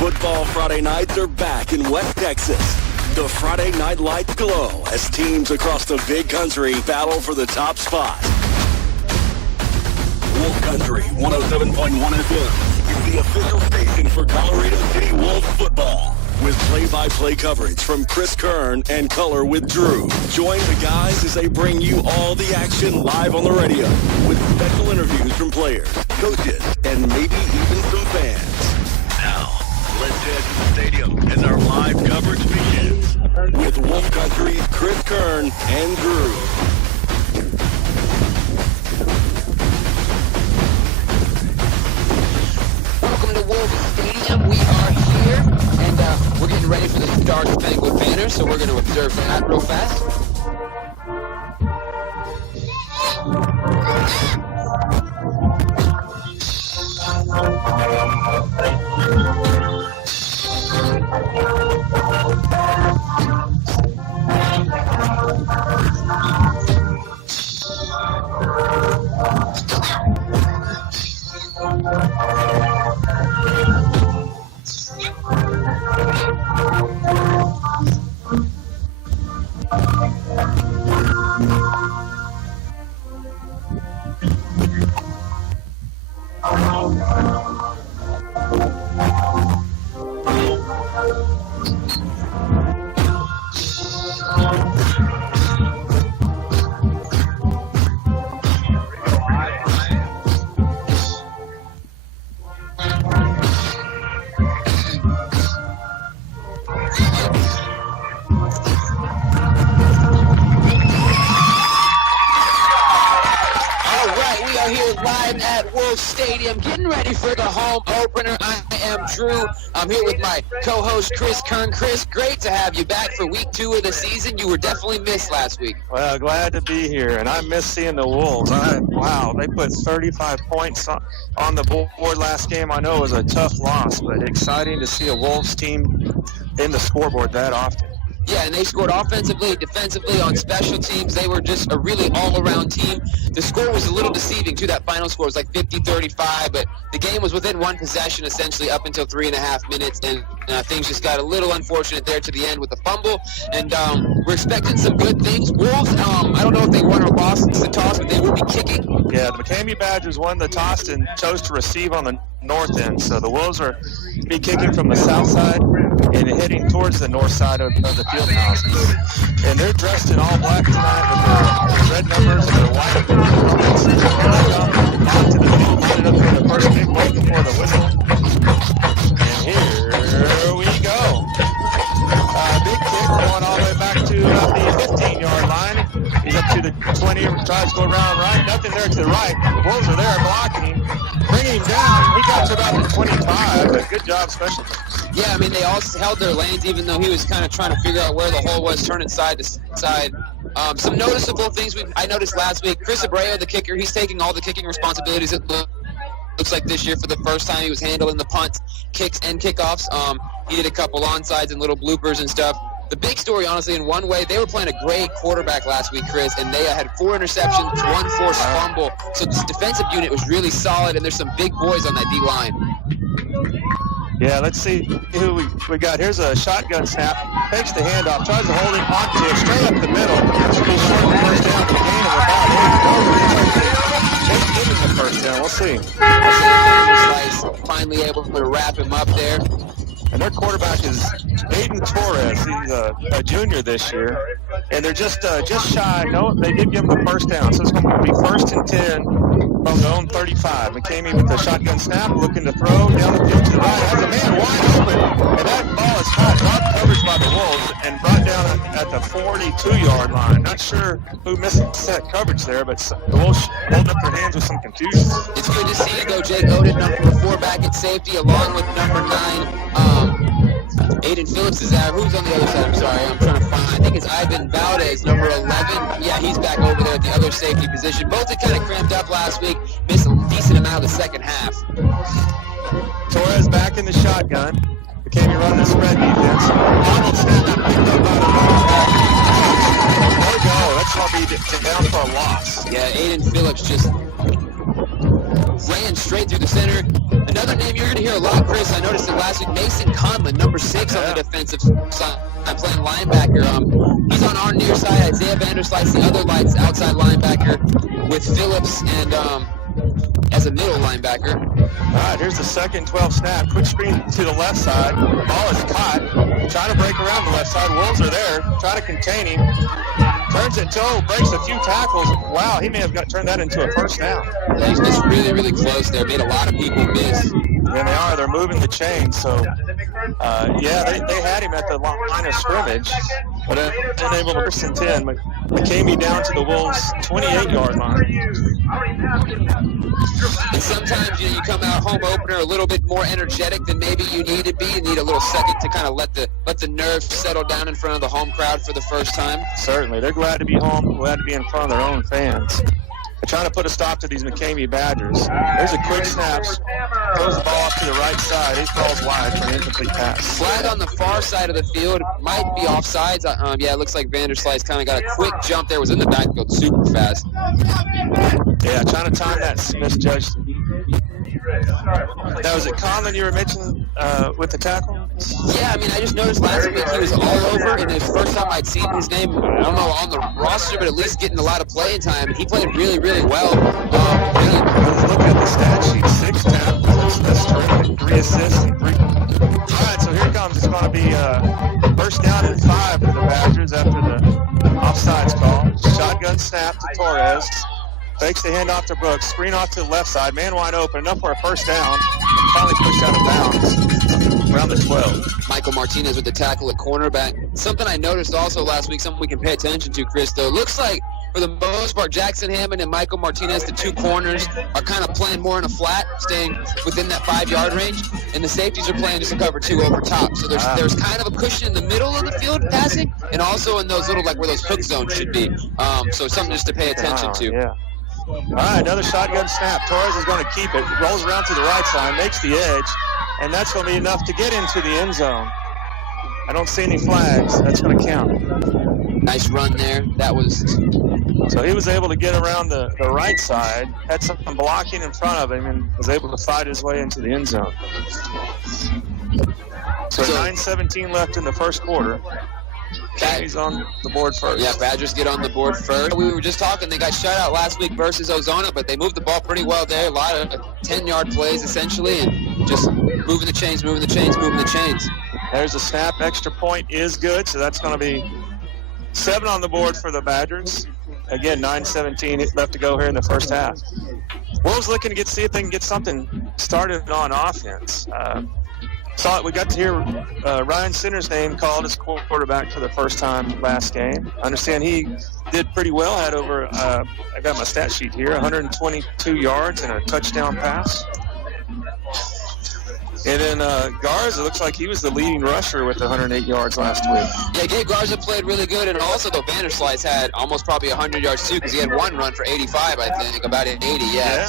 Football Friday nights are back in West Texas. The Friday night lights glow as teams across the big country battle for the top spot. Wolf Country 107.1 FM is the official station for Colorado City Wolf football. With play-by-play coverage from Chris Kern and color with Drew. Join the guys as they bring you all the action live on the radio with special interviews from players, coaches, and maybe even some fans. Now, let's head to the stadium as our live coverage begins with Wolf Country's Chris Kern and Drew. Welcome to Wolf Stadium. We are here, and we're getting ready for the Star Spangled Banner, so we're going to observe that real fast. Stadium, getting ready for the home opener. I am Drew. I'm here with my co-host Chris Kern. Chris, great to have you back for week 2 of the season. You were definitely missed last week. Well, glad to be here, and I miss seeing the Wolves. Wow, they put 35 points on the board last game. I know it was a tough loss, but exciting to see a Wolves team in the scoreboard that often. Yeah, and they scored offensively, defensively, on special teams. They were just a really all-around team. The score was a little deceiving, too. That final score was like 50-35, but the game was within one possession, essentially, up until 3.5 minutes, and things just got a little unfortunate there to the end with the fumble, and we're expecting some good things. Wolves, I don't know if they won or lost the toss, but they will be kicking. Yeah, the McCamey Badgers won the toss and chose to receive on the north end, so the Wolves are be kicking from the south side and heading towards the north side of the field houses. And they're dressed in all black tonight with their red numbers and their white helmets. And they come onto the field, lining up for the first kick, waiting for the whistle. And here we go. Big kick going all the way back to the 15-yard line. He's up to the 20, tries to go around right. Nothing there to the right. The Wolves are there blocking him, bringing him down. He got to about the 25, but good job special teams. Yeah, I mean, they all held their lanes, even though he was kind of trying to figure out where the hole was, turning side to side. Some noticeable things I noticed last week. Chris Abreu, the kicker, he's taking all the kicking responsibilities. It looks like this year for the first time he was handling the punts, kicks, and kickoffs. He did a couple onsides and little bloopers and stuff. The big story, honestly, in one way, they were playing a great quarterback last week, Chris, and they had 4 interceptions, 1 forced fumble. So this defensive unit was really solid, and there's some big boys on that D-line. Yeah, let's see who we got. Here's a shotgun snap. Takes the handoff, tries to hold him onto it, straight up the middle. He's short the first down, but gain of about 8. Give him the first down. We'll see. Finally able to wrap him up there. And their quarterback is Aiden Torres. He's a junior this year. And they're just shy. No, they did give him the first down. So it's going to be 1st and 10 from their own 35. McCamey with the shotgun snap, looking to throw down the field to the right. Has a man wide open. And that ball is caught, dropped coverage by the Wolves, and brought down at the 42-yard line. Not sure who missed that coverage there, but the Wolves holding up their hands with some confusion. It's good to see, though, Jake Odin, number 4 back at safety, along with number 9. Aiden Phillips is out. Who's on the other side? I'm sorry. I'm trying to find. I think it's Ivan Valdez, number 11. Yeah, he's back over there at the other safety position. Both had kind of cramped up last week. Missed a decent amount of the second half. Torres back in the shotgun. McCamey running the spread defense. Arnold snap got picked up by the running back. There we go. That's going to be down for a loss. Yeah, Aiden Phillips just ran straight through the center. Another name you're going to hear a lot, Chris. I noticed it last week. Mason Conlon, number 6 on the defensive side. I'm playing linebacker. He's on our near side. Isaiah Vanderslice, the other outside linebacker, with Phillips and as a middle linebacker. All right, here's the second 12 snap. Quick screen to the left side. Ball is caught. Trying to break around the left side. Wolves are there. Trying to contain him. Turns it toe, breaks a few tackles. Wow, he may have turned that into a first down. He's just really, really close there. Made a lot of people miss. And they are. They're moving the chain. So, they had him at the line of scrimmage, but unable to first and 10. McCamey down to the Wolves' 28-yard line. And sometimes you come out home opener a little bit more energetic than maybe you need to be. You need a little second to kind of let the nerves settle down in front of the home crowd for the first time. Certainly. They're glad to be home, glad to be in front of their own fans. They're trying to put a stop to these McCamey Badgers. There's a quick snap. Throws the ball off to the right side. He falls wide for an incomplete pass. Flag on the far side of the field. Might be offsides. It looks like Vanderslice kind of got a quick jump there. Was in the backfield super fast. Yeah, trying to time that, misjudged. Now, was it Conlon you were mentioning with the tackle? Yeah, I just noticed last week he was all over, and it's the first time I'd seen his name, I don't know, on the roster, but at least getting a lot of playing time. He played really, really well. Let's look at the stat sheet. 6 tackles. That's terrific. 3 assists. And 3. All right, so here comes. It's going to be first down and 5 for the Badgers after the offsides call. Shotgun snap to Torres. Fakes the handoff to Brooks. Screen off to the left side. Man wide open. Enough for a first down. Finally pushed out of bounds around the 12. Michael Martinez with the tackle at cornerback. Something I noticed also last week, something we can pay attention to, Chris, though. Looks like, for the most part, Jackson Hammond and Michael Martinez, the two corners, are kind of playing more in a flat, staying within that 5-yard range, and the safeties are playing just a cover 2 over top. So there's kind of a cushion in the middle of the field passing, and also in those little, where those hook zones should be. So something just to pay attention to. Yeah. All right, another shotgun snap. Torres is going to keep it. Rolls around to the right side, makes the edge, and that's going to be enough to get into the end zone. I don't see any flags. That's going to count. Nice run there. That was... So he was able to get around the right side, had some blocking in front of him, and was able to fight his way into the end zone. So 9:17 left in the first quarter. He's on the board first. Yeah, Badgers get on the board first. We were just talking, they got shut out last week versus Ozona, but they moved the ball pretty well there. A lot of 10-yard plays, essentially, and just moving the chains. There's a snap. Extra point is good, so that's going to be 7 on the board for the Badgers. Again, 9:17 left to go here in the first half. Wolves looking to see if they can get something started on offense. We got to hear Ryan Sinner's name called as quarterback for the first time last game. I understand he did pretty well, had over, I got my stat sheet here, 122 yards and a touchdown pass. And then Garza, looks like he was the leading rusher with 108 yards last week. Yeah, Gabe Garza played really good, and also, though, Vanderslice had almost probably 100 yards, too, because he had one run for 85, I think, about 80, Yeah.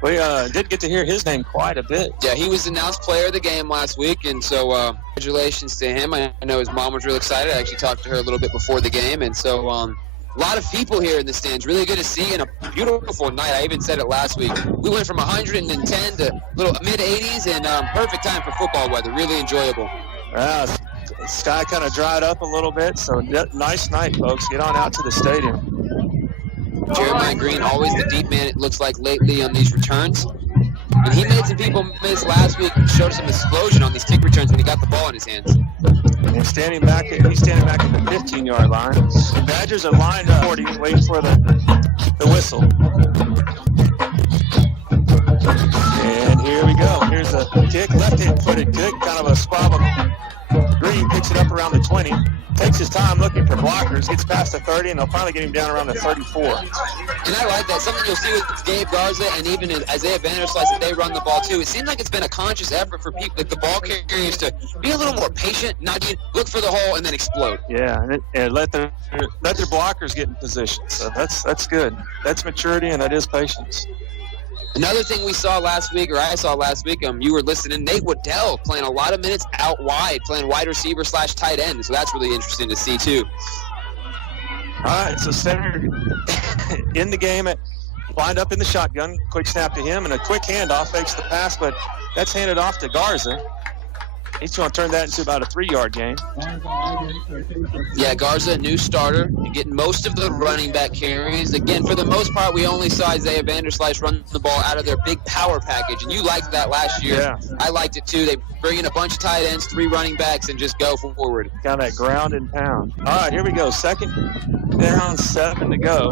We did get to hear his name quite a bit. Yeah, he was announced player of the game last week, and so congratulations to him. I know his mom was really excited. I actually talked to her a little bit before the game, and so a lot of people here in the stands. Really good to see, and a beautiful night. I even said it last week. We went from 110 to little mid-80s, and perfect time for football weather. Really enjoyable. The sky kind of dried up a little bit, so nice night, folks. Get on out to the stadium. Jeremiah Green, always the deep man, it looks like lately on these returns. And he made some people miss last week and showed some explosion on these kick returns when he got the ball in his hands. And he's standing back at the 15-yard line. The Badgers are lined up, waiting for the whistle. And here we go. Here's a kick, left-hand footed kick, kind of a squabble. Green picks it up around the 20. Takes his time looking for blockers, gets past the 30, and they'll finally get him down around the 34. And I like that. Something you'll see with Gabe Garza and even Isaiah Vanderslice, that they run the ball too. It seems like it's been a conscious effort for people, like the ball carriers, to be a little more patient, not look for the hole and then explode. Yeah, and let their blockers get in position. So that's good. That's maturity, and that is patience. Another thing we saw last week, or I saw last week, you were listening, Nate Waddell playing a lot of minutes out wide, playing wide receiver / tight end. So that's really interesting to see, too. All right, so center in the game at lined up in the shotgun. Quick snap to him and a quick handoff. Fakes the pass, but that's handed off to Garza. He's going to turn that into about a 3-yard gain. Yeah, Garza, a new starter, getting most of the running back carries. Again, for the most part, we only saw Isaiah Vanderslice run the ball out of their big power package, and you liked that last year. Yeah. I liked it too. They bring in a bunch of tight ends, 3 running backs, and just go forward. Got that ground and pound. All right, here we go. 2nd down, 7 to go.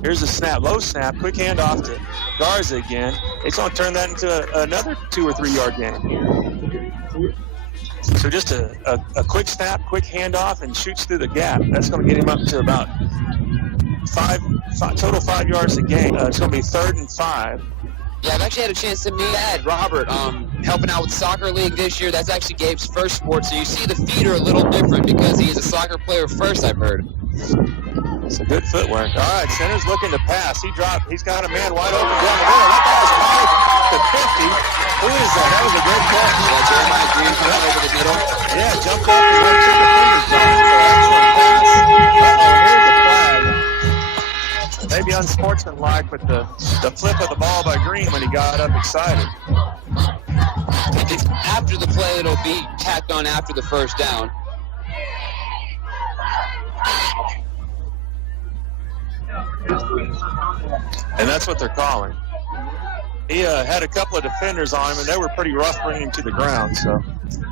Here's a snap, low snap, quick handoff to Garza again. He's going to turn that into another 2 or 3 yard gain. So just a quick snap, quick handoff, and shoots through the gap. That's going to get him up to about total 5 yards a gain. It's going to be 3rd and 5. Yeah, I've actually had a chance to meet Robert, helping out with Soccer League this year. That's actually Gabe's first sport. So you see the feet are a little different because he is a soccer player first, I've heard. It's a good footwork. All right, center's looking to pass. He's got a man wide open down the middle. That ball is caught to 50. Who is that? That was a great catch. Yeah, Jeremiah Green coming over the middle. Yeah, jumped up and went to the defender's zone. Here's the flag. Maybe unsportsmanlike with the flip of the ball by Green when he got up excited. If it's after the play, it'll be tacked on after the first down. And that's what they're calling. He had a couple of defenders on him, and they were pretty rough bringing him to the ground. So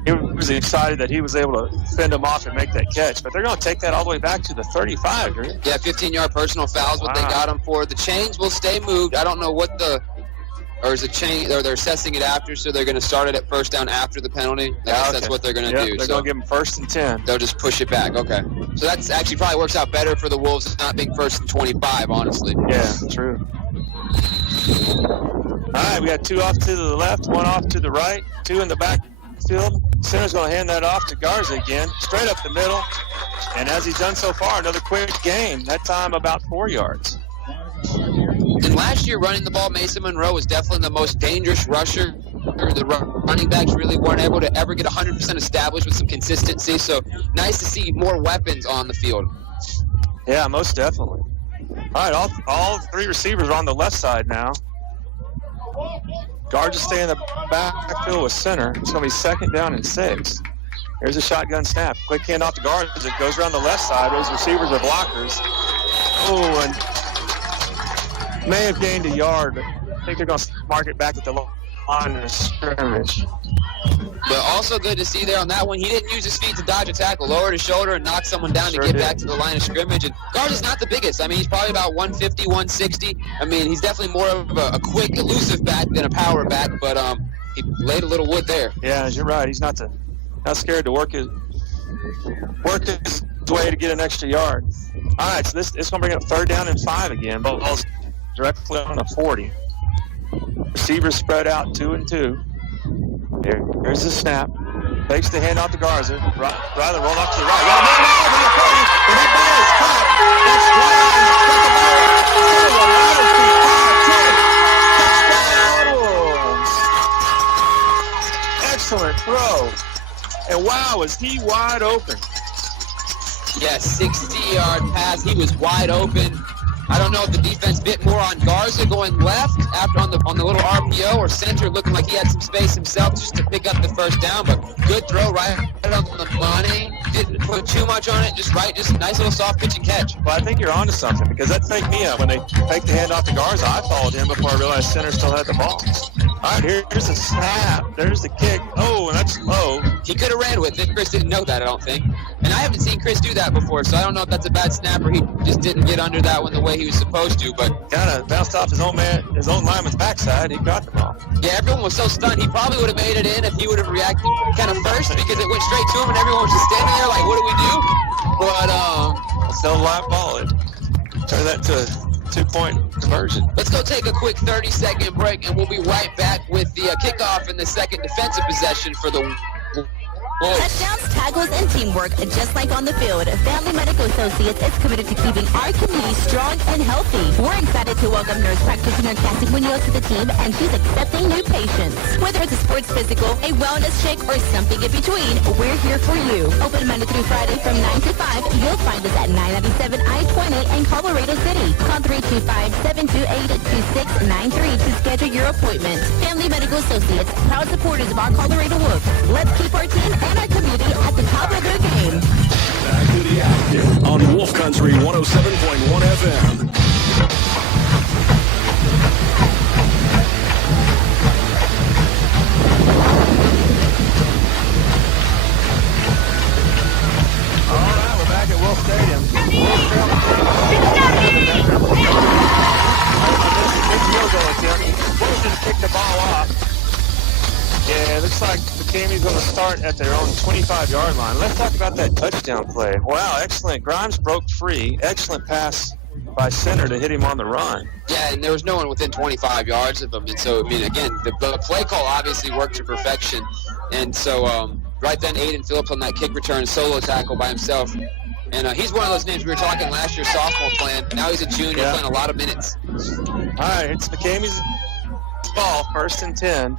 he was excited that he was able to fend them off and make that catch. But they're going to take that all the way back to the 35, right? Yeah, 15-yard personal fouls, what they got him for. The chains will stay moved. I don't know what or is it chain, or they're assessing it after, so they're going to start it at first down after the penalty. I guess that's what they're going to do. They're going to give them 1st and 10. They'll just push it back. Okay. So that's actually probably works out better for the Wolves not being 1st and 25, honestly. Yeah, true. All right, we got 2 off to the left, 1 off to the right, 2 in the backfield. Center's going to hand that off to Garza again, straight up the middle. And as he's done so far, another quick gain, that time about 4 yards. And last year, running the ball, Mason Monroe was definitely the most dangerous rusher. The running backs really weren't able to ever get 100% established with some consistency. So nice to see more weapons on the field. Yeah, most definitely. All right, all 3 receivers are on the left side now. Guards stay in the backfield with center. It's going to be 2nd down and 6. Here's a shotgun snap. Quick handoff to Guards. It goes around the left side. Those receivers are blockers. Oh, and may have gained a yard, but I think they're going to mark it back at the line of scrimmage. But also good to see there on that one. He didn't use his feet to dodge a tackle. Lowered his shoulder and knocked someone down to get back to the line of scrimmage. And Garza's not the biggest. I mean, he's probably about 150, 160. I mean, he's definitely more of a quick, elusive back than a power back. But he laid a little wood there. Yeah, you're right. He's not scared to work his way to get an extra yard. All right, so this is going to bring up 3rd down and 5 again. Ball's directly on the 40. Receivers spread out 2 and 2. Here's the snap. Takes the handoff to Garza. Rather roll off to the right. And that ball is caught. That's excellent throw. And wow, is he wide open. Yeah, 60-yard pass. He was wide open. I don't know if the defense bit more on Garza going left after on the little RPO, or center looking like he had some space himself just to pick up the first down. But good throw right on the money. Didn't put too much on it, just a nice little soft pitch and catch. Well, I think you're onto something, because that faked me up when they faked the handoff to Garza. I followed him before I realized center still had the ball. All right, here's the snap. There's the kick. Oh, and that's low. He could have ran with it. Chris didn't know that, I don't think. And I haven't seen Chris do that before, so I don't know if that's a bad snap or he just didn't get under that one the way he was supposed to. But kind of bounced off his own lineman's backside. He got the ball. Yeah, everyone was so stunned. He probably would have made it in if he would have reacted kind of first, because it went straight to him and everyone was just standing there like, what do we do? But still live ball. Turn that to a 2-point conversion. Let's go take a quick 30-second break, and we'll be right back with the kickoff in the second defensive possession for the Touchdowns, tackles, and teamwork, just like on the field. Family Medical Associates is committed to keeping our community strong and healthy. We're excited to welcome nurse practitioner Cassie Munoz to the team, and she's accepting new patients. Whether it's a sports physical, a wellness check, or something in between, we're here for you. Open Monday through Friday from 9 to 5. You'll find us at 997 I-20 in Colorado City. Call 325-728-2693 to schedule your appointment. Family Medical Associates, proud supporters of our Colorado Wolves. Let's keep our team and our community at the top of their game. Back to the action on Wolf Country 107.1 FM. Stadium. Just kick the ball off. Yeah, it looks like McCamey's going to start at their own 25-yard line. Let's talk about that touchdown play. Wow, excellent. Grimes broke free. Excellent pass by center to hit him on the run. Yeah, and there was no one within 25 yards of him. And so, I mean, again, the play call obviously worked to perfection. And so, right then, Aiden Phillips on that kick return, solo tackle by himself. And he's one of those names we were talking last year, sophomore playing. Now he's a junior playing a lot of minutes. All right, it's McCamey's ball, 1st and 10.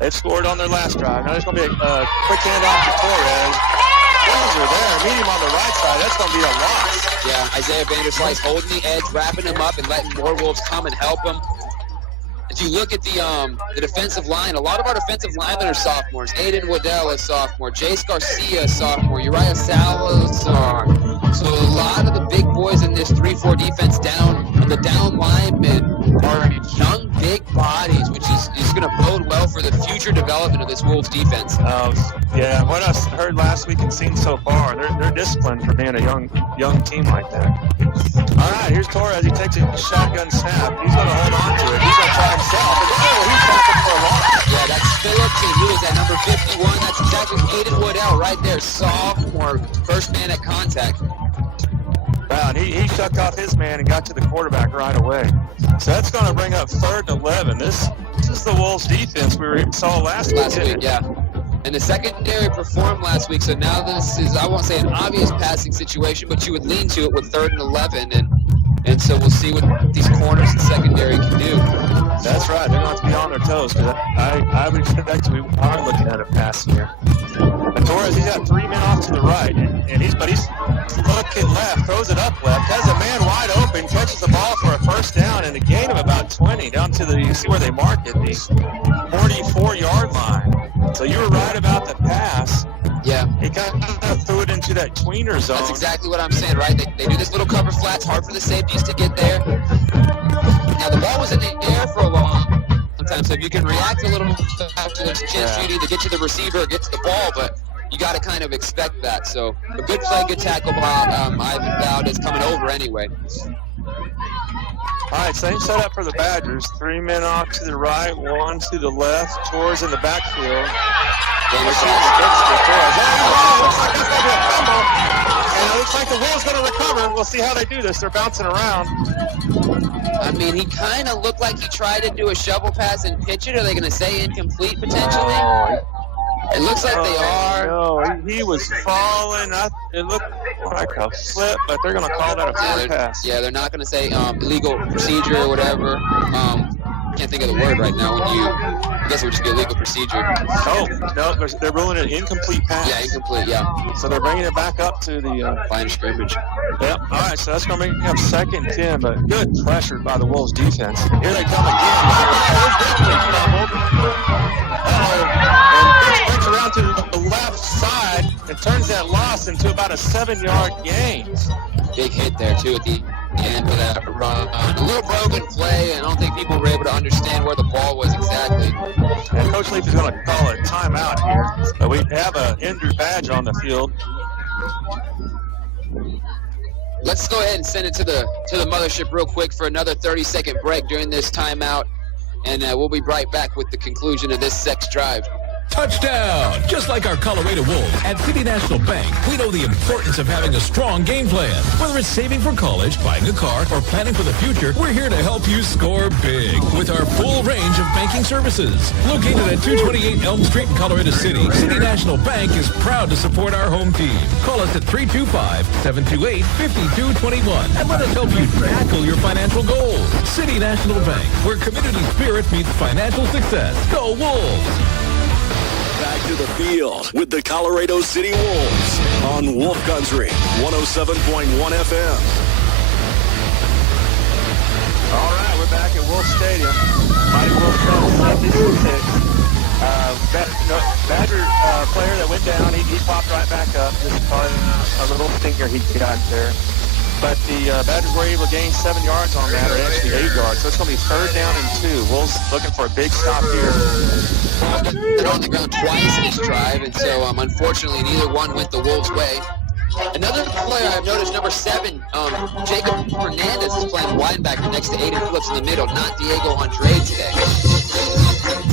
They've scored on their last drive. Now there's going to be a quick handoff to Torres. Torres are there. Meet him on the right side. That's going to be a loss. Yeah, Isaiah Vanderslice holding the edge, wrapping him up, and letting more Wolves come and help him. If you look at the defensive line, a lot of our defensive linemen are sophomores. Aiden Waddell is sophomore. Jace Garcia is sophomore. Uriah Salazar. So a lot of the big boys in this 3-4 defense the down linemen are young, big bodies, which is going to bode well for the future development of this Wolves defense. Yeah, what I heard last week and seen so far, they're disciplined for being a young team like that. All right, here's Torres. He takes a shotgun snap. He's going to hold on to it. He's going to try himself. And he's tackled for a loss. Yeah, that's Phillips, and he was at number 51. That's exactly Aiden Waddell right there, sophomore, first man at contact. Wow, and he shucked off his man and got to the quarterback right away. So that's going to bring up 3rd and 11. This is the Wolves defense we saw last week. Yeah. And the secondary performed last week, so now this is, I won't say an obvious passing situation, but you would lean to it with 3rd and 11, and so we'll see what these corners and secondary can do. That's right. They're going to have to be on their toes, because I would expect we are looking at a pass here. But Torres, he's got 3 men off to the right, and he's looking left, throws it up left, has a man wide open, catches the ball for a first down, and a gain of about 20 down to you see where they mark it, the 44-yard line. So you were right about the pass. Yeah. He kind of threw it into that tweener zone. That's exactly what I'm saying, right? They do this little cover flat. It's hard for the safeties to get there. Now, the ball was in the air for a long time, so if you can react a little after there's a chance for you to either get to the receiver or get to the ball, but you got to kind of expect that. So a good play, good tackle by Ivan Valdez coming over anyway. All right, same setup for the Badgers. 3 men off to the right, 1 to the left. Torres in the backfield. And it looks like the Wolves going to recover. We'll see how they do this. They're bouncing around. I mean, he kind of looked like he tried to do a shovel pass and pitch it. Are they going to say incomplete potentially? It looks like they are. No, he was falling. It looked like a flip, but they're going to call that a fair pass. Yeah, they're not going to say illegal procedure or whatever. Can't think of the word right now. I guess it would just be a legal procedure. Oh, no, they're ruling it incomplete pass. Yeah, incomplete, yeah. So they're bringing it back up to the line of scrimmage. Yep. All right, so that's going to make up 2nd and 10, but good pressure by the Wolves defense. Here they come again. And brings around to the left side and turns that loss into about a 7-yard gain. Big hit there, too, at the end of that run. A little broken play, and I don't think people were able to understand where the ball was exactly. And Coach Leaf is going to call a timeout here. But we have an injured badge on the field. Let's go ahead and send it to the mothership real quick for another 30-second break during this timeout, and we'll be right back with the conclusion of this sex drive. Touchdown! Just like our Colorado Wolves, at City National Bank, we know the importance of having a strong game plan. Whether it's saving for college, buying a car, or planning for the future, we're here to help you score big with our full range of banking services. Located at 228 Elm Street in Colorado City, City National Bank is proud to support our home team. Call us at 325-728-5221 and let us help you tackle your financial goals. City National Bank, where community spirit meets financial success. Go Wolves! to the field with the Colorado City Wolves on Wolf Country 107.1 FM. All right, we're back at Wolf Stadium. Mighty Wolf Trail 76. Badger player that went down, he popped right back up. Just probably a little stinger he got there. But the Badgers were able to gain 7 yards on that, or actually 8 yards. So it's going to be 3rd down and 2. Wolves looking for a big stop here. They're on the ground twice in this drive, and so unfortunately neither one went the Wolves' way. Another player I've noticed, number 7, Jacob Hernandez is playing linebacker next to Aiden Phillips in the middle, not Diego Andrade today.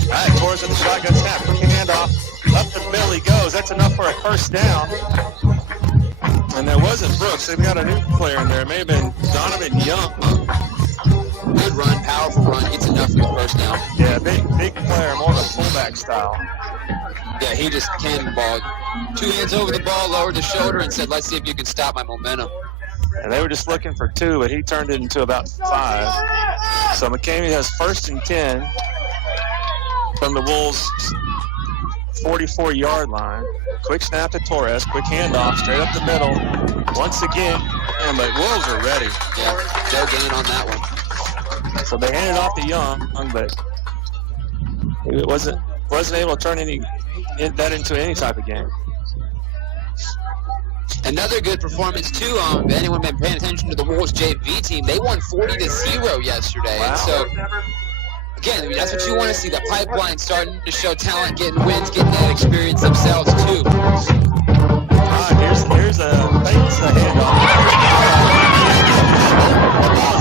All right, Torres in the shotgun snap. Quick handoff. Up the middle he goes. That's enough for a 1st down. And that wasn't Brooks. They've got a new player in there. It may have been Donovan Young. Good run, powerful run. Gets enough for the 1st down. Yeah, big player, more of a fullback style. Yeah, he just cannonballed. 2 hands over the ball, lowered the shoulder, and said, let's see if you can stop my momentum. And they were just looking for 2, but he turned it into about 5. So McCamey has 1st and 10 from the Wolves' 44-yard line. Quick snap to Torres. Quick handoff straight up the middle. Once again, but Wolves are ready. Yeah, no gain on that one. So they handed off to Young, but it wasn't able to turn that into any type of game. Another good performance too. If anyone been paying attention to the Wolves JV team, they won 40-0 yesterday. Wow. And so again, I mean, that's what you want to see. The pipeline starting to show talent, getting wins, getting that experience themselves too. Here's a handoff.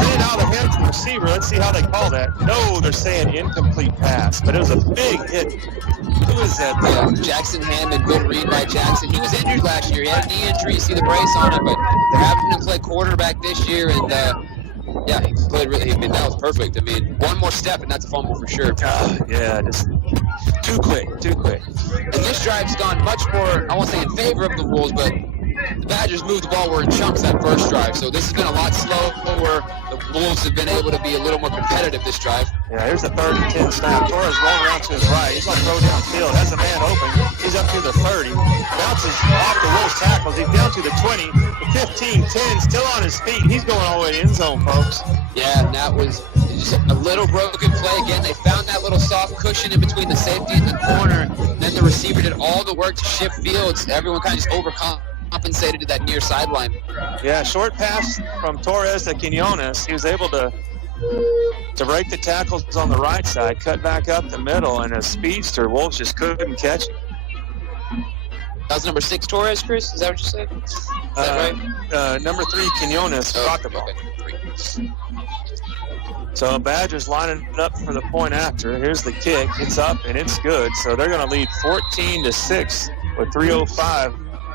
In out of the hands of the receiver. Let's see how they call that. No, they're saying incomplete pass, but it was a big hit. Who was that? Jackson Hammond, good read by Jackson. He was injured last year. He had a knee injury. You see the brace on him, but they're having him play quarterback this year, and yeah, he played really. I mean, that was perfect. I mean, one more step, and that's a fumble for sure. Yeah, just too quick. And this drive's gone much more, I won't say in favor of the Wolves, but the Badgers moved the ball were in chunks that first drive. So this has been a lot slower. The Wolves have been able to be a little more competitive this drive. Yeah, here's the 3rd and 10 snap. Torres rolling around to his right. He's going to throw downfield. Has a man open. He's up to the 30. Bounces off the Wolves tackles. He's down to the 20, the 15, 10, still on his feet. He's going all the way to the end zone, folks. Yeah, and that was just a little broken play. Again, they found that little soft cushion in between the safety and the corner. And then the receiver did all the work to shift fields. Everyone kind of just overcompensated to that near sideline. Yeah, short pass from Torres to Quinones. He was able to break the tackles on the right side, cut back up the middle, and a speedster. Wolves just couldn't catch it. That was number 6 Torres, Chris? Is that what you said? Is that right? Number 3 Quinones caught the ball. Okay. So Badgers lining it up for the point after. Here's the kick. It's up, and it's good. So they're going to lead 14-6 with 3:05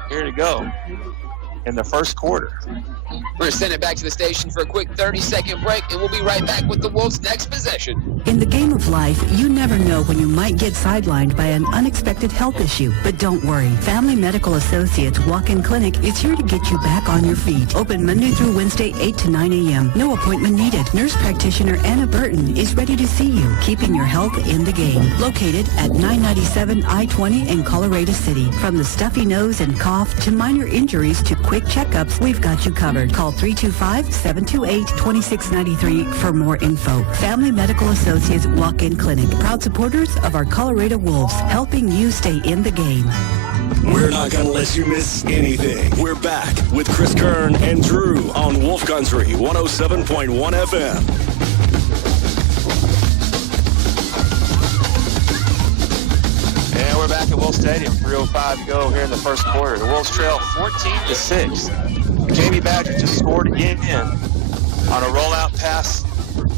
here to go in the first quarter. We're going to send it back to the station for a quick 30-second break, and we'll be right back with the Wolves' next possession. In the game of life, you never know when you might get sidelined by an unexpected health issue. But don't worry. Family Medical Associates Walk-In Clinic is here to get you back on your feet. Open Monday through Wednesday, 8 to 9 a.m. No appointment needed. Nurse practitioner Anna Burton is ready to see you, keeping your health in the game. Located at 997 I-20 in Colorado City. From the stuffy nose and cough to minor injuries to quick checkups, we've got you covered. Call 325-728-2693 for more info. Family Medical Associates Walk-In Clinic. Proud supporters of our Colorado Wolves, helping you stay in the game. We're not going to let you miss anything. We're back with Chris Kern and Drew on Wolf Country 107.1 FM. And we're back at Wolf Stadium. 3:05 to go here in the first quarter. The Wolves trail 14-6. McCamey Badger just scored again on a rollout pass.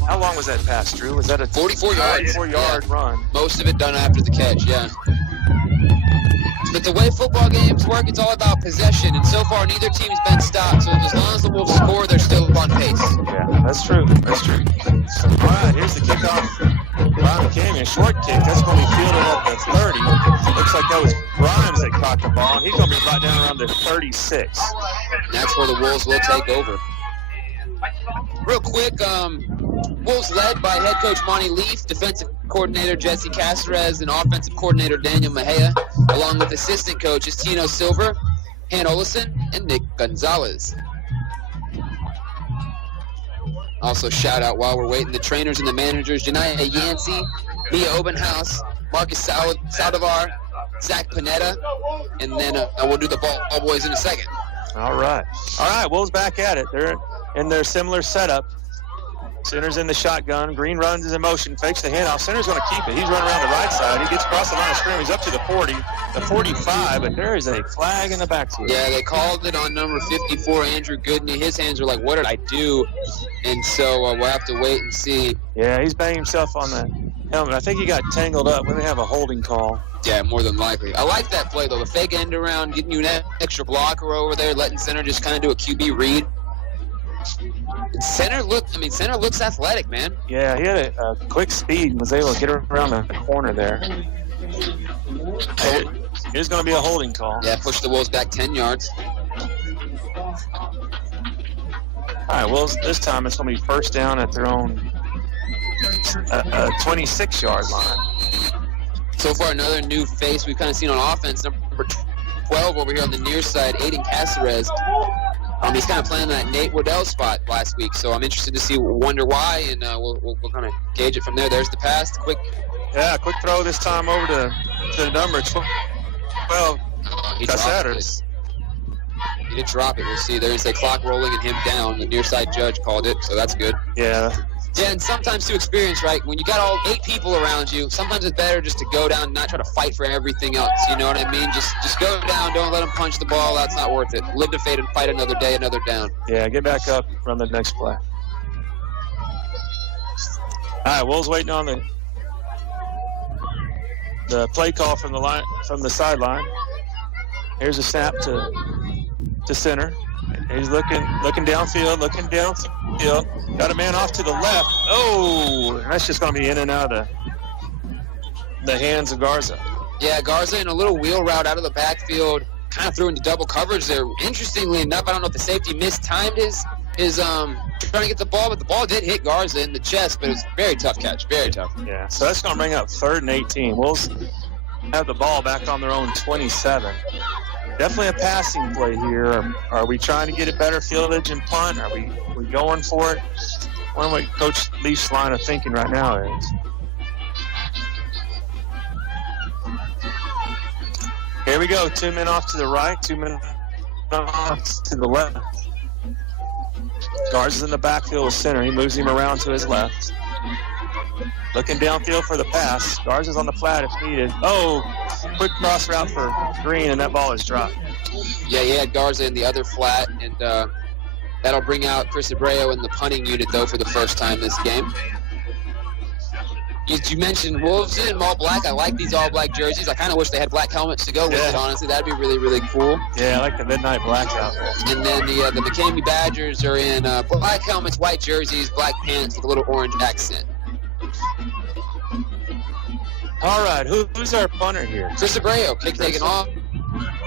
How long was that pass, Drew? Was that a 44-yard run? Most of it done after the catch, yeah. But the way football games work, it's all about possession, and so far neither team's been stopped. So as long as the Wolves score, they're still on pace. Yeah, that's true. All right, here's the kickoff. Brian McCamey, a short kick. That's going to be fielded at the 30. Looks like that was Grimes that caught the ball. He's going to be right down around the 36. And that's where the Wolves will take over. Real quick, Wolves led by head coach Monty Leaf, defensive coordinator Jesse Caceres, and offensive coordinator Daniel Mejia, along with assistant coaches Tino Silver, Han Olesen, and Nick Gonzalez. Also, shout out while we're waiting, the trainers and the managers, Janaya Yancey, Mia Obenhaus, Marcus Saldivar, Zach Panetta, and then we'll do the ball boys in a second. All right. Wolves back at it. They're in their similar setup. Center's in the shotgun. Green runs his motion, fakes the handoff. Center's going to keep it. He's running around the right side. He gets across the line of scrimmage. He's up to the 40, the 45, but there is a flag in the backfield. Yeah, they called it on number 54, Andrew Goodney. His hands are like, what did I do? And so we'll have to wait and see. Yeah, he's banging himself on the helmet. I think he got tangled up. We may have a holding call. Yeah, more than likely. I like that play, though. The fake end around, getting you an extra blocker over there, letting center just kind of do a QB read. Center looks athletic, man. Yeah, he had a quick speed and was able to get around the corner there. Here's going to be a holding call. Yeah, push the Wolves back 10 yards. All right, Wolves, this time it's going to be first down at their own 26-yard line. So far, another new face we've kind of seen on offense. Number 12 over here on the near side, Aiden Caceres. He's kind of playing that Nate Waddell spot last week, so I'm interested to wonder why, and we'll kind of gauge it from there. There's the pass, quick throw this time over to the number 12. He did drop it. We'll see. There's a clock rolling and him down. The near side judge called it, so that's good. Yeah. Yeah, and sometimes to experience, right, when you got all 8 people around you, sometimes it's better just to go down and not try to fight for everything else. You know what I mean? Just go down. Don't let them punch the ball. That's not worth it. Live to fight another day, another down. Yeah, get back up, run the next play. All right, Wolves waiting on the play call from the sideline. Here's a snap to center. He's looking downfield, Got a man off to the left. Oh, that's just going to be in and out of the hands of Garza. Yeah, Garza in a little wheel route out of the backfield, kind of threw into double coverage there. Interestingly enough, I don't know if the safety mistimed his trying to get the ball, but the ball did hit Garza in the chest, but it was a very tough catch, very tough. Yeah, so that's going to bring up 3rd and 18. Wolves have the ball back on their own 27. Definitely a passing play here. Are we trying to get a better fieldage and punt? Are we going for it? I wonder what Coach Leaf's line of thinking right now is. Here we go. 2 men off to the right, 2 men off to the left. Garza's in the backfield with center. He moves him around to his left. Looking downfield for the pass. Garza's on the flat if needed. Oh, quick cross route for Green, and that ball is dropped. Yeah, he had Garza in the other flat, and that'll bring out Chris Abreu in the punting unit, though, for the first time this game. You mentioned Wolves in all black. I like these all black jerseys. I kind of wish they had black helmets to go with it, honestly. That'd be really, really cool. Yeah, I like the midnight blackout. And then the McCamey Badgers are in black helmets, white jerseys, black pants with a little orange accent. All right, who's our punter here? Chris Abreu, taking off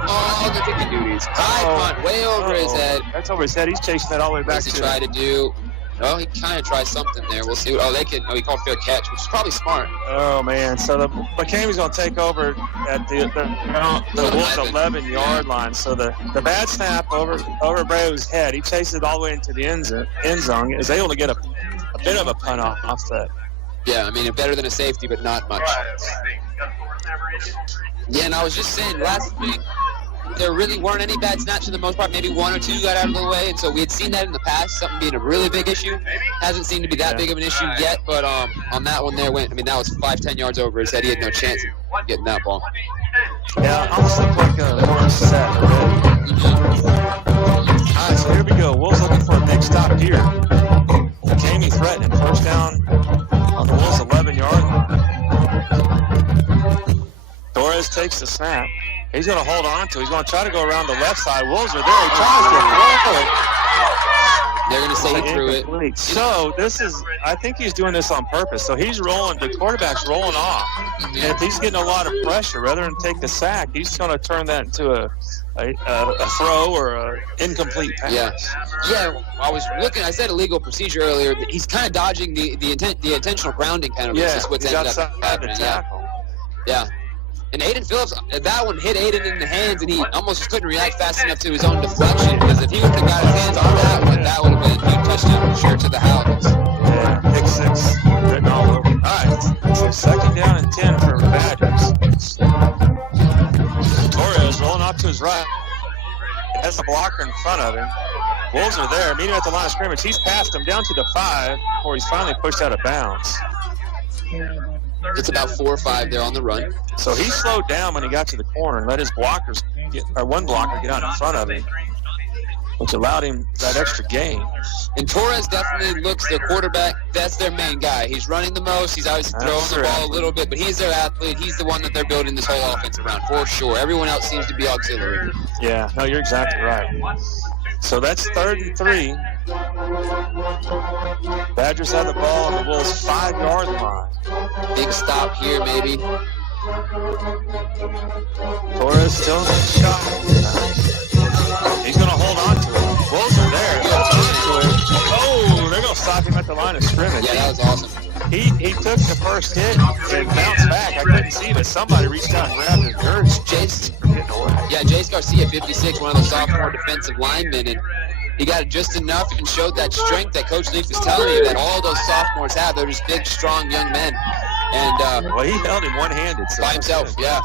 all the kicking duties. High punt, way over his head. That's over his head. He's chasing that all the way back. What's he try to do? Oh, he kind of tries something there. We'll see. He called fair catch, which is probably smart. Oh, man. So the McCamey's going to take over at the Wolves 11-yard line. So the bad snap over Abreu's head. He chases it all the way into the end zone. Is able to get a bit of a punt off that. Yeah, I mean, better than a safety, but not much. Yeah, and I was just saying, last week, there really weren't any bad snaps for the most part. Maybe 1 or 2 got out of the way, and so we had seen that in the past, something being a really big issue. Hasn't seemed to be that big of an issue yet, but on that one there, that was 5-10 yards over his head. He had no chance of getting that ball. Yeah, almost looked like a more set. All right, so here we go. Wolves looking for a big stop here. McCamey threatening first down on the Wolves 11-yard line. Torres takes the snap. He's going to hold on to it. He's going to try to go around the left side. Wolves are there. He tries to throw it. They're going to say he threw it. So I think he's doing this on purpose. So he's rolling, the quarterback's rolling off. And if he's getting a lot of pressure, rather than take the sack, he's going to turn that into a throw or an incomplete pass. Yeah. I was looking. I said illegal procedure earlier. He's kind of dodging the intentional grounding penalty. Yeah, is what's he's ended up happening. Yeah. And Aiden Phillips, that one hit Aiden in the hands, and he almost just couldn't react fast enough to his own deflection. Because if he would have got his hands on that one, that would have been a huge touchdown for sure to the Howls. Yeah, pick 6 written all over. All right, so 2nd down and 10 for the Badgers. Torres rolling off to his right. Has a blocker in front of him. Wolves are there, meeting at the line of scrimmage. He's passed him down to the 5 before he's finally pushed out of bounds. It's about 4 or 5 there on the run. So he slowed down when he got to the corner and let his blockers one blocker get out in front of him, which allowed him that extra gain. And Torres definitely looks their quarterback. That's their main guy. He's running the most. He's always throwing the ball a little bit, but he's their athlete. He's the one that they're building this whole offense around for sure. Everyone else seems to be auxiliary. Yeah, no, you're exactly right. So that's 3rd and 3. Badgers have the ball on the Wolves' 5-yard line. Big stop here, maybe. Torres still in the shot. He's going to hold on to it. Wolves are there. Oh, they're going to stop him at the line of scrimmage. Yeah, that was awesome. He took the first hit and bounced back. I couldn't see, but somebody reached out and grabbed his jersey. Jace Garcia, 56, one of the sophomore defensive linemen, and he got it just enough and showed that strength that Coach Leaf is telling you that all those sophomores have. They're just big, strong young men. And well, he held him one-handed. So by himself, yeah.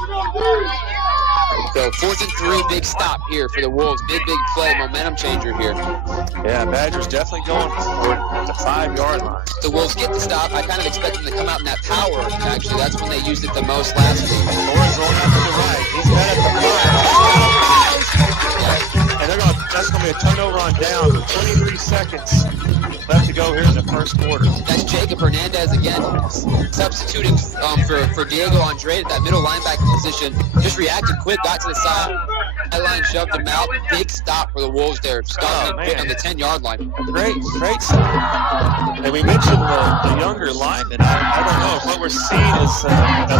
So 4th and 3, big stop here for the Wolves. Big play, momentum changer here. Yeah, Badgers definitely going for the 5-yard line. The Wolves get the stop. I kind of expect them to come out in that power. Actually, that's when they used it the most last week. Torres rolling out to the right. He's got it at the 5. And that's going to be a turnover on down with 23 seconds left to go here in the first quarter. That's Jacob Hernandez again, substituting for Diego Andre at that middle linebacker position. Just reacted quick, got to the sideline, shoved him out. Big stop for the Wolves there, stopping on the 10-yard line. Great stop. And we mentioned the younger linemen. I don't know if what we're seeing is a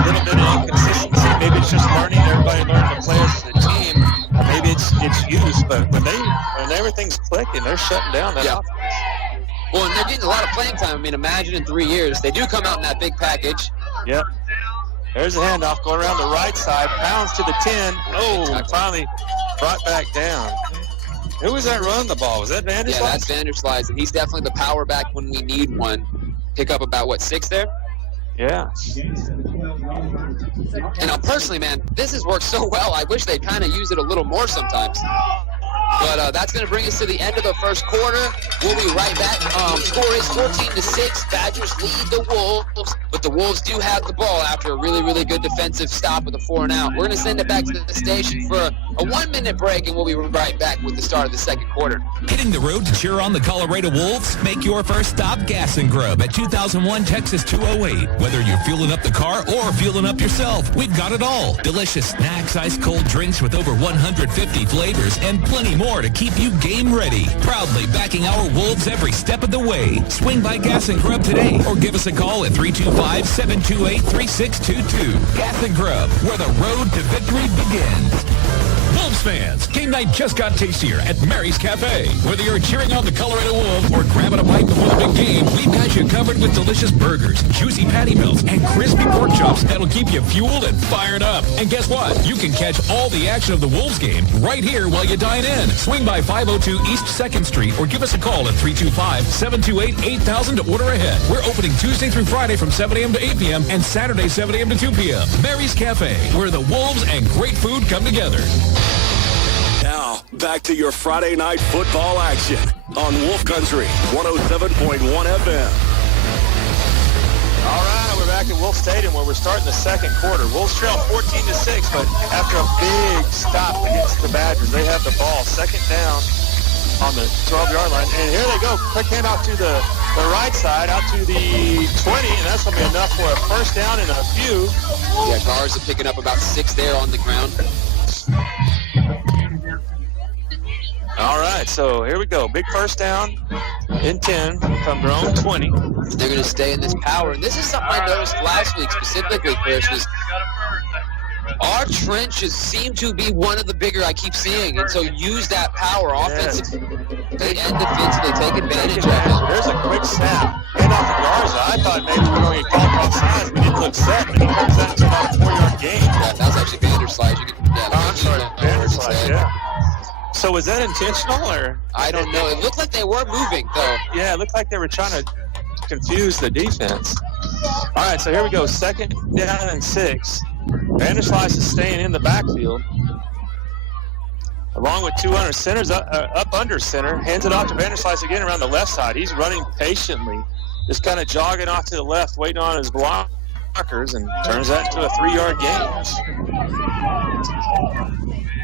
little bit of inconsistency. Maybe it's just learning. Everybody learning to play as a team. Maybe it's used, but when everything's clicking, they're shutting down that offense. Well, and they're getting a lot of playing time. I mean, imagine in 3 years. They do come out in that big package. Yep. There's a handoff going around the right side. Pounds to the 10. Oh, finally brought back down. Who was that running the ball? Was that Vanderslice? Yeah, that's Vanderslice, and he's definitely the power back when we need one. Pick up about, 6 there? Yeah. And personally, man, this has worked so well. I wish they'd kind of use it a little more sometimes. But that's going to bring us to the end of the first quarter. We'll be right back. Score is 14-6. Badgers lead the Wolves, but the Wolves do have the ball after a really good defensive stop with a 4-and-out. We're going to send it back to the station for a 1-minute break, and we'll be right back with the start of the second quarter. Hitting the road to cheer on the Colorado Wolves? Make your first stop Gas and Grub at 2001 Texas 208. Whether you're fueling up the car or fueling up yourself, we've got it all. Delicious snacks, ice-cold drinks with over 150 flavors, and plenty more to keep you game ready. Proudly backing our Wolves every step of the way. Swing by Gas and Grub today or give us a call at 325-728-3622. Gas and Grub, where the road to victory begins. Wolves fans, game night just got tastier at Mary's Cafe. Whether you're cheering on the Colorado Wolves or grabbing a bite before the big game, we've got you covered with delicious burgers, juicy patty melts, and crispy pork chops that'll keep you fueled and fired up. And guess what? You can catch all the action of the Wolves game right here while you dine in. Swing by 502 East 2nd Street or give us a call at 325-728-8000 to order ahead. We're opening Tuesday through Friday from 7 a.m. to 8 p.m. and Saturday 7 a.m. to 2 p.m. Mary's Cafe, where the Wolves and great food come together. Now, back to your Friday night football action on Wolf Country 107.1 FM. All right, we're back at Wolf Stadium where we're starting the second quarter. Wolves trail 14-6, but after a big stop against the Badgers, they have the ball. Second down on the 12-yard line. And here they go. Quick handoff to the right side, out to the 20, and that's going to be enough for a first down and a few. Yeah, Garza picking up about 6 there on the ground. All right, so here we go. Big first down in 10 from their own 20. They're going to stay in this power. And this is something I noticed last week specifically, Chris, was our trenches seem to be one of the bigger I keep seeing, and so use that power offensively and defensively, take advantage of it. There's a quick snap. Hand off to Garza. I thought maybe we were going to get called offsides. We didn't look set, but he comes out to about a 4-yard gain. Yeah, that was actually Vanderslice. I'm sorry, Vanderslice, yeah. So was that intentional, or? I don't know. It looked like they were moving, though. Yeah, it looked like they were trying to confuse the defense. All right, so here we go. 2nd down and 6. Vanderslice is staying in the backfield. Along with 2 under centers, up under center. Hands it off to Vanderslice again around the left side. He's running patiently, just kind of jogging off to the left, waiting on his blockers, and turns that into a 3-yard gain.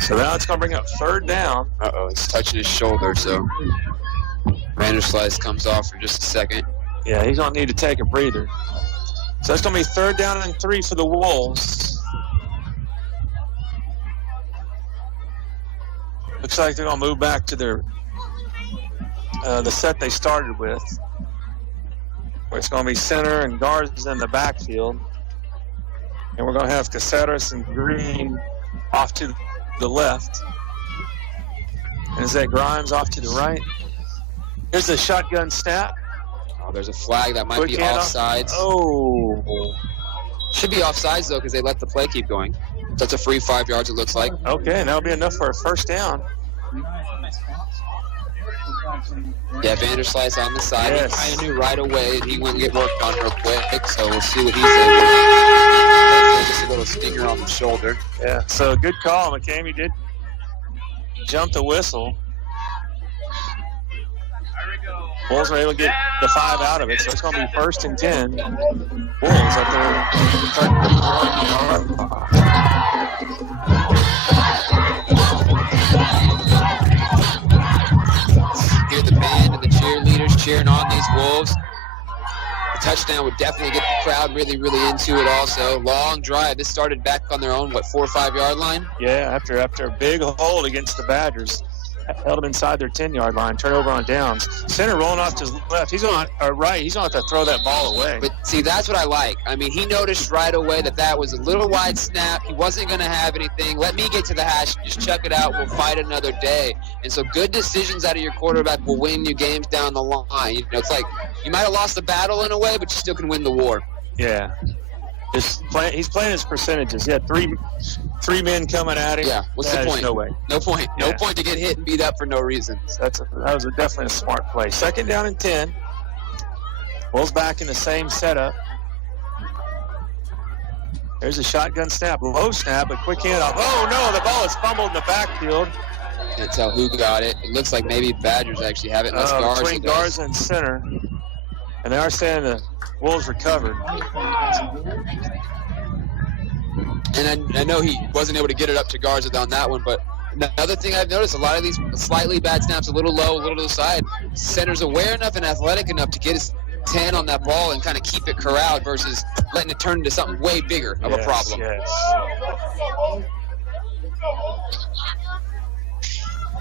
So now it's going to bring up 3rd down. Uh-oh, he's touching his shoulder, so Vanderslice comes off for just a second. Yeah, he's going to need to take a breather. So it's going to be 3rd down and 3 for the Wolves. Looks like they're going to move back to their the set they started with, where it's going to be center and guards in the backfield. And we're going to have Caceres and Green off to the left. And is that Grimes off to the right? Here's the shotgun snap. Oh, there's a flag that might Quick be handoff. offsides. Oh. Should be offsides, though, because they let the play keep going. That's a free 5 yards, it looks like. Okay, and that'll be enough for a 1st down. Yeah, Vanderslice on the side. Yes. He kind of knew right away he wouldn't get worked on real quick, so we'll see what he says. Just a little stinger on the shoulder. Yeah, so good call. McCamey did jump the whistle. Bulls were able to get the 5 out of it, so it's going to be 1st and 10. Bulls at their 30-yard line. Hear the band and the cheerleaders cheering on these Wolves. A touchdown would definitely get the crowd really, really into it also. Long drive. This started back on their own, 4 or 5 yard line? Yeah, after a big hold against the Badgers. Held them inside their 10-yard line. Turnover on downs. Center rolling off to his left. He's on right. He's going to have to throw that ball away. But see, that's what I like. I mean, he noticed right away that was a little wide snap. He wasn't going to have anything. Let me get to the hash. Just chuck it out. We'll fight another day. And so good decisions out of your quarterback will win you games down the line. You know, it's like you might have lost the battle in a way, but you still can win the war. Yeah. He's playing his percentages. He had three men coming at him. Yeah, what's the point? No way. No point. Yeah. No point to get hit and beat up for no reason. That was definitely a smart play. 2nd down and 10. Wolves back in the same setup. There's a shotgun snap. Low snap, but quick handoff. Oh, no, the ball is fumbled in the backfield. Can't tell who got it. It looks like maybe Badgers actually have it. Unless Garza between does. Garza and center. And they are saying the Wolves recovered. And I know he wasn't able to get it up to Garza on that one, but another thing I've noticed, a lot of these slightly bad snaps, a little low, a little to the side, center's aware enough and athletic enough to get his 10 on that ball and kind of keep it corralled versus letting it turn into something way bigger of a problem. Yes.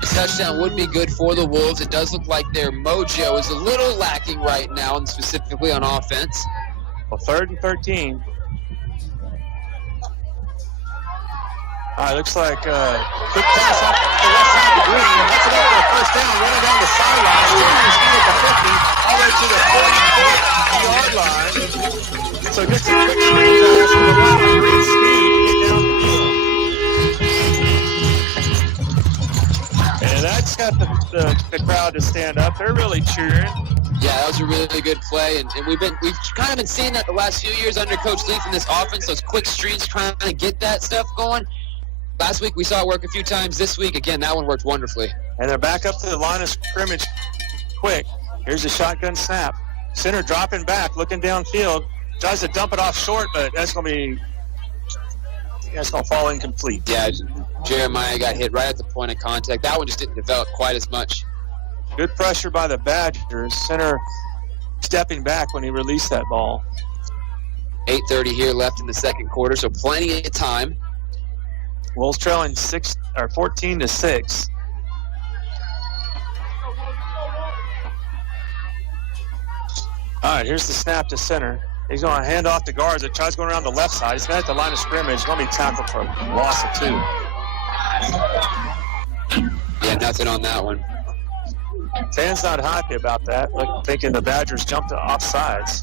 The touchdown would be good for the Wolves. It does look like their mojo is a little lacking right now, and specifically on offense. Well, 3rd and 13. All right, looks like quick pass off the left side to Green. That's enough for a 1st down. Running down the sideline. Still at the 50, all the way to the 40-yard line. So just a quick screen pass from the line on Green's speed to get down the field. And that's got the crowd to stand up. They're really cheering. Yeah, that was a really good play, and we've kind of been seeing that the last few years under Coach Leaf in this offense. Those quick streaks, trying to get that stuff going. Last week we saw it work a few times. This week, again, that one worked wonderfully. And they're back up to the line of scrimmage quick. Here's a shotgun snap. Center dropping back, looking downfield. Tries to dump it off short, but that's going to fall incomplete. Yeah, Jeremiah got hit right at the point of contact. That one just didn't develop quite as much. Good pressure by the Badgers. Center stepping back when he released that ball. 8:30 here left in the 2nd quarter, so plenty of time. Wolves trailing 14-6. All right, here's the snap to center. He's going to hand off to guards. It tries going around the left side. He's at the line of scrimmage. He's going to be tackled for a loss of 2. Yeah, nothing on that one. Fans not happy about that, thinking the Badgers jumped to offsides.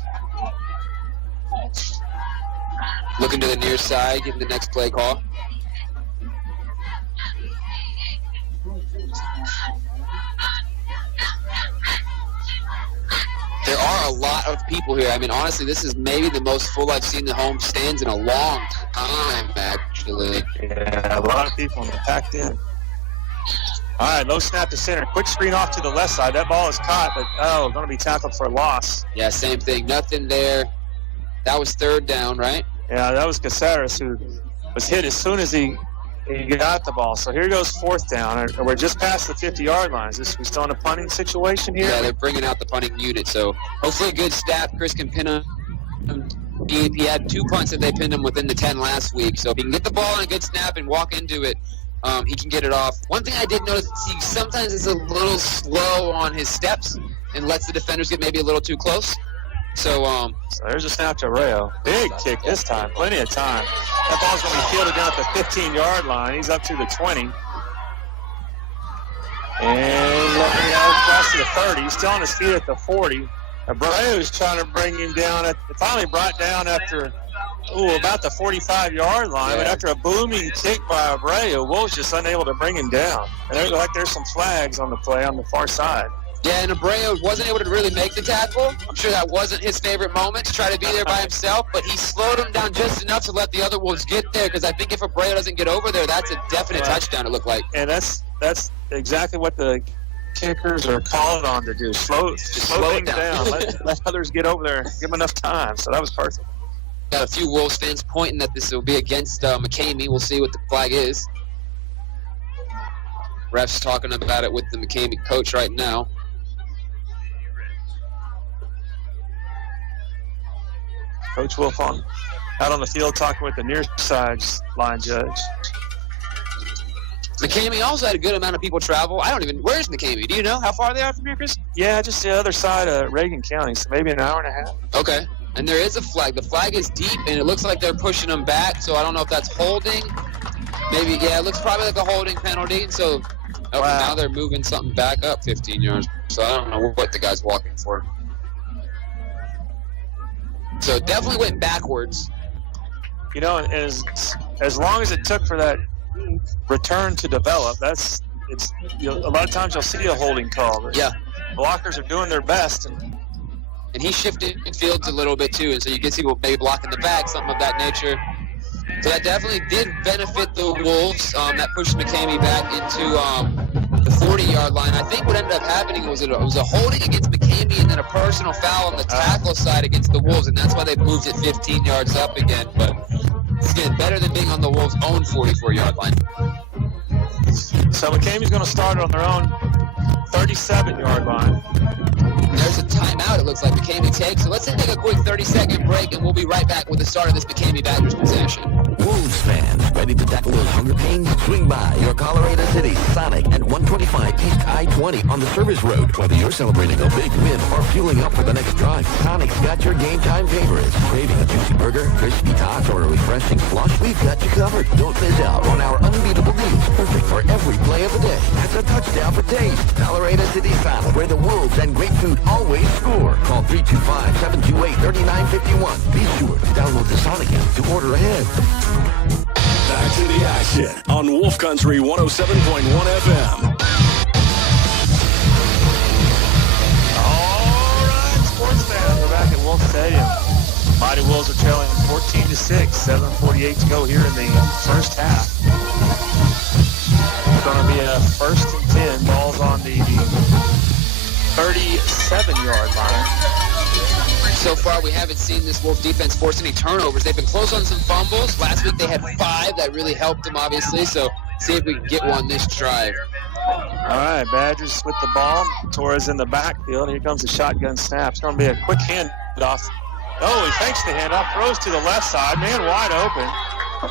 Looking to the near side, getting the next play call. There are a lot of people here. I mean, honestly, this is maybe the most full I've seen the home stands in a long time, actually. Yeah, a lot of people packed in. All right, low snap to center. Quick screen off to the left side. That ball is caught, but, going to be tackled for a loss. Yeah, same thing. Nothing there. That was 3rd down, right? Yeah, that was Caceres who was hit as soon as he got the ball. So here goes 4th down. We're just past the 50-yard line. Is we still in a punting situation here? Yeah, they're bringing out the punting unit. So hopefully a good snap. Chris can pin him. He had 2 punts that they pinned him within the 10 last week. So if he can get the ball on a good snap and walk into it, he can get it off. One thing I did notice, he sometimes is a little slow on his steps and lets the defenders get maybe a little too close. So there's a snap to Arroyo. Big kick this time. Plenty of time. That ball's going to be fielded down at the 15-yard line. He's up to the 20. And across to the 30. He's still on his feet at the 40. Abreu's trying to bring him down. Finally brought down after, about the 45-yard line. Yeah. But after a booming kick by Abreu, Wolves just unable to bring him down. And there's some flags on the play on the far side. Yeah, and Abreu wasn't able to really make the tackle. I'm sure that wasn't his favorite moment to try to be there by himself, but he slowed him down just enough to let the other Wolves get there, because I think if Abreu doesn't get over there, that's a definite touchdown, it looked like. And that's exactly what the kickers are called on to do. Slow things down. Let others get over there. Give them enough time. So that was perfect. Got a few Wolves fans pointing that this will be against McCamey. We'll see what the flag is. Ref's talking about it with the McCamey coach right now. Coach Wolf out on the field talking with the near side line judge. McCamey also had a good amount of people travel. Where's McCamey? Do you know how far they are from here, Chris? Yeah, just the other side of Reagan County, so maybe an hour and a half. Okay. And there is a flag. The flag is deep, and it looks like they're pushing them back, so I don't know if that's holding. Maybe, it looks probably like a holding penalty. So now they're moving something back up 15 yards. So I don't know what the guy's walking for. So it definitely went backwards. And as long as it took for that return to develop, a lot of times you'll see a holding call. Yeah. Blockers are doing their best. And he shifted fields a little bit too, and so you get people maybe blocking the back, something of that nature. So that definitely did benefit the Wolves. That pushed McCamey back into the 40-yard line. I think what ended up happening was it was a holding against McCamey and then a personal foul on the tackle side against the Wolves, and that's why they moved it 15 yards up again. But it's again better than being on the Wolves' own 44-yard line. So McCamey's going to start on their own 37-yard line. There's a timeout, it looks like McCamey takes. So let's take a quick 30-second break, and we'll be right back with the start of this McCamey Badgers possession. Wolves fans, ready to tackle those hunger pains? Swing by your Colorado City Sonic at 125 East I-20 on the service road. Whether you're celebrating a big win or fueling up for the next drive, Sonic's got your game time favorites. Craving a juicy burger, crispy tots, or a refreshing slush? We've got you covered. Don't miss out on our unbeatable deals. Perfect for every play of the day. That's a touchdown for taste. Colorado City Sonic, where the Wolves and great food always score. Call 325-728-3951. Be sure to download the Sonic app to order ahead. Back to the action on Wolf Country 107.1 FM. All right, sports fans, we're back at Wolf Stadium. Mighty Wolves are trailing 14-6, 7:48 to go here in the first half. It's going to be a 1st and 10. Ball's on the 37-yard line. So far, we haven't seen this Wolf defense force any turnovers. They've been close on some fumbles. Last week, they had 5. That really helped them, obviously. So, see if we can get one this drive. All right, Badgers with the ball. Torres in the backfield. Here comes the shotgun snap. It's going to be a quick handoff. Oh, he fakes the handoff, throws to the left side. Man wide open.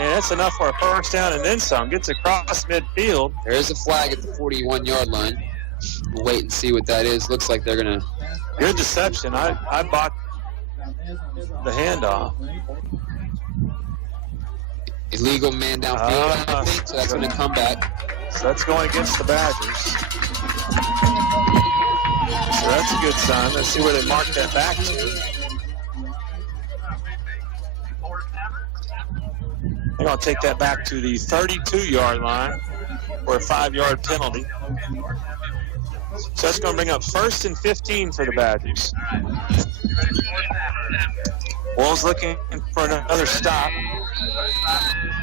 And that's enough for a first down and then some. Gets across midfield. There's a flag at the 41-yard line. We'll wait and see what that is. Looks like they're going to... Good deception. I bought the handoff. Illegal man downfield, I think, so that's going to come back. So that's going against the Badgers. So that's a good sign. Let's see where they mark that back to. They're going to take that back to the 32-yard line for a 5-yard penalty. So that's going to bring up 1st and 15 for the Badgers. Wolves looking for another stop.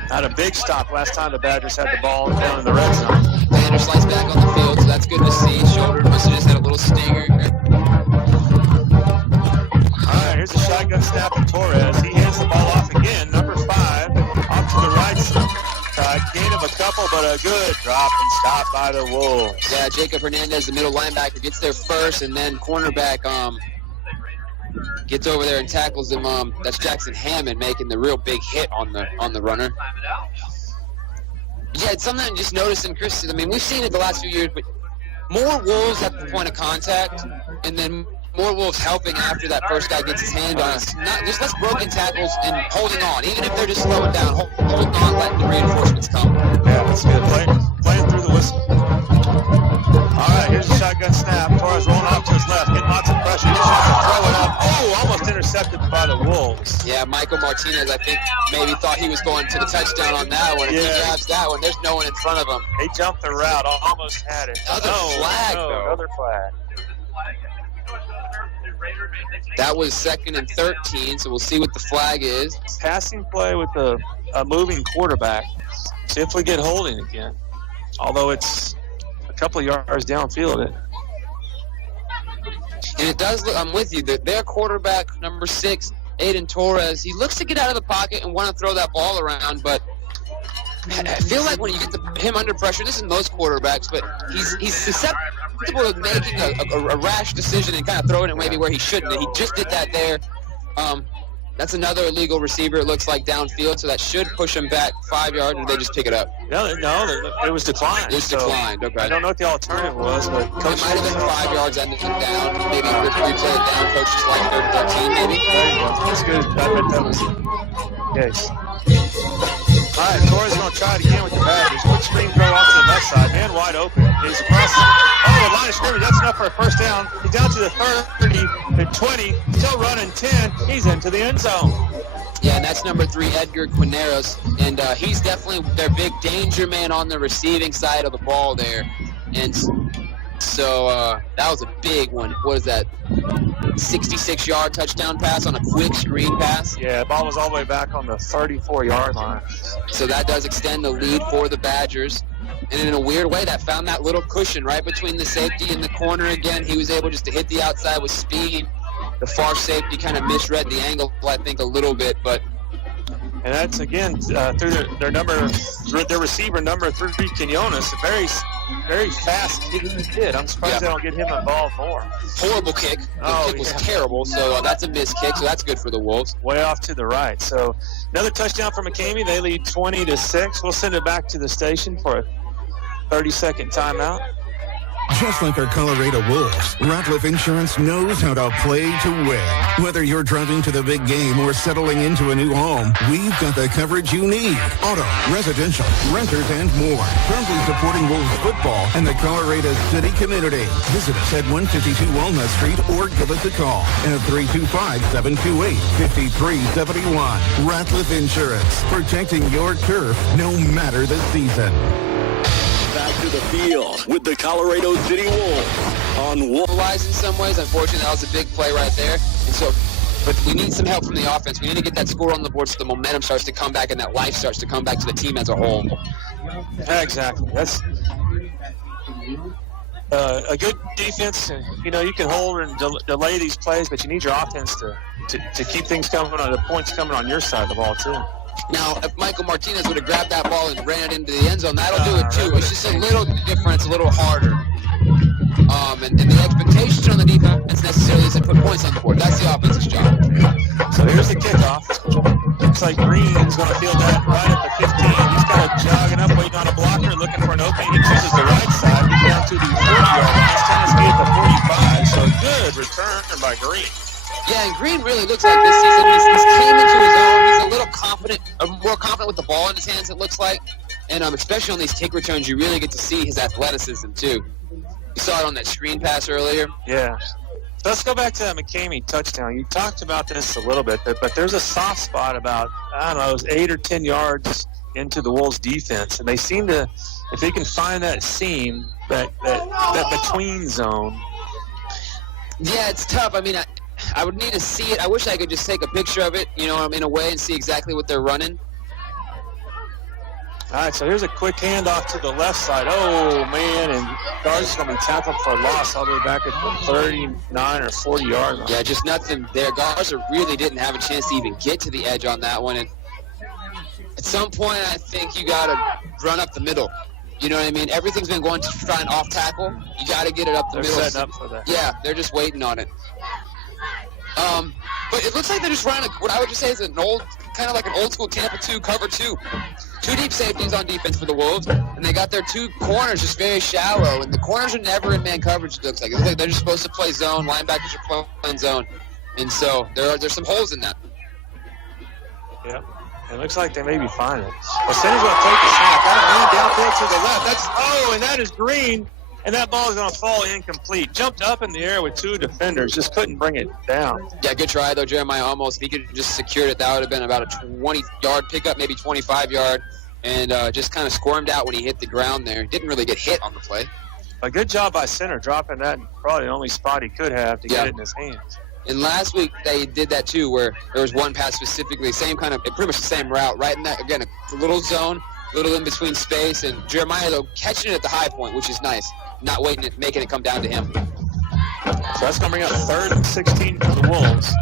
Had a big stop last time the Badgers had the ball down in the red zone. Banner slides back on the field, so that's good to see. Shoulder must have just had a little stinger. All right, here's a shotgun snap from Torres. He hands the ball off again, number 5, off to the right side. Gain of a couple, but a good drop and stop by the Wolves. Yeah, Jacob Hernandez, the middle linebacker, gets there first, and then cornerback gets over there and tackles him. That's Jackson Hammond making the real big hit on the runner. Yeah, it's something I just noticed in Chris. I mean, we've seen it the last few years, but more Wolves at the point of contact, and then more Wolves helping after that first guy gets his hand on us. Not just less broken tackles and holding on, even if they're just slowing down, holding on, letting the reinforcements come. Yeah, that's good. Playing through the whistle. All right, here's a shotgun snap. Torres rolling off to his left, getting lots of pressure. He's trying to throw it up. Oh, almost intercepted by the Wolves. Yeah, Michael Martinez, I think, maybe thought he was going to the touchdown on that one. If he grabs that one, there's no one in front of him. He jumped the route, almost had it. Another flag, though. Another flag. That was 2nd and 13, so we'll see what the flag is. Passing play with a moving quarterback. See if we get holding again. Although it's a couple of yards downfield. And it does look, I'm with you, their quarterback, number 6, Aiden Torres, he looks to get out of the pocket and want to throw that ball around, but I feel like when you get him under pressure, this is most quarterbacks, but he's susceptible to making a rash decision and kind of throwing it maybe where he shouldn't. And he just did that there. That's another illegal receiver, it looks like, downfield, so that should push him back 5 yards, or they just pick it up. No, it was declined. It was declined, okay. I don't know what the alternative was, but Coach... It might have been 5 yards ended down. Maybe replay it down. Coach just like 3rd and 13, maybe. There you go. That's good. I bet that was the case. All right, Torres going to try it again with the Badgers. Quick screen throw off to the left side. Man wide open. He's across the line of scrimmage. That's enough for a first down. He's down to the 30, the 20, still running 10. He's into the end zone. Yeah, and that's number 3, Edgar Quineros. And he's definitely their big danger man on the receiving side of the ball there. And so that was a big one. What is that? 66-yard touchdown pass on a quick screen pass. Yeah, the ball was all the way back on the 34-yard line. So that does extend the lead for the Badgers. And in a weird way, that found that little cushion right between the safety and the corner again. He was able just to hit the outside with speed. The far safety kind of misread the angle, I think, a little bit, but... And that's, again, through their receiver, number 3, Quinones, a very fast kid. I'm surprised they don't get him involved more. Horrible kick. The kick was terrible, so that's a missed kick, so that's good for the Wolves. Way off to the right. So another touchdown for McCamey. They lead 20-6. We'll send it back to the station for a 30-second timeout. Just like our Colorado Wolves, Ratliff Insurance knows how to play to win. Whether you're driving to the big game or settling into a new home, we've got the coverage you need. Auto, residential, renters, and more. Proudly supporting Wolves football and the Colorado City community. Visit us at 152 Walnut Street or give us a call at 325-728-5371. Ratliff Insurance, protecting your turf no matter the season. Back to the field with the Colorado City Wolves on Wolves in some ways. Unfortunately, that was a big play right there. And so, but we need some help from the offense. We need to get that score on the board so the momentum starts to come back and that life starts to come back to the team as a whole. Exactly. That's a good defense. You know, you can hold and delay these plays, but you need your offense to keep things coming on, the points coming on your side of the ball too. Now, if Michael Martinez would have grabbed that ball and ran it into the end zone, that'll do it too. It's just a little different, a little harder. And the expectation on the defense necessarily is to put points on the board. That's the offense's job. So here's the kickoff. Looks like Green's going to field that right at the 15. He's kind of jogging up, waiting on a blocker, looking for an opening. He chooses the right side. He's down to the 40-yard line. It's Tennessee at the 45. So good return by Green. Yeah, and Green really looks like this season he's came into his own. He's a little confident, more confident with the ball in his hands, it looks like. And especially on these kick returns, you really get to see his athleticism, too. You saw it on that screen pass earlier. Yeah. So let's go back to that McCamey touchdown. You talked about this a little bit, but there's a soft spot about, 8 or 10 yards into the Wolves' defense. And they seem to, if they can find that seam, that between zone. Yeah, it's tough. I mean, I would need to see it. I wish I could just take a picture of it, in a way and see exactly what they're running. All right, so here's a quick handoff to the left side. Oh, man, and Garza's going to be tackled for a loss all the way back at the 39 or 40-yard line. Yeah, just nothing there. Garza really didn't have a chance to even get to the edge on that one. And at some point, I think you got to run up the middle. You know what I mean? Everything's been going to try and off tackle. You got to get it up the middle. They're setting up for that. Yeah, they're just waiting on it. But it looks like they're just running what I would just say is kind of like an old school Tampa 2 cover 2. 2 deep safeties on defense for the Wolves, and they got their 2 corners just very shallow, and the corners are never in man coverage, it looks like. It looks like they're just supposed to play zone, linebackers are playing zone, and so there's some holes in that. Yeah, it looks like they may be fine. Well, Center's going to take the snap. Got a man downfield to the left. And that is Green, and that ball is going to fall incomplete. Jumped up in the air with 2 defenders, just couldn't bring it down. Yeah, good try, though, Jeremiah. Almost. If he could have just secured it, that would have been about a 20-yard pickup, maybe 25-yard, and just kind of squirmed out when he hit the ground there. Didn't really get hit on the play. A good job by Center, dropping that probably the only spot he could have to get it in his hands. And last week they did that too, where there was one pass specifically, same kind of, pretty much the same route, right in that, again, a little zone, a little in between space, and Jeremiah, though, catching it at the high point, which is nice, not waiting, making it come down to him. So that's going to bring up 3rd and 16 for the Wolves.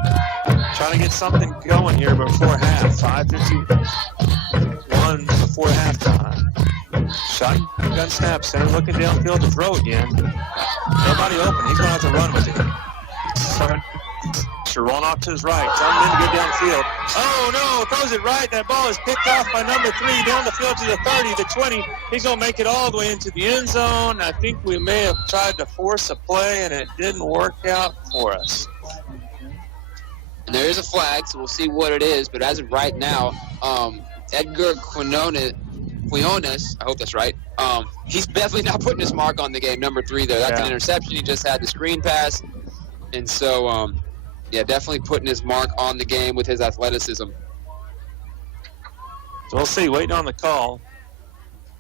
Trying to get something going here before half. 5:51 before halftime. Shotgun snap. Center looking downfield to throw again. Nobody open. He's going to have to run with it. Rolling off to his right. Telling him to get downfield. Oh, no. Throws it right. That ball is picked off by number 3 down the field to the 30, the 20. He's going to make it all the way into the end zone. I think we may have tried to force a play, and it didn't work out for us. And there is a flag, so we'll see what it is. But as of right now, Edgar Quinones, I hope that's right, he's definitely not putting his mark on the game, number 3 there. That's an interception. He just had the screen pass. And so, definitely putting his mark on the game with his athleticism. So we'll see. Waiting on the call.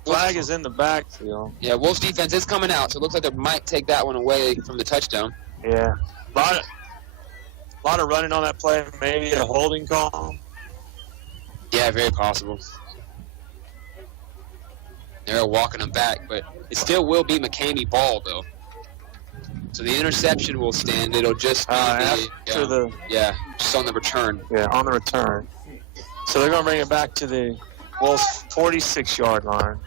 Flag is in the backfield. Yeah, Wolves defense is coming out, so it looks like they might take that one away from the touchdown. Yeah. A lot of running on that play. Maybe a holding call. Yeah, very possible. They're walking them back, but it still will be McCamey ball, though. So the interception will stand. It'll just be just on the return. Yeah, on the return. So they're going to bring it back to the Wolves' 46-yard line.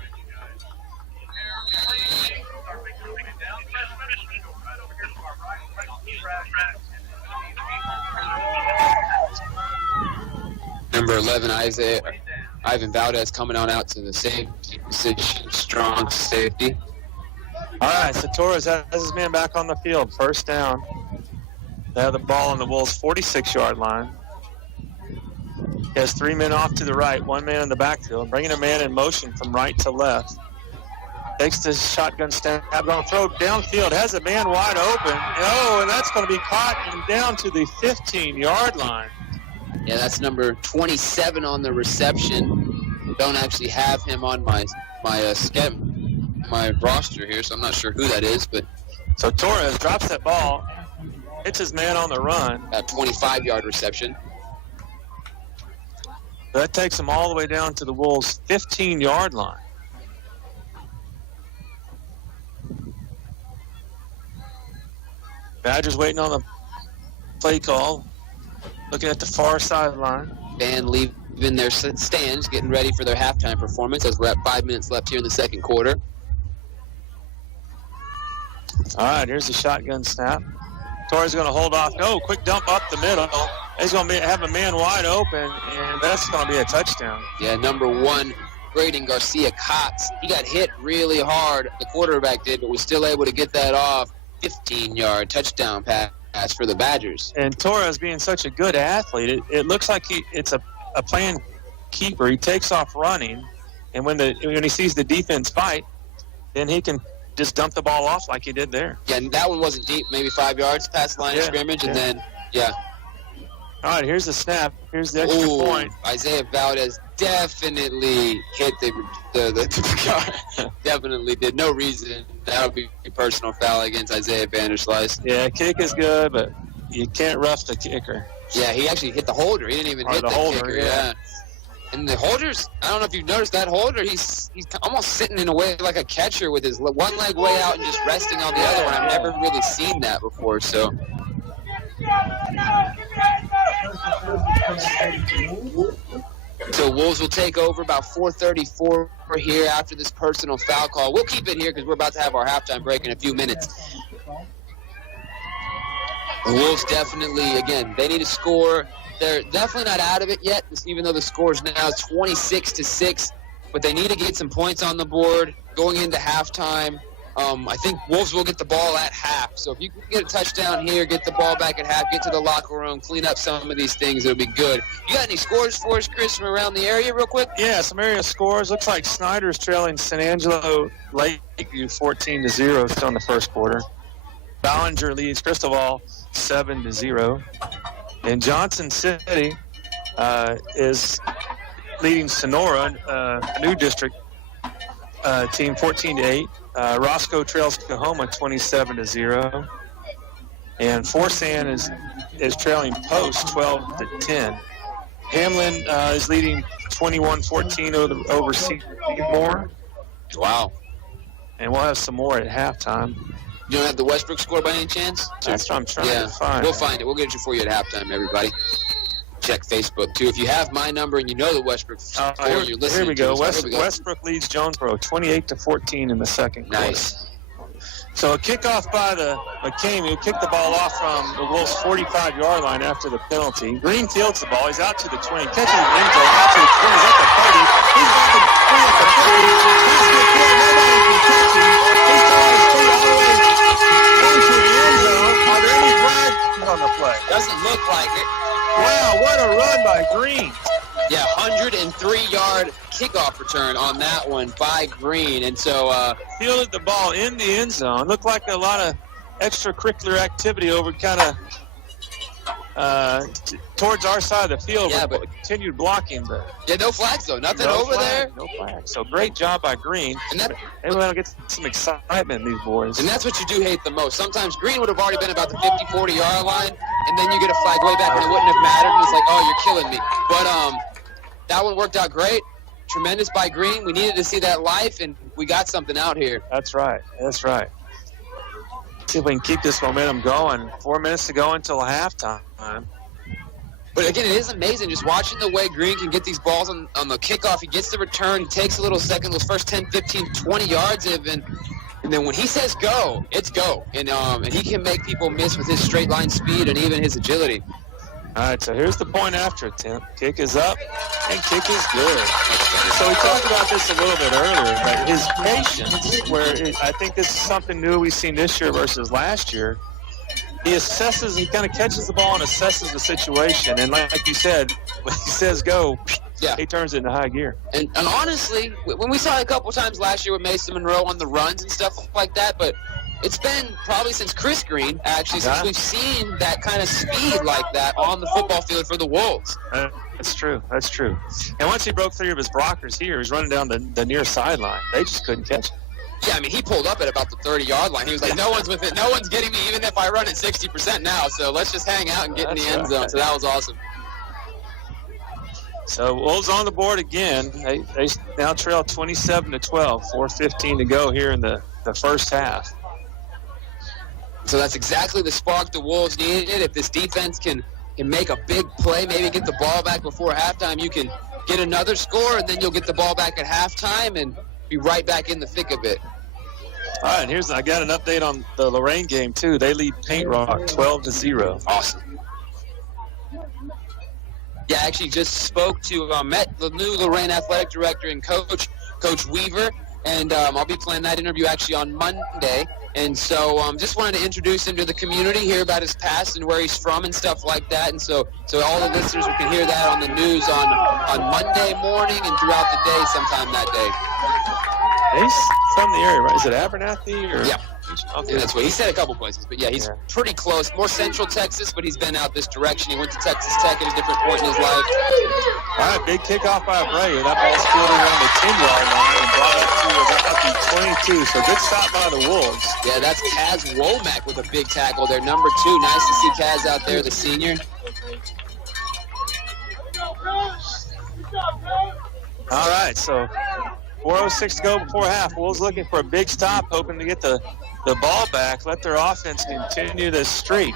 Number 11, Ivan Valdez coming on out to the safety position, strong safety. All right, so Torres has his man back on the field. First down. They have the ball on the Wolves' 46-yard line. He has 3 men off to the right, 1 man in the backfield, bringing a man in motion from right to left. Takes the shotgun snap, going to throw downfield, has a man wide open. Oh, and that's going to be caught and down to the 15-yard line. Yeah, that's number 27 on the reception. Don't actually have him on my roster here, so I'm not sure who that is. But so Torres drops that ball, hits his man on the run. A 25-yard reception. That takes him all the way down to the Wolves' 15-yard line. Badgers waiting on the play call. Looking at the far sideline. Band leaving their stands, getting ready for their halftime performance as we're at 5 minutes left here in the second quarter. All right, here's the shotgun snap. Torres going to hold off. No, quick dump up the middle. He's going to have a man wide open, and that's going to be a touchdown. Yeah, number 1, Braden Garcia-Cox. He got hit really hard, the quarterback did, but was still able to get that off. 15-yard touchdown pass pass for the Badgers. And Torres being such a good athlete, it looks like it's a playing keeper. He takes off running, and when he sees the defense fight, then he can just dump the ball off like he did there. Yeah, and that one wasn't deep, maybe 5 yards past the line of scrimmage, and then, All right, here's the snap. Here's the extra point. Isaiah Valdez definitely hit the definitely did. No reason. That would be a personal foul against Isaiah Vanderslice. Yeah, kick is good, but you can't rough the kicker. Yeah, he actually hit the holder. He didn't even hit the holder, kicker. Yeah. And the holders, I don't know if you've noticed that holder, he's almost sitting in a way like a catcher with his one leg way out and just resting on the other one. I've never really seen that before, so. So Wolves will take over about 4:34 here after this personal foul call. We'll keep it here because we're about to have our halftime break in a few minutes. The Wolves definitely, again, they need to score. They're definitely not out of it yet, even though the score is now 26-6. But they need to get some points on the board going into halftime. I think Wolves will get the ball at half. So if you can get a touchdown here, get the ball back at half, get to the locker room, clean up some of these things, it'll be good. You got any scores for us, Chris, from around the area real quick? Yeah, some area scores. Looks like Snyder's trailing San Angelo Lakeview 14-0 still in the first quarter. Ballinger leads Cristobal 7-0. And Johnson City is leading Sonora, a new district team, 14-8. Roscoe trails Coahoma 27-0. And Forsan is trailing Post 12-10. Hamlin is leading 21-14 over Seymour. Wow. And we'll have some more at halftime. You don't have the Westbrook score by any chance? That's what I'm trying to find. We'll find it. We'll get you for you at halftime, everybody. Check Facebook, too. If you have my number and you know the Westbrook score, you're listening here we go. to us. Westbrook leads Jonesboro 28-14 in the second quarter. Nice. So a kickoff by the McCamey, who kicked the ball off from the Wolves' 45-yard line after the penalty. Green fields the ball. He's out to the 20. Catches the end zone. Out to the 20. He's at the 30. He's back at the 30. He's good field. Nobody can catch him. He's throwing his feet all the way into the end zone. Are there any flags on the play? Doesn't look like it. Wow, what a run by Green. Yeah, 103-yard kickoff return on that one by Green. And so fielded the ball in the end zone. Looked like a lot of extracurricular activity over kind of towards our side of the field. Yeah, but continued blocking. But no flags, though. Nothing over there. No flags. So great job by Green. And that, everyone will get some excitement in these boys. And that's what you do hate the most. Sometimes Green would have already been about the 50, 40-yard line, and then you get a flag way back and it wouldn't have mattered. And it's like, oh, you're killing me. But that one worked out great. Tremendous by Green. We needed to see that life, and we got something out here. That's right. That's right. See if we can keep this momentum going. 4 minutes to go until halftime. But again, it is amazing just watching the way Green can get these balls on the kickoff. He gets the return. He takes a little second, those first 10, 15, 20 yards even. And then when he says go, it's go. And he can make people miss with his straight line speed and even his agility. All right, so here's the point after attempt. Kick is up, and kick is good. So we talked about this a little bit earlier, but his patience, I think this is something new we've seen this year versus last year. He kind of catches the ball and assesses the situation. And like you said, when he says go, he turns it into high gear. And honestly, when we saw it a couple times last year with Mason Monroe on the runs and stuff like that, but it's been probably since Chris Green, actually, since we've seen that kind of speed like that on the football field for the Wolves. That's true. That's true. And once he broke 3 of his blockers here, he's running down the near sideline. They just couldn't catch him. Yeah, I mean, he pulled up at about the 30-yard line. He was like, no one's with it. No one's getting me, even if I run at 60% now. So let's just hang out and get in the end zone. So that was awesome. So Wolves on the board again. They now trail 27-12. 4:15 to go here in the first half. So that's exactly the spark the Wolves needed. If this defense can make a big play, maybe get the ball back before halftime, you can get another score, and then you'll get the ball back at halftime and be right back in the thick of it. All right, and I got an update on the Lorraine game, too. They lead Paint Rock 12-0. Awesome. Yeah, I actually just spoke to met the new Lorraine athletic director and Coach Weaver, and I'll be playing that interview actually on Monday. And so just wanted to introduce him to the community, hear about his past and where he's from and stuff like that. And so all the listeners can hear that on the news on Monday morning and throughout the day sometime that day. He's from the area, right? Is it Abernathy? Or? Yeah. Okay. Yeah, that's what he said a couple places, but yeah, he's pretty close. More central Texas, but he's been out this direction. He went to Texas Tech at a different point in his life. All right, big kickoff by Abreu. That ball's fielded around the 10-yard line and brought up to about the 22. So good stop by the Wolves. Yeah, that's Kaz Womack with a big tackle there. Number 2. Nice to see Kaz out there, the senior. All right, so 4:06 to go before half. Wolves looking for a big stop, hoping to get the ball back, let their offense continue this streak.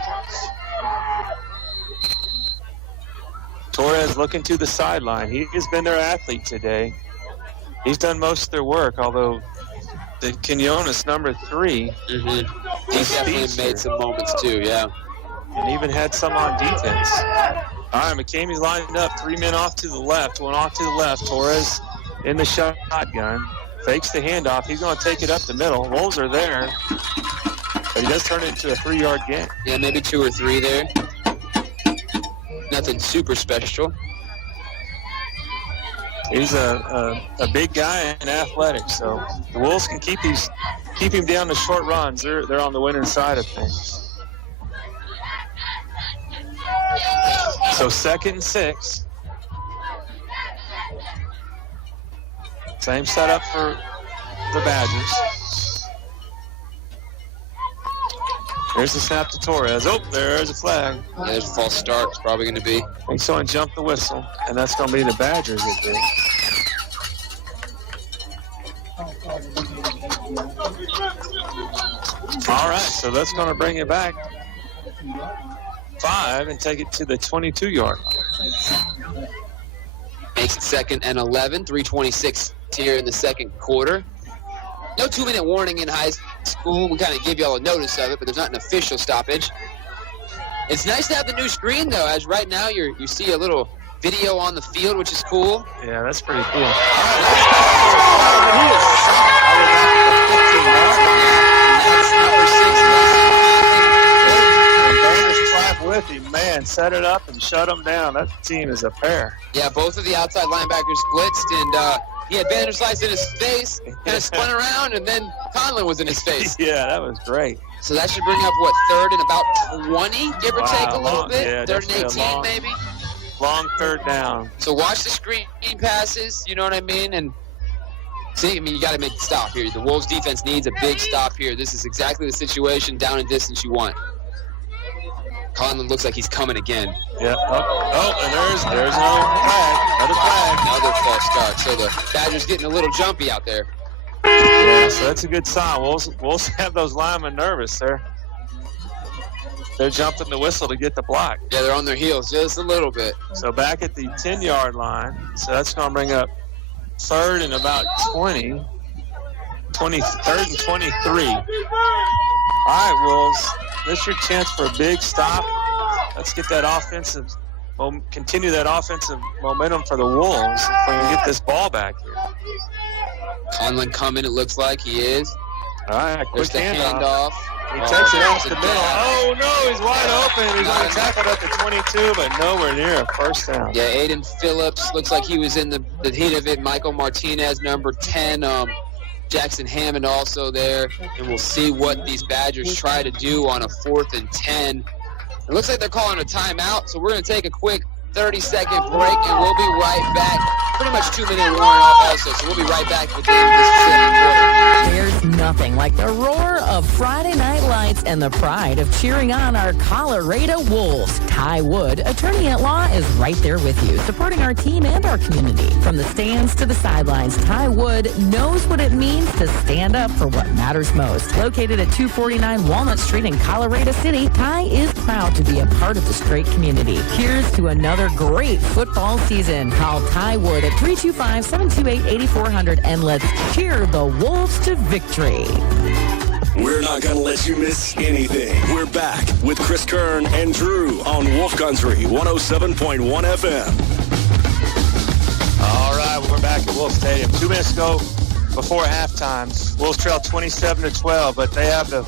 Torres looking to the sideline. He has been their athlete today. He's done most of their work, although the Quinones, number 3, He's definitely made some moments too, yeah. And even had some on defense. All right, McCamey's lined up. 3 men off to the left, one off to the left. Torres in the shotgun. Fakes the handoff. He's going to take it up the middle. Wolves are there. But he does turn it into a 3-yard gain. Yeah, maybe 2 or 3 there. Nothing super special. He's a big guy and athletic, so the Wolves can keep him down to short runs. They're on the winning side of things. So 2nd and 6. Same setup for the Badgers. There's the snap to Torres. Oh, there's a flag. Yeah, there's a false start. It's probably going to be. I think someone jumped the whistle, and that's going to be the Badgers. All right, so that's going to bring it back 5 and take it to the 22-yard line. Makes it 2nd and 11. 3:26 here in the second quarter. No 2-minute warning in high school. We kind of give you all a notice of it, but there's not an official stoppage. It's nice to have the new screen, though, as right now you see a little video on the field, which is cool. Yeah, that's pretty cool. That's number 6. With him, man, set it up and shut him down. That team is a pair. Yeah, both of the outside linebackers blitzed, and he had Vanderslice in his face, kind of spun around, and then Conlon was in his face. Yeah, that was great. So that should bring up, 3rd and about 20, give or take a little bit? Yeah, 3rd and 18, maybe? Long 3rd down. So watch the screen passes, you know what I mean? And see, you got to make the stop here. The Wolves defense needs a big stop here. This is exactly the situation, down and distance you want. Conlon looks like he's coming again. Yeah. Oh, and there's another flag. Another false start. So the Badgers getting a little jumpy out there. Yeah, so that's a good sign. Wolves have those linemen nervous. They're jumping the whistle to get the block. Yeah, they're on their heels just a little bit. So back at the 10-yard line. So that's going to bring up 3rd and about 20. 3rd and 23. All right, Wolves. This is your chance for a big stop. Let's get that continue that offensive momentum for the Wolves if we can get this ball back here. Conlon coming, it looks like he is. All right, quick There's the handoff. He takes it off the middle. Oh, no, he's wide open. He's only tackled at the 22, but nowhere near a first down. Yeah, Aiden Phillips looks like he was in the heat of it. Michael Martinez, number 10. Jackson Hammond also there, and we'll see what these Badgers try to do on a 4th and 10. It looks like they're calling a timeout, so we're going to take a quick 30-second break, and we'll be right back. Pretty much 2-minute warning also, so we'll be right back with this second quarter. There's nothing like the roar of Friday Night Lights and the pride of cheering on our Colorado Wolves. Ty Wood, attorney-at-law, is right there with you, supporting our team and our community. From the stands to the sidelines, Ty Wood knows what it means to stand up for what matters most. Located at 249 Walnut Street in Colorado City, Ty is proud to be a part of the Straight community. Here's to another great football season. Call Ty Wood at 325-728-8400 and let's cheer the Wolves to victory. We're not going to let you miss anything. We're back with Chris Kern and Drew on Wolf Country 107.1 FM. All right, we're back at Wolf Stadium. 2 minutes ago before halftime. Wolves trail 27-12, but they have the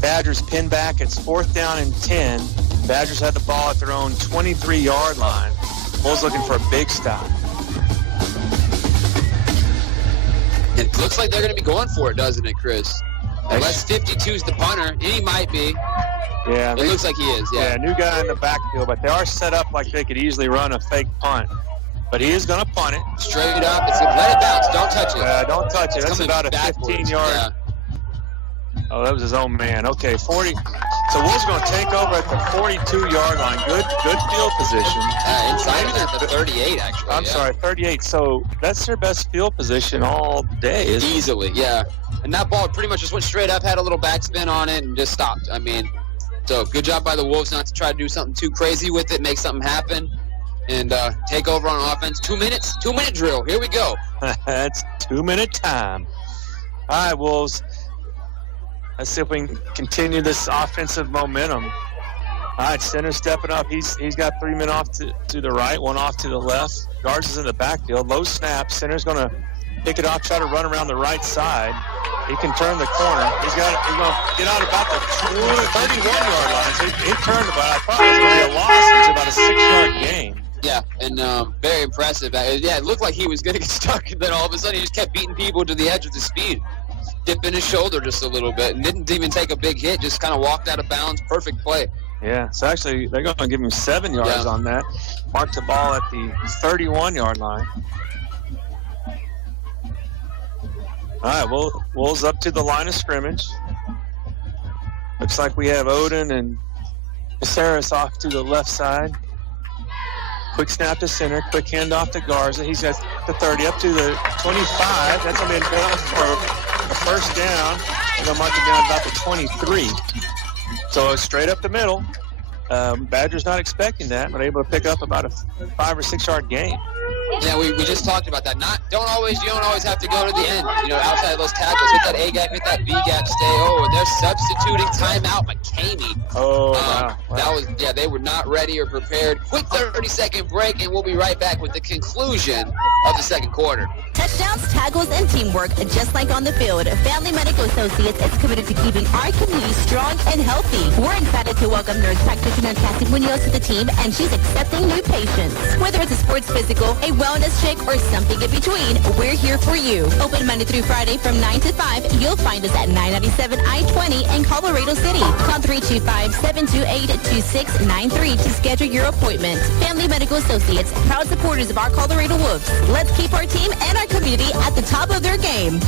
Badgers pinned back. It's 4th down and 10. Badgers had the ball at their own 23-yard line. Wolves looking for a big stop. It looks like they're going to be going for it, doesn't it, Chris? Unless 52's the punter, and he might be. Yeah, it looks like he is. Yeah, new guy in the backfield, but they are set up like they could easily run a fake punt. But he is going to punt it. Straight up. Let it bounce. Don't touch it. Don't touch it. That's about a 15-yard. Yeah. Oh, that was his own man. Okay, 40. So Wolves going to take over at the 42-yard line. Good field position. Inside of the 38, actually. I'm sorry, 38. So that's their best field position all day. Easily, yeah. And that ball pretty much just went straight up, had a little backspin on it, and just stopped. I mean, so good job by the Wolves not to try to do something too crazy with it, make something happen, and take over on offense. 2 minutes, 2-minute drill. Here we go. That's 2-minute time. All right, Wolves. Let's see if we can continue this offensive momentum. All right, center stepping up. He's got 3 men off to the right, 1 off to the left. Guards is in the backfield. Low snap. Center's going to pick it off, try to run around the right side. He can turn the corner. He's going to get out about the 31-yard line. So he turned, but I thought it was going to be a loss. It's about a 6-yard gain. Yeah, and very impressive. Yeah, it looked like he was going to get stuck, and then all of a sudden he just kept beating people to the edge with his speed. Dipping his shoulder just a little bit and didn't even take a big hit, just kind of walked out of bounds. Perfect play. Yeah, so actually they're going to give him 7 yards on that. Mark the ball at the 31-yard line. All right, Wolves up to the line of scrimmage. Looks like we have Odin and Caceres off to the left side. Quick snap to center, quick handoff to Garza. He's got the 30 up to the 25. That's going to be enough for a first down. They're going to mark it down about the 23. So straight up the middle. Badgers not expecting that, but able to pick up about a 5 or 6 yard gain. Yeah, we just talked about that. You don't always have to go to the end. Outside of those tackles, hit that A gap, hit that B gap, stay. Oh, and they're substituting timeout. McCamey. Oh, wow. That was they were not ready or prepared. Quick 30-second break, and we'll be right back with the conclusion of the second quarter. Touchdowns, tackles, and teamwork, just like on the field. Family Medical Associates is committed to keeping our community strong and healthy. We're excited to welcome nurse practitioner Cassie Munoz to the team, and she's accepting new patients. Whether it's a sports physical, a wellness check, or something in between, we're here for you. Open Monday through Friday from 9 to 5. You'll find us at 997 I-20 in Colorado City. Call 325-728-2693 to schedule your appointment. Family Medical Associates, proud supporters of our Colorado Wolves. Let's keep our team and our community at the top of their game.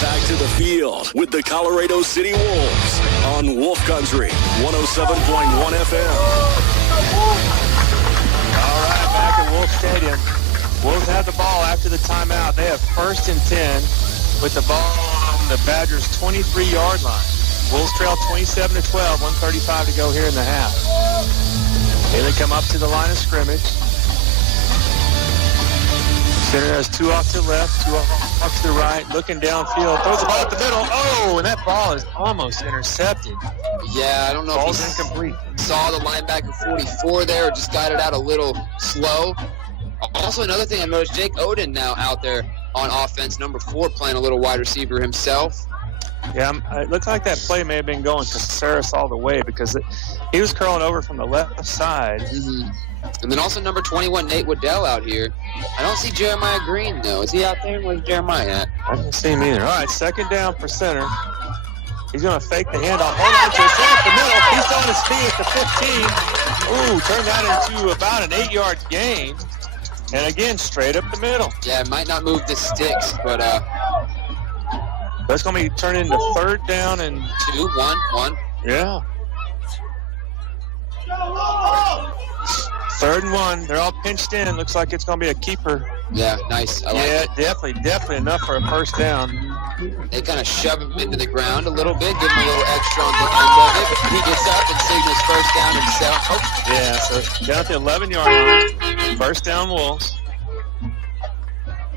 Back to the field with the Colorado City Wolves on Wolf Country 107.1 FM. All right, back at Wolf Stadium. Wolves have the ball after the timeout. They have 1st and 10 with the ball on the Badgers' 23-yard line. Wolves trail 27-12, 1:35 to go here in the half. Here they come up to the line of scrimmage. Center has 2 off to the left, 2 off to the right, looking downfield, throws the ball up the middle. Oh, and that ball is almost intercepted. Yeah, I don't know Ball's if he incomplete. saw the linebacker 44 there or just got it out a little slow. Also, another thing I noticed, Jake Odin now out there on offense, number 4, playing a little wide receiver himself. Yeah, it looked like that play may have been going to Caceres all the way because he was curling over from the left side. Mm-hmm. And then also number 21, Nate Waddell out here. I don't see Jeremiah Green, though. Is he out there? Where's Jeremiah at? I don't see him either. All right, 2nd down for center. He's going to fake the handoff. Hold on to his head at the middle. He's on his feet at the 15. Ooh, turned that into about an 8-yard gain. And again, straight up the middle. Yeah, it might not move the sticks, but that's going to be turned into 3rd down and 2, 1. Yeah. 3rd and 1. They're all pinched in. Looks like it's going to be a keeper. Yeah, nice. I like it. Definitely enough for a first down. They kind of shove him into the ground a little bit, give him a little extra on the end of it. He gets up and signals first down himself. Oh. Yeah, so down at the 11-yard line. First down Wolves.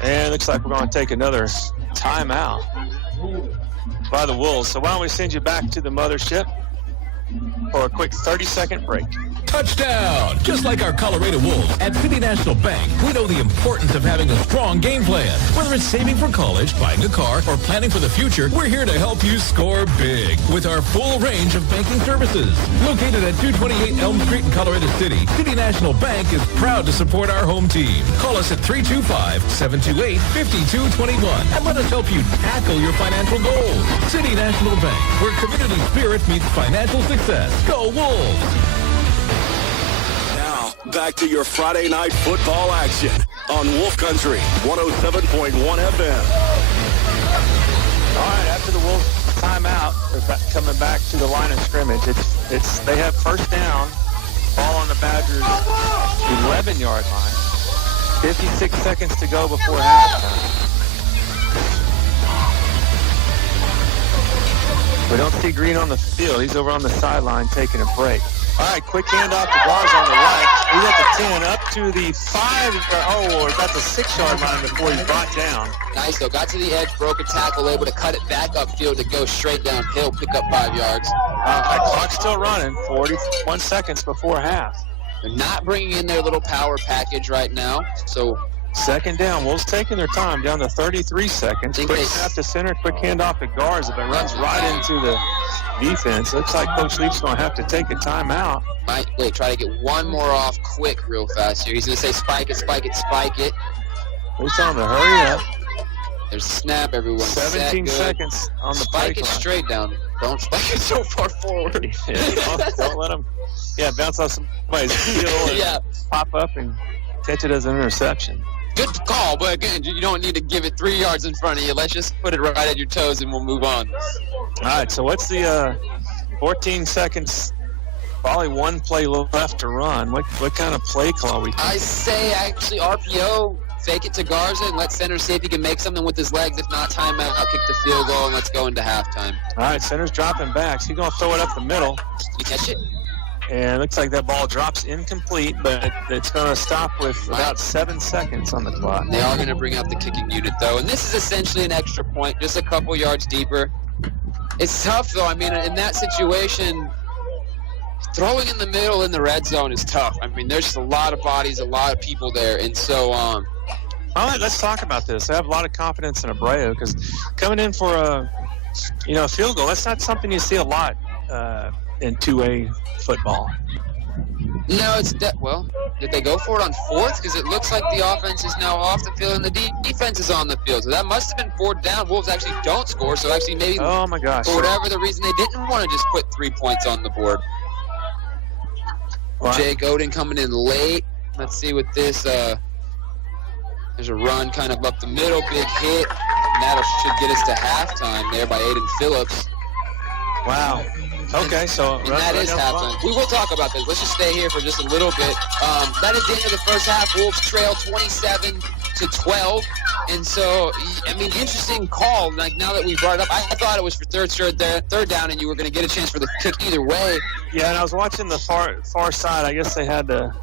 And it looks like we're going to take another timeout by the Wolves. So why don't we send you back to the mothership for a quick 30-second break. Touchdown! Just like our Colorado Wolves, at City National Bank, we know the importance of having a strong game plan. Whether it's saving for college, buying a car, or planning for the future, we're here to help you score big with our full range of banking services. Located at 228 Elm Street in Colorado City, City National Bank is proud to support our home team. Call us at 325-728-5221 and let us help you tackle your financial goals. City National Bank, where community spirit meets financial success. Go Wolves! Now, back to your Friday night football action on Wolf Country 107.1 FM. All right, after the Wolves timeout, they're coming back to the line of scrimmage. They have first down, ball on the Badgers' 11-yard line. 56 seconds to go before halftime. We don't see Green on the field. He's over on the sideline taking a break. All right, quick handoff to Gars on the right. He's at the 10, up to the 5, or about the 6-yard line before he's brought down. Nice, though. Got to the edge, broke a tackle, able to cut it back upfield to go straight downhill, pick up 5 yards. Clock's still running, 41 seconds before half. They're not bringing in their little power package right now, so... Second down. Wolves taking their time down to 33 seconds. Quick snap to center, quick handoff to Gars. If it runs right into the defense, looks like Coach Leaf's going to have to take a timeout. Wait, try to get one more off quick real fast here. He's going to say spike it, spike it, spike it. He's telling him to hurry up. There's a snap, everyone. 17 seconds on the spike it straight down. Don't spike it so far forward. Don't let him bounce off somebody's heel and pop up and catch it as an interception. Good call, but again, you don't need to give it 3 yards in front of you. Let's just put it right at your toes and we'll move on. All right, so what's the 14 seconds, probably one play left to run. What kind of play call we think? I say actually RPO, fake it to Garza and let center see if he can make something with his legs. If not, timeout, kick the field goal, and let's go into halftime. All right, center's dropping backs. He's going to throw it up the middle. Did you catch it? And it looks like that ball drops incomplete, but it's going to stop with about 7 seconds on the clock. They are going to bring out the kicking unit, though. And this is essentially an extra point, just a couple yards deeper. It's tough, though. I mean, in that situation, throwing in the middle in the red zone is tough. I mean, there's just a lot of bodies, a lot of people there. And so all right, let's talk about this. I have a lot of confidence in Abreu because coming in for a field goal, that's not something you see a lot in 2A football. No, did they go for it on 4th? Because it looks like the offense is now off the field and the defense is on the field. So that must have been 4th down. Wolves actually don't score, so actually maybe oh my gosh, for whatever the reason, they didn't want to just put 3 points on the board. Wow. Jake Oden coming in late. Let's see what this, there's a run kind of up the middle, big hit. And that should get us to halftime there by Aiden Phillips. Wow. Okay, so that is halftime. We will talk about this. Let's just stay here for just a little bit. That is the end of the first half. Wolves trail 27-12. And so, I mean, interesting call. Like, now that we brought it up, I thought it was for third down, and you were going to get a chance for the kick either way. Yeah, and I was watching the far side. I guess they had to...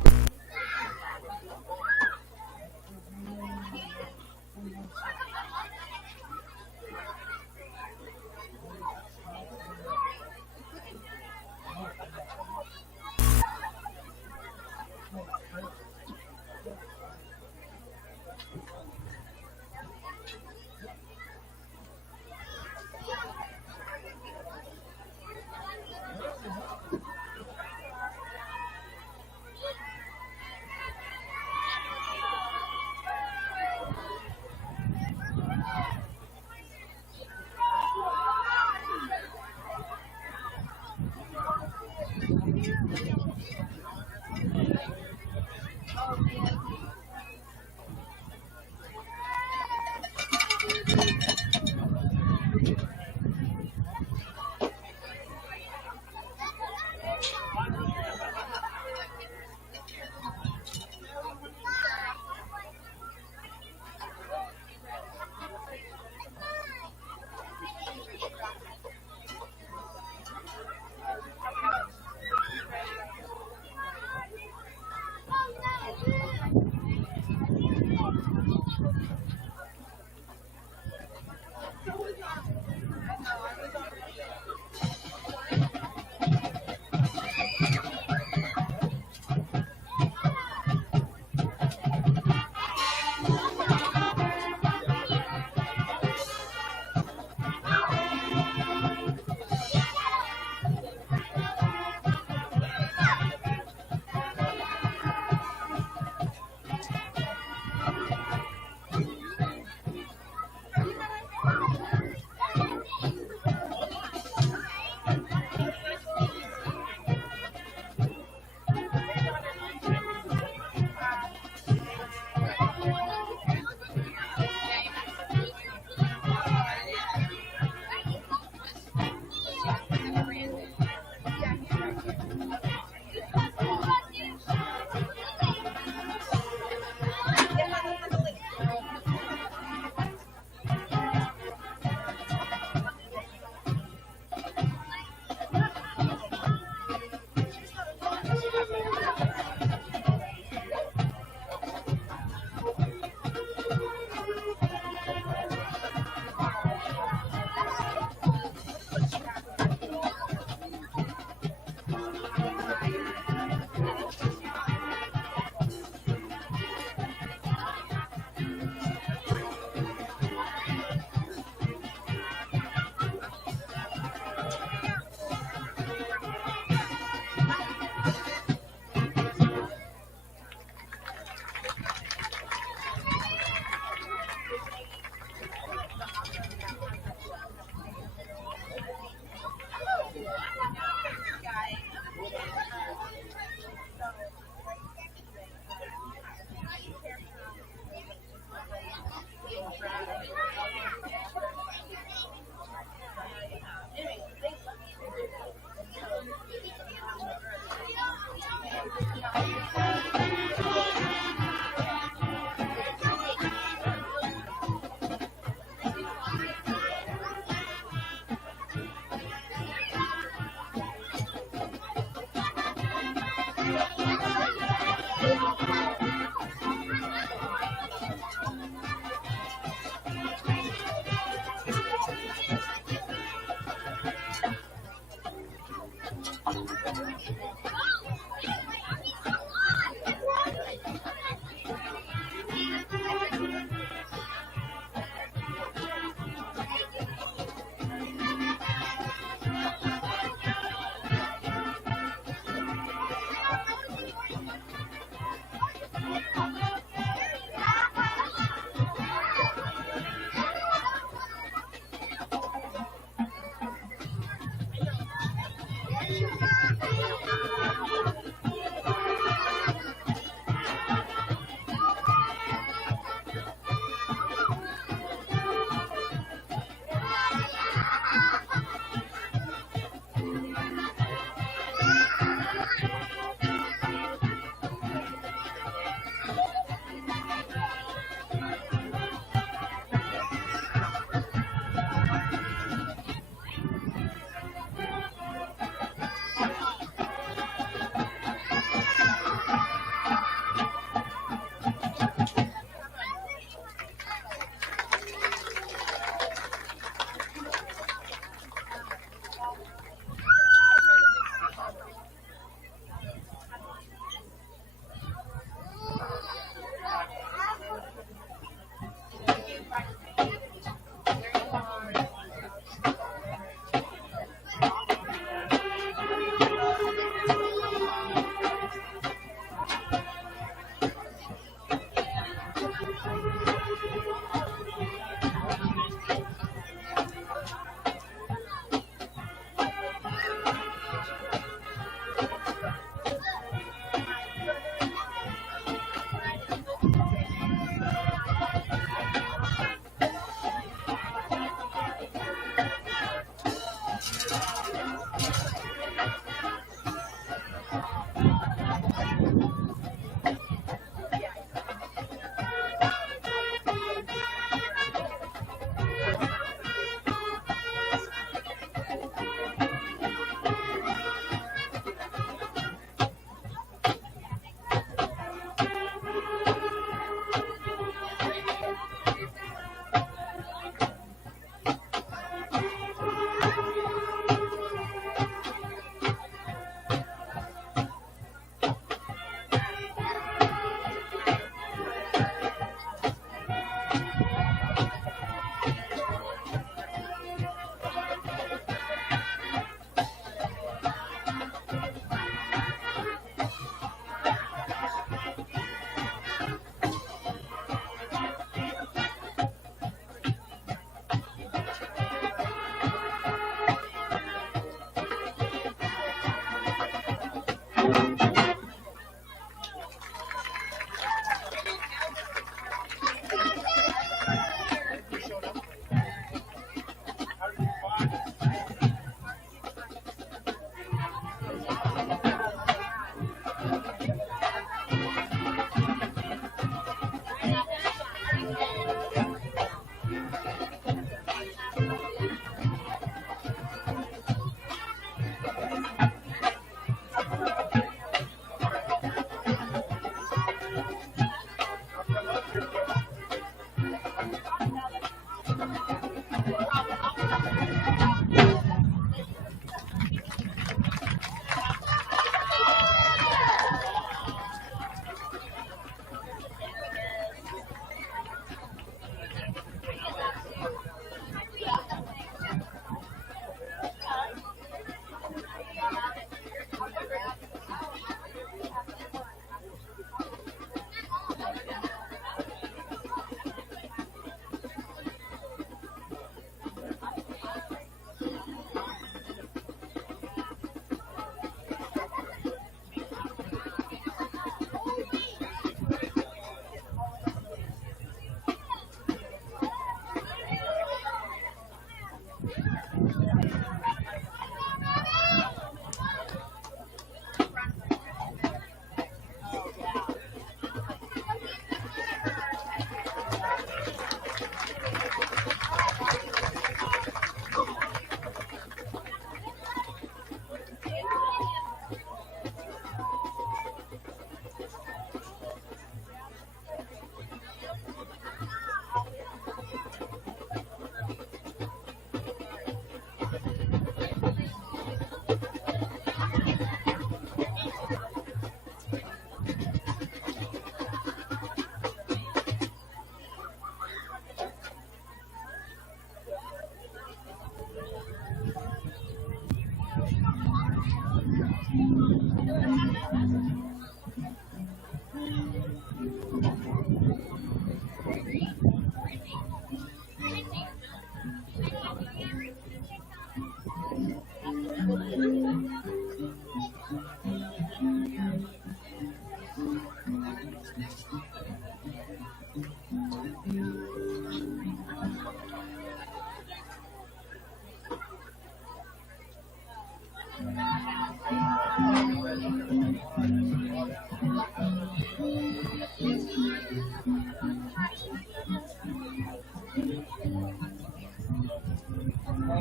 Ladies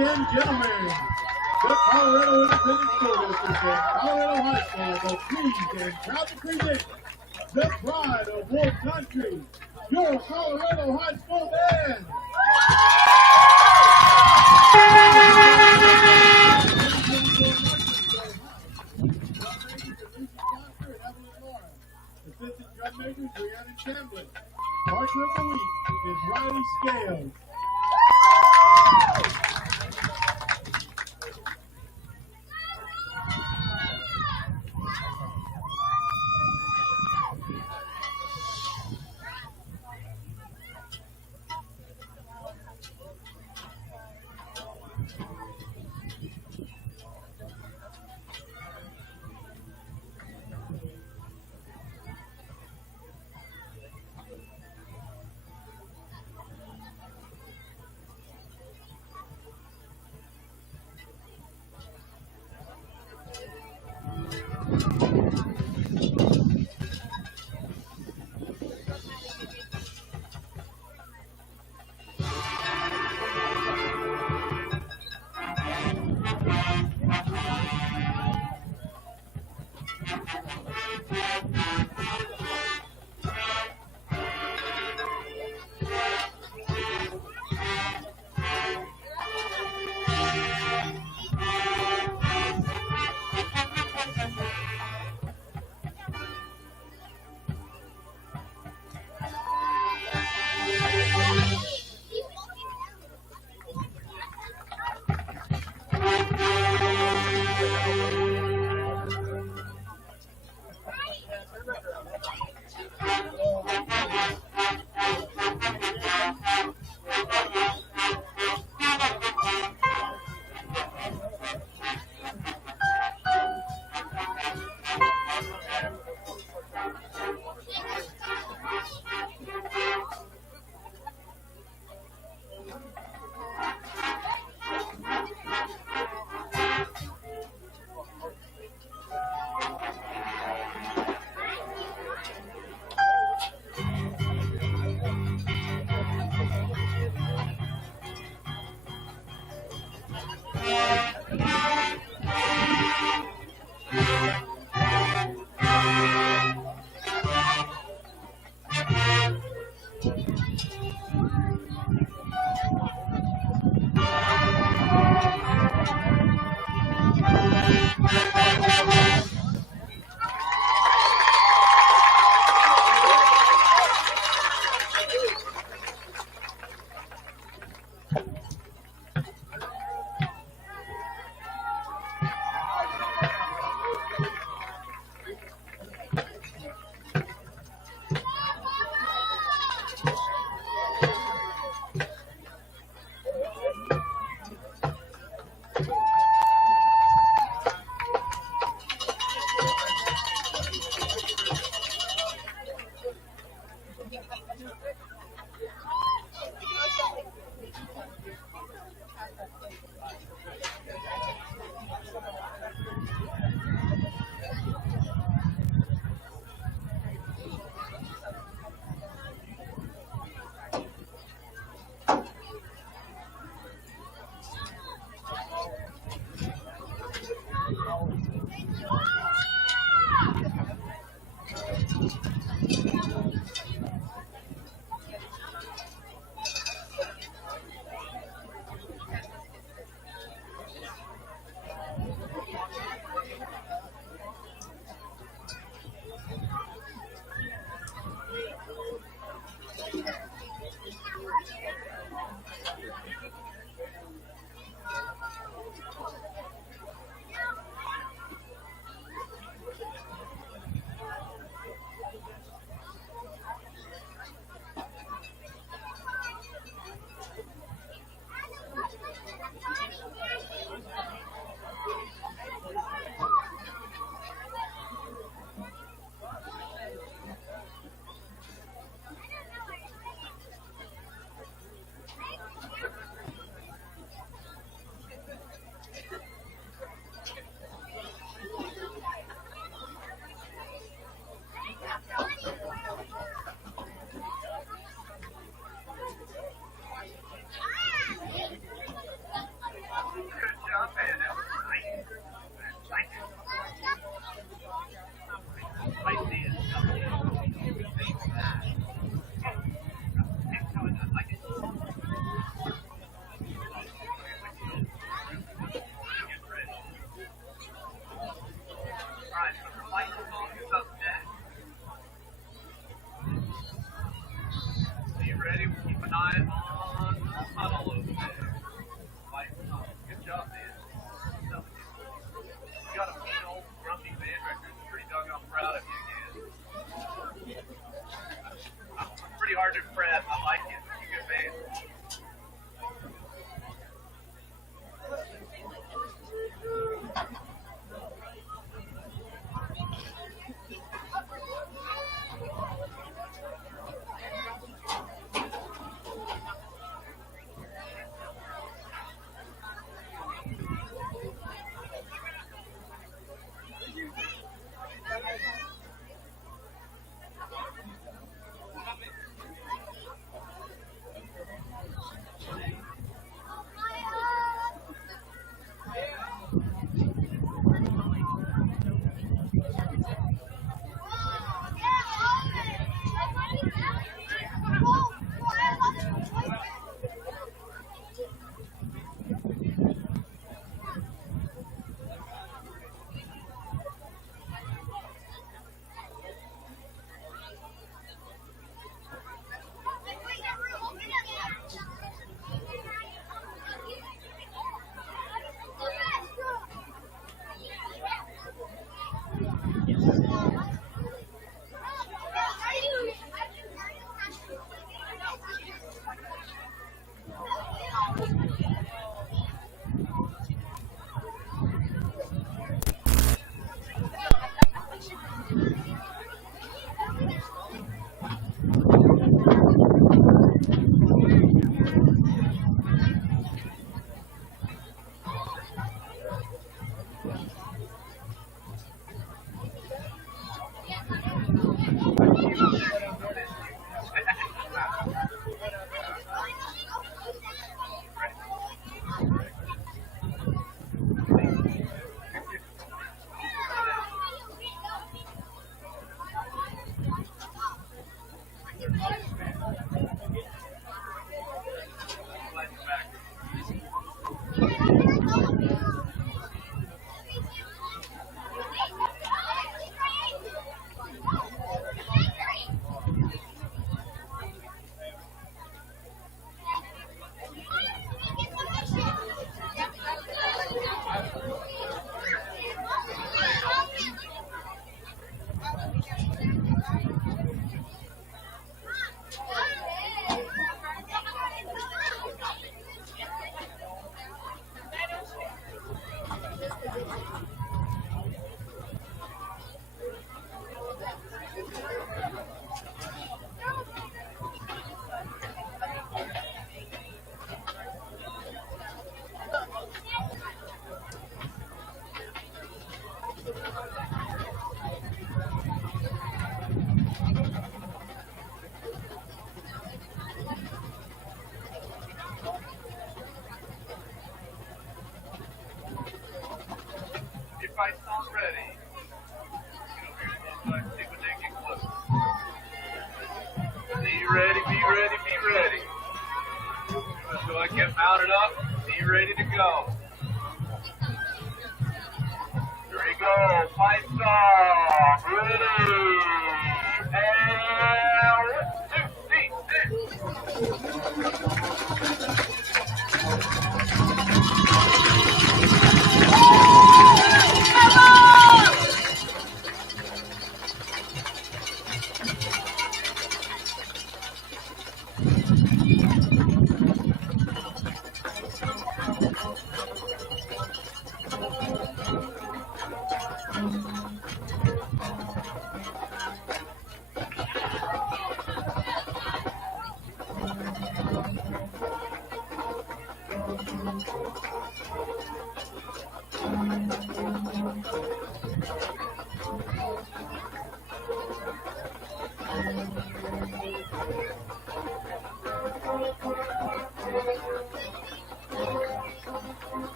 and gentlemen, the Colorado Independent School District and Colorado High School are pleased and proud to present the pride of Wolf Country, your Colorado High School band. Assistant drum makers, Brianna Chambliss. Marcher of the week is Riley Scales.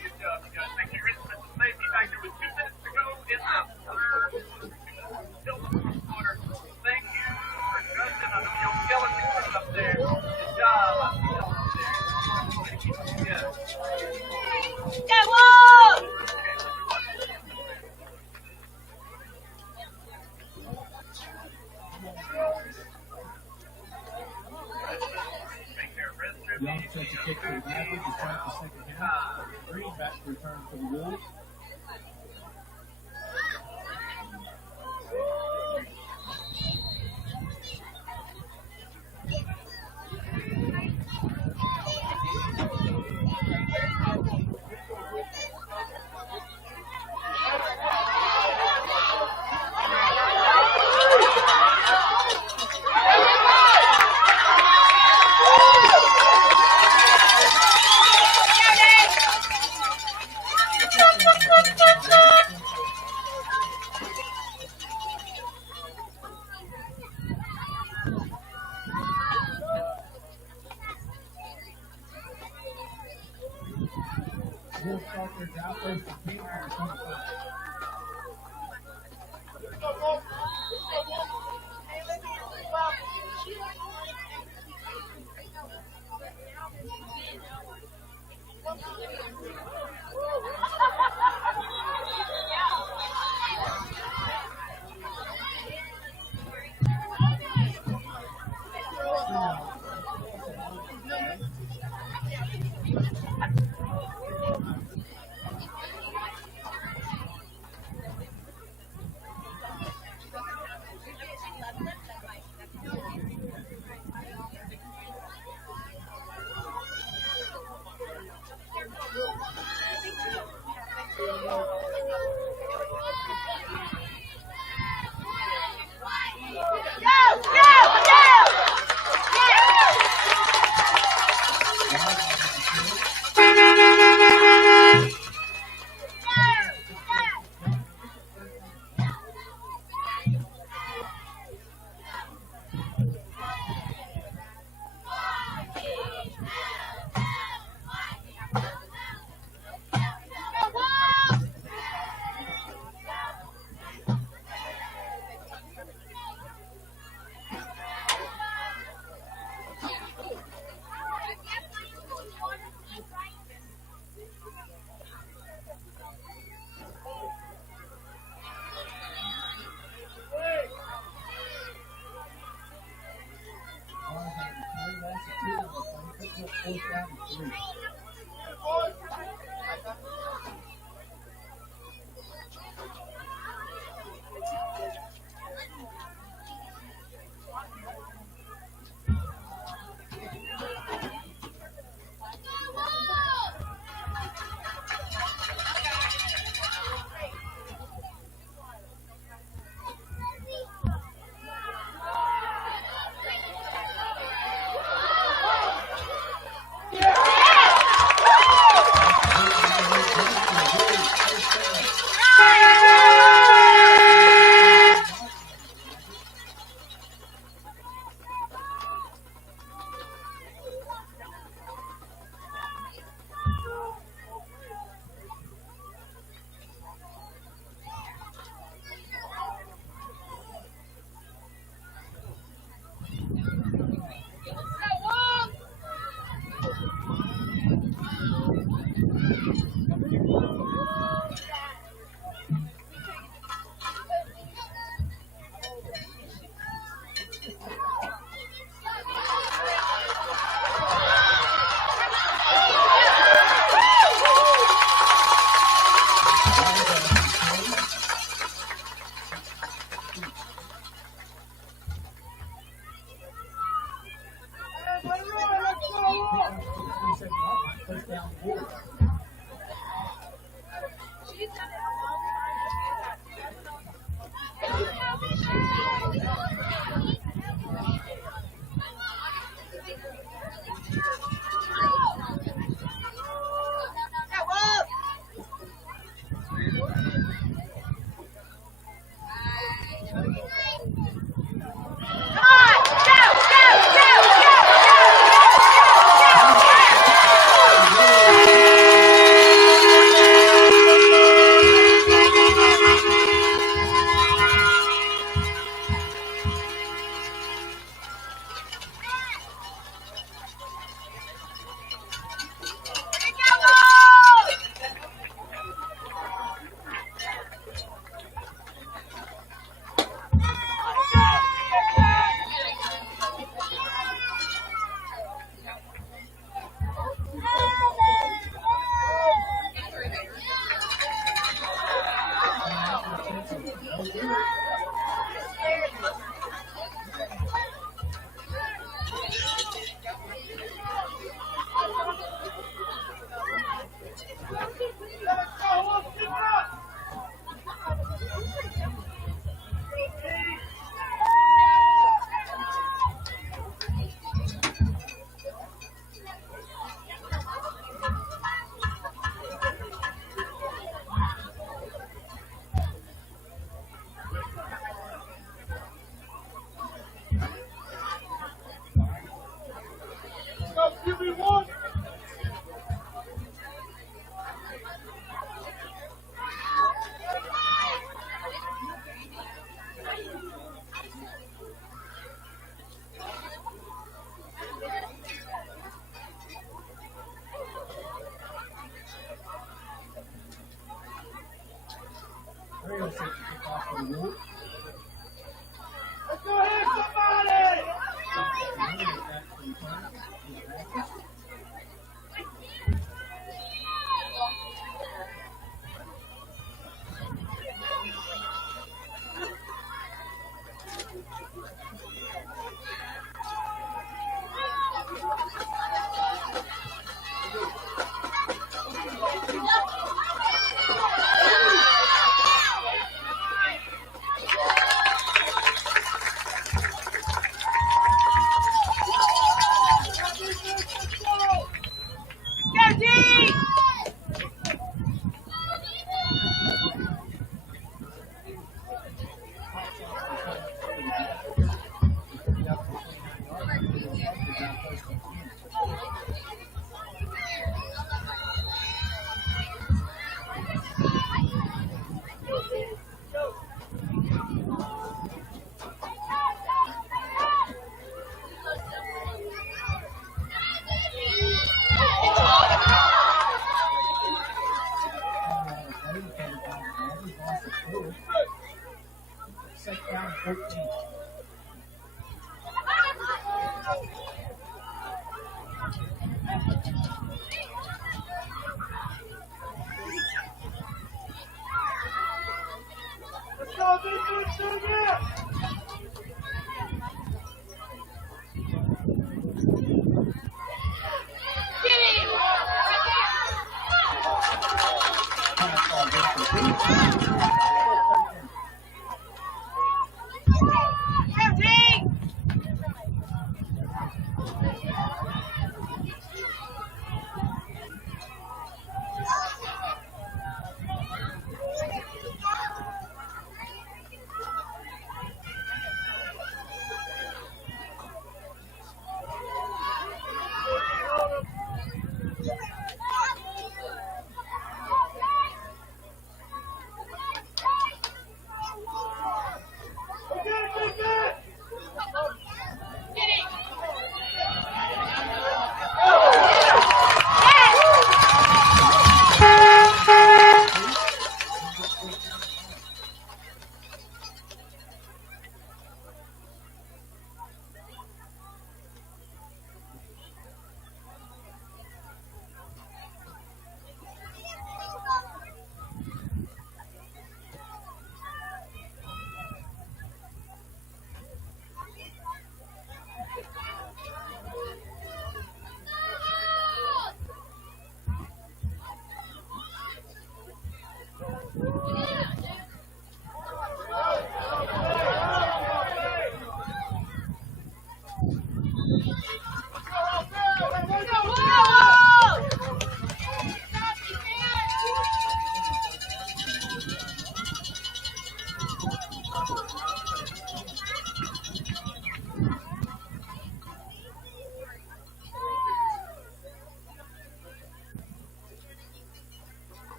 Good job, you guys. Make sure you're hitting the safety trail set to kick off for the Wolves. Let's go ahead, somebody! Set down 13. Let's go, defense,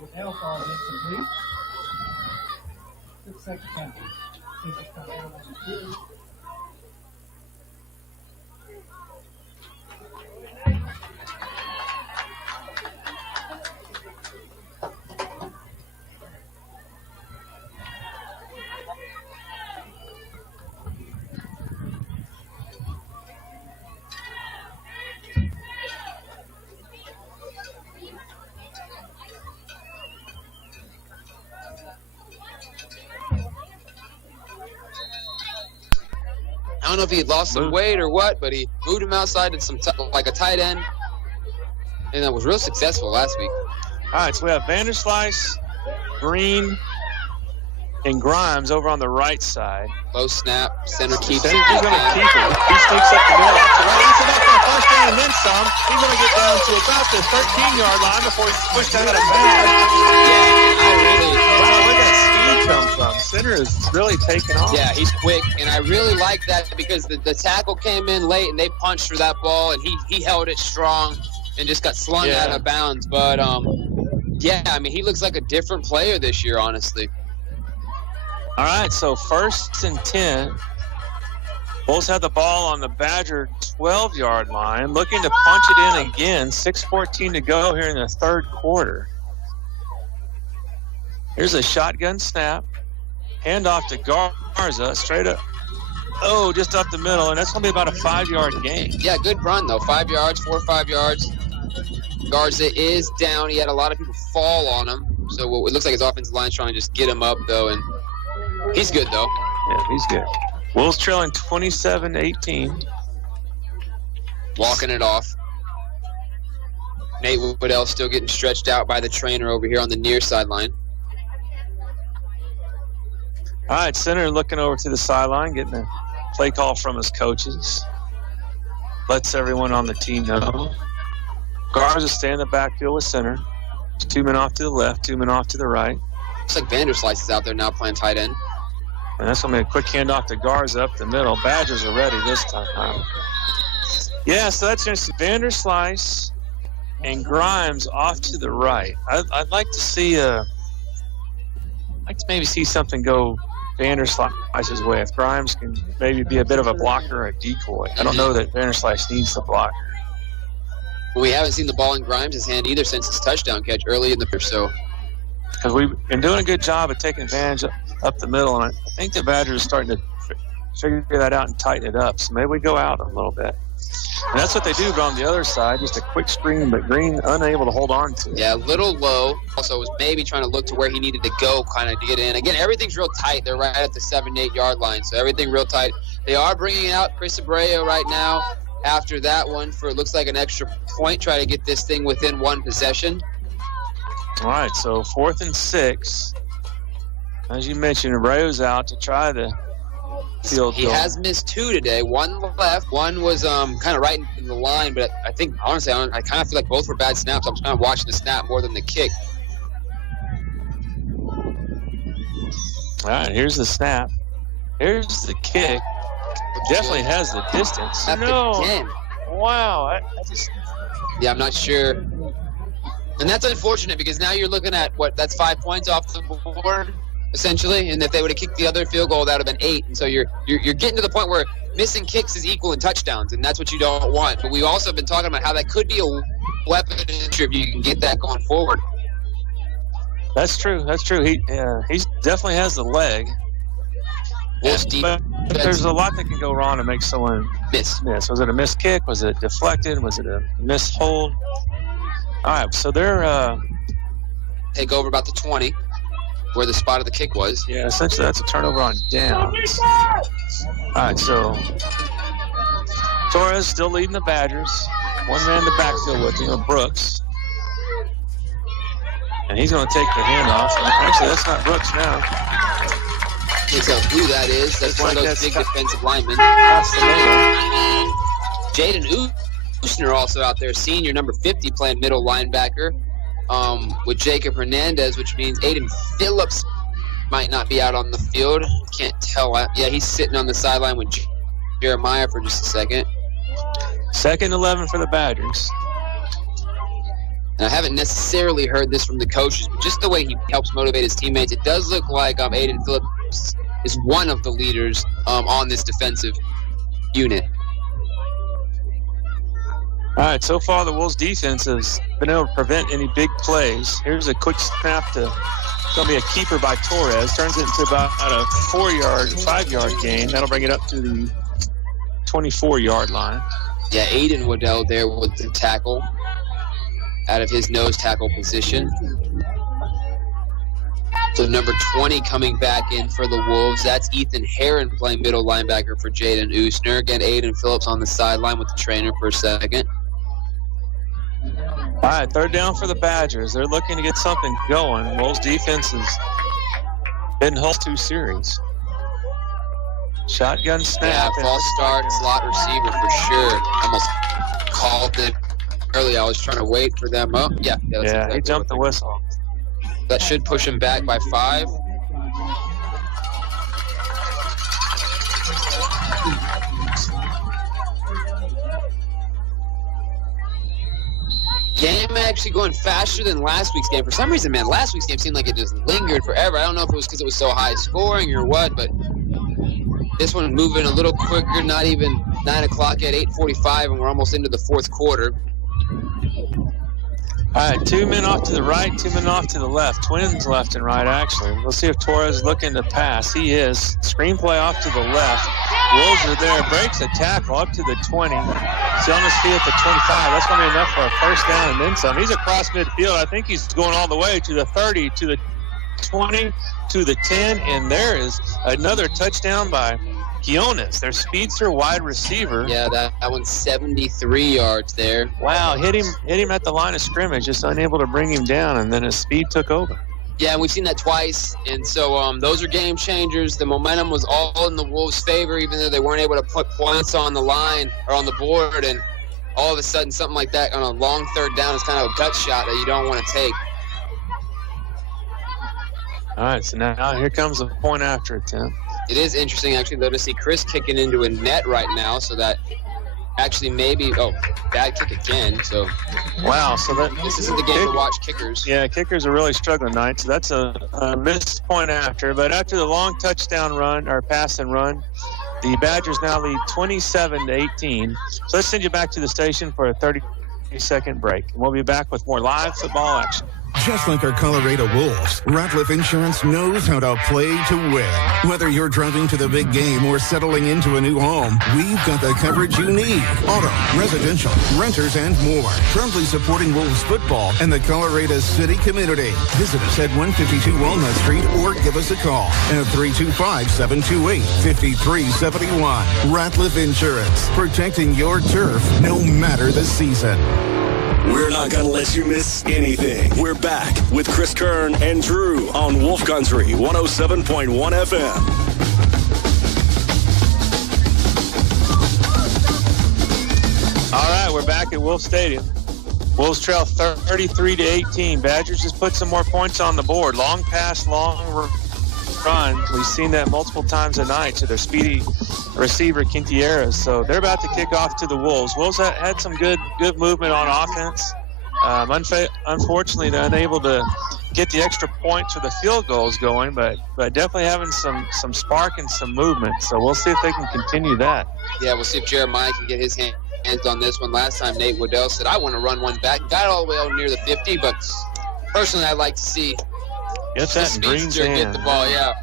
without ball incomplete. 6-second penalty. Defensive foul number 2. I don't know if he had lost some weight or what, but he moved him outside to some like a tight end, and that was real successful last week. All right, so we have Vanderslice, Green, and Grimes over on the right side. Low snap, center keeps it. He's going to keep it. He sneaks up the middle, off the right. He's about for a first down and then some. He's going to get down to about the 13-yard line before he's pushed out of bounds. Wow, where'd that speed come from? Center is really taking off. Yeah, he's quick, and I really like that because the tackle came in late, and they punched for that ball, and he held it strong and just got slung out of bounds. But, yeah, I mean, he looks like a different player this year, honestly. All right, so 1st and 10. Bulls have the ball on the Badger 12-yard line, looking to punch it in again. 6:14 to go here in the third quarter. Here's a shotgun snap. Handoff to Garza, straight up. Oh, just up the middle, and that's going to be about a 5-yard gain. Yeah, good run, though. 5 yards, 4 or 5 yards. Garza is down. He had a lot of people fall on him. So it looks like his offensive line's trying to just get him up, though, and he's good, though. Yeah, he's good. Wolves trailing 27-18. Walking it off. Nate Woodell still getting stretched out by the trainer over here on the near sideline. All right, center looking over to the sideline, getting a play call from his coaches. Lets everyone on the team know. Garza stay in the backfield with center. 2 men off to the left, 2 men off to the right. Looks like Vanderslice is out there now playing tight end. And that's going to be a quick handoff to Garza up the middle. Badgers are ready this time. Yeah, so that's just Vanderslice and Grimes off to the right. I'd like to see maybe see something go Vanderslice's way. If Grimes can maybe be a bit of a blocker or a decoy. I don't know that Vanderslice needs the blocker. Well, we haven't seen the ball in Grimes' hand either since his touchdown catch early in the first. So, because we've been doing a good job of taking advantage up the middle, and I think the Badgers are starting to figure that out and tighten it up. So maybe we go out a little bit. And that's what they do, but on the other side, just a quick screen, but Green unable to hold on to it. Yeah, a little low. Also was maybe trying to look to where he needed to go kind of to get in. Again, everything's real tight. They're right at the 7-8 yard line, so everything real tight. They are bringing out Chris Abreu right now after that one for it looks like an extra point, try to get this thing within one possession. All right, so 4th and 6. As you mentioned, Abreu's out to try the field goal. He has missed 2 today. 1 left. 1 was kind of right in the line, but I think, honestly, I kind of feel like both were bad snaps. I'm kind of watching the snap more than the kick. All right, here's the snap. Here's the kick. Definitely has the distance. No. Again. Wow. Yeah, I'm not sure. And that's unfortunate because now you're looking at, that's 5 points off the board, essentially. And if they would have kicked the other field goal, that would have been 8. And so you're getting to the point where missing kicks is equal in touchdowns, and that's what you don't want. But we've also been talking about how that could be a weapon if you can get that going forward. That's true. He definitely has the leg. But there's a lot that can go wrong to make someone miss. Was it a missed kick? Was it deflected? Was it a missed hold? All right, so they're take over about the 20, where the spot of the kick was. Yeah, essentially that's a turnover on downs. All right, so Torres still leading the Badgers. 1 man in the backfield with him, Brooks. And he's going to take the handoff. Actually, that's not Brooks now. Can't tell who that is. That's one of those big defensive linemen. Jaden Oostner also out there, senior, number 50, playing middle linebacker with Jacob Hernandez, which means Aiden Phillips might not be out on the field. Can't tell. Yeah, he's sitting on the sideline with Jeremiah for just a second. 2nd 11 for the Badgers. and I haven't necessarily heard this from the coaches, but just the way he helps motivate his teammates, it does look like Aiden Phillips is one of the leaders on this defensive unit. All right, so far the Wolves defense has been able to prevent any big plays. Here's a quick snap to, it's going to be a keeper by Torres. Turns it into about a 5-yard gain. That'll bring it up to the 24-yard line. Yeah, Aiden Waddell there with the tackle out of his nose tackle position. So number 20 coming back in for the Wolves. That's Ethan Heron playing middle linebacker for Jaden Oostner. Again, Aiden Phillips on the sideline with the trainer for a second. All right, third down for the Badgers. They're looking to get something going. Wolves defense has been held 2 series. Shotgun snap. Yeah, false start, slot receiver for sure. Almost called it early. I was trying to wait for them. Oh, yeah. That's exactly he jumped the whistle. That should push him back by 5. Game actually going faster than last week's game. For some reason, man, last week's game seemed like it just lingered forever. I don't know if it was because it was so high scoring or what, but this one moving a little quicker, not even 9 o'clock yet, 8:45, and we're almost into the 4th quarter. All right, 2 men off to the right, 2 men off to the left. Twins left and right, actually. We'll see if Torres is looking to pass. He is. Screenplay off to the left. Wolves are there. Breaks a tackle up to the 20. He's on his feet at the 25. That's going to be enough for a first down and then some. He's across midfield. I think he's going all the way to the 30, to the 20, to the 10, and there is another touchdown by Quiones, their speedster wide receiver. Yeah, that one's 73 yards there. Wow, hit him at the line of scrimmage, just unable to bring him down, and then his speed took over. Yeah, and we've seen that twice, and so those are game changers. The momentum was all in the Wolves' favor, even though they weren't able to put points on the line or on the board, and all of a sudden something like that on a long third down is kind of a gut shot that you don't want to take. All right, so now here comes a point after attempt. It is interesting, actually, though, to see Chris kicking into a net right now, so that actually maybe, bad kick again. So wow, so this isn't the game to watch kickers. Yeah, kickers are really struggling tonight, so that's a missed point after. But after the long touchdown run, or pass and run, the Badgers now lead 27-18. So let's send you back to the station for a 30-second break. And we'll be back with more live football action. Just like our Colorado Wolves, Ratliff Insurance knows how to play to win. Whether you're driving to the big game or settling into a new home, we've got the coverage you need. Auto, residential, renters, and more. Proudly supporting Wolves football and the Colorado City community. Visit us at 152 Walnut Street or give us a call at 325-728-5371. Ratliff Insurance, protecting your turf no matter the season. We're not going to let you miss anything. We're back with Chris Kern and Drew on Wolf Country 107.1 FM. All right, we're back at Wolf Stadium. Wolves trail 33-18. Badgers just put some more points on the board. Long pass, long run. We've seen that multiple times a night to their speedy receiver, Quintieras. So they're about to kick off to the Wolves. Wolves had some good movement on offense. Unfortunately, they're unable to get the extra points or the field goals going, but definitely having some spark and some movement. So we'll see if they can continue that. Yeah, we'll see if Jeremiah can get his hands on this one. Last time Nate Waddell said, I want to run one back. Got all the way out near the 50, but personally I'd like to see get that in Green's hand. Get the ball, yeah.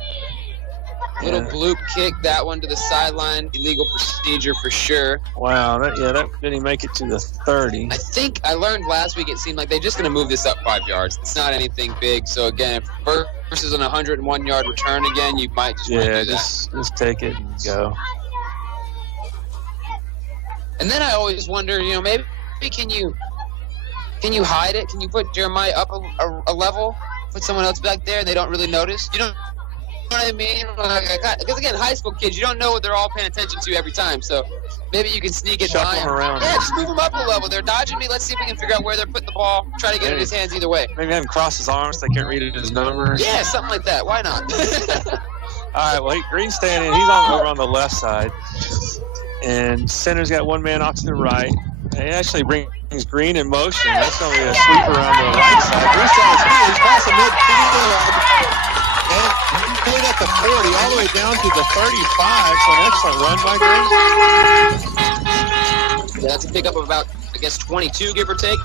Little bloop kick, that one to the sideline. Illegal procedure for sure. Wow, that didn't make it to the 30. I think I learned last week it seemed like they're just going to move this up 5 yards. It's not anything big. So, again, if versus an 101-yard return again, you might just want to do that. Just take it and go. And then I always wonder, maybe can you hide it? Can you put Jeremiah up a level, put someone else back there, and they don't really notice? You know what I mean? Because again, high school kids, you don't know what they're all paying attention to every time. So maybe you can sneak it Shuffle them around. Yeah, just move them up a level. They're dodging me. Let's see if we can figure out where they're putting the ball. Try to get it in his hands either way. Maybe have him cross his arms so they can't read his numbers. Yeah, something like that. Why not? All right, well, Green's standing. He's over on the left side. And center's got one man off to the right. They actually bring Green in motion. That's going to be a sweeper around the right side. Broussard's speed. He's passing midfield. And put it at the 40, all the way down to the 35. So an excellent run by Green. Yeah, that's a pickup of about, I guess, 22, give or take.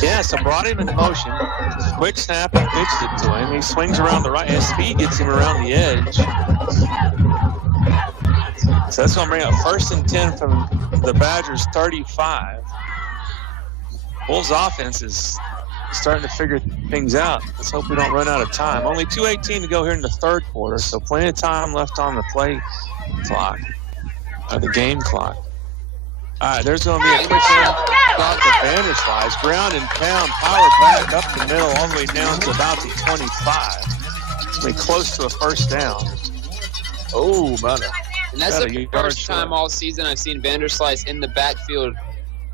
Yeah, so brought him in motion. Quick snap and pitched it to him. He swings around the right. His speed gets him around the edge. So that's going to bring up 1st and 10 from the Badgers' 35. Wolves' offense is starting to figure things out. Let's hope we don't run out of time. Only 2:18 to go here in the 3rd quarter, so plenty of time left on the play clock, the game clock. All right, there's going to be a quick off to Vanderslice. Ground and pound, power back up the middle, all the way down to about the 25. It's going to be close to a 1st down. Oh, brother. And that's the first time all season I've seen Vanderslice in the backfield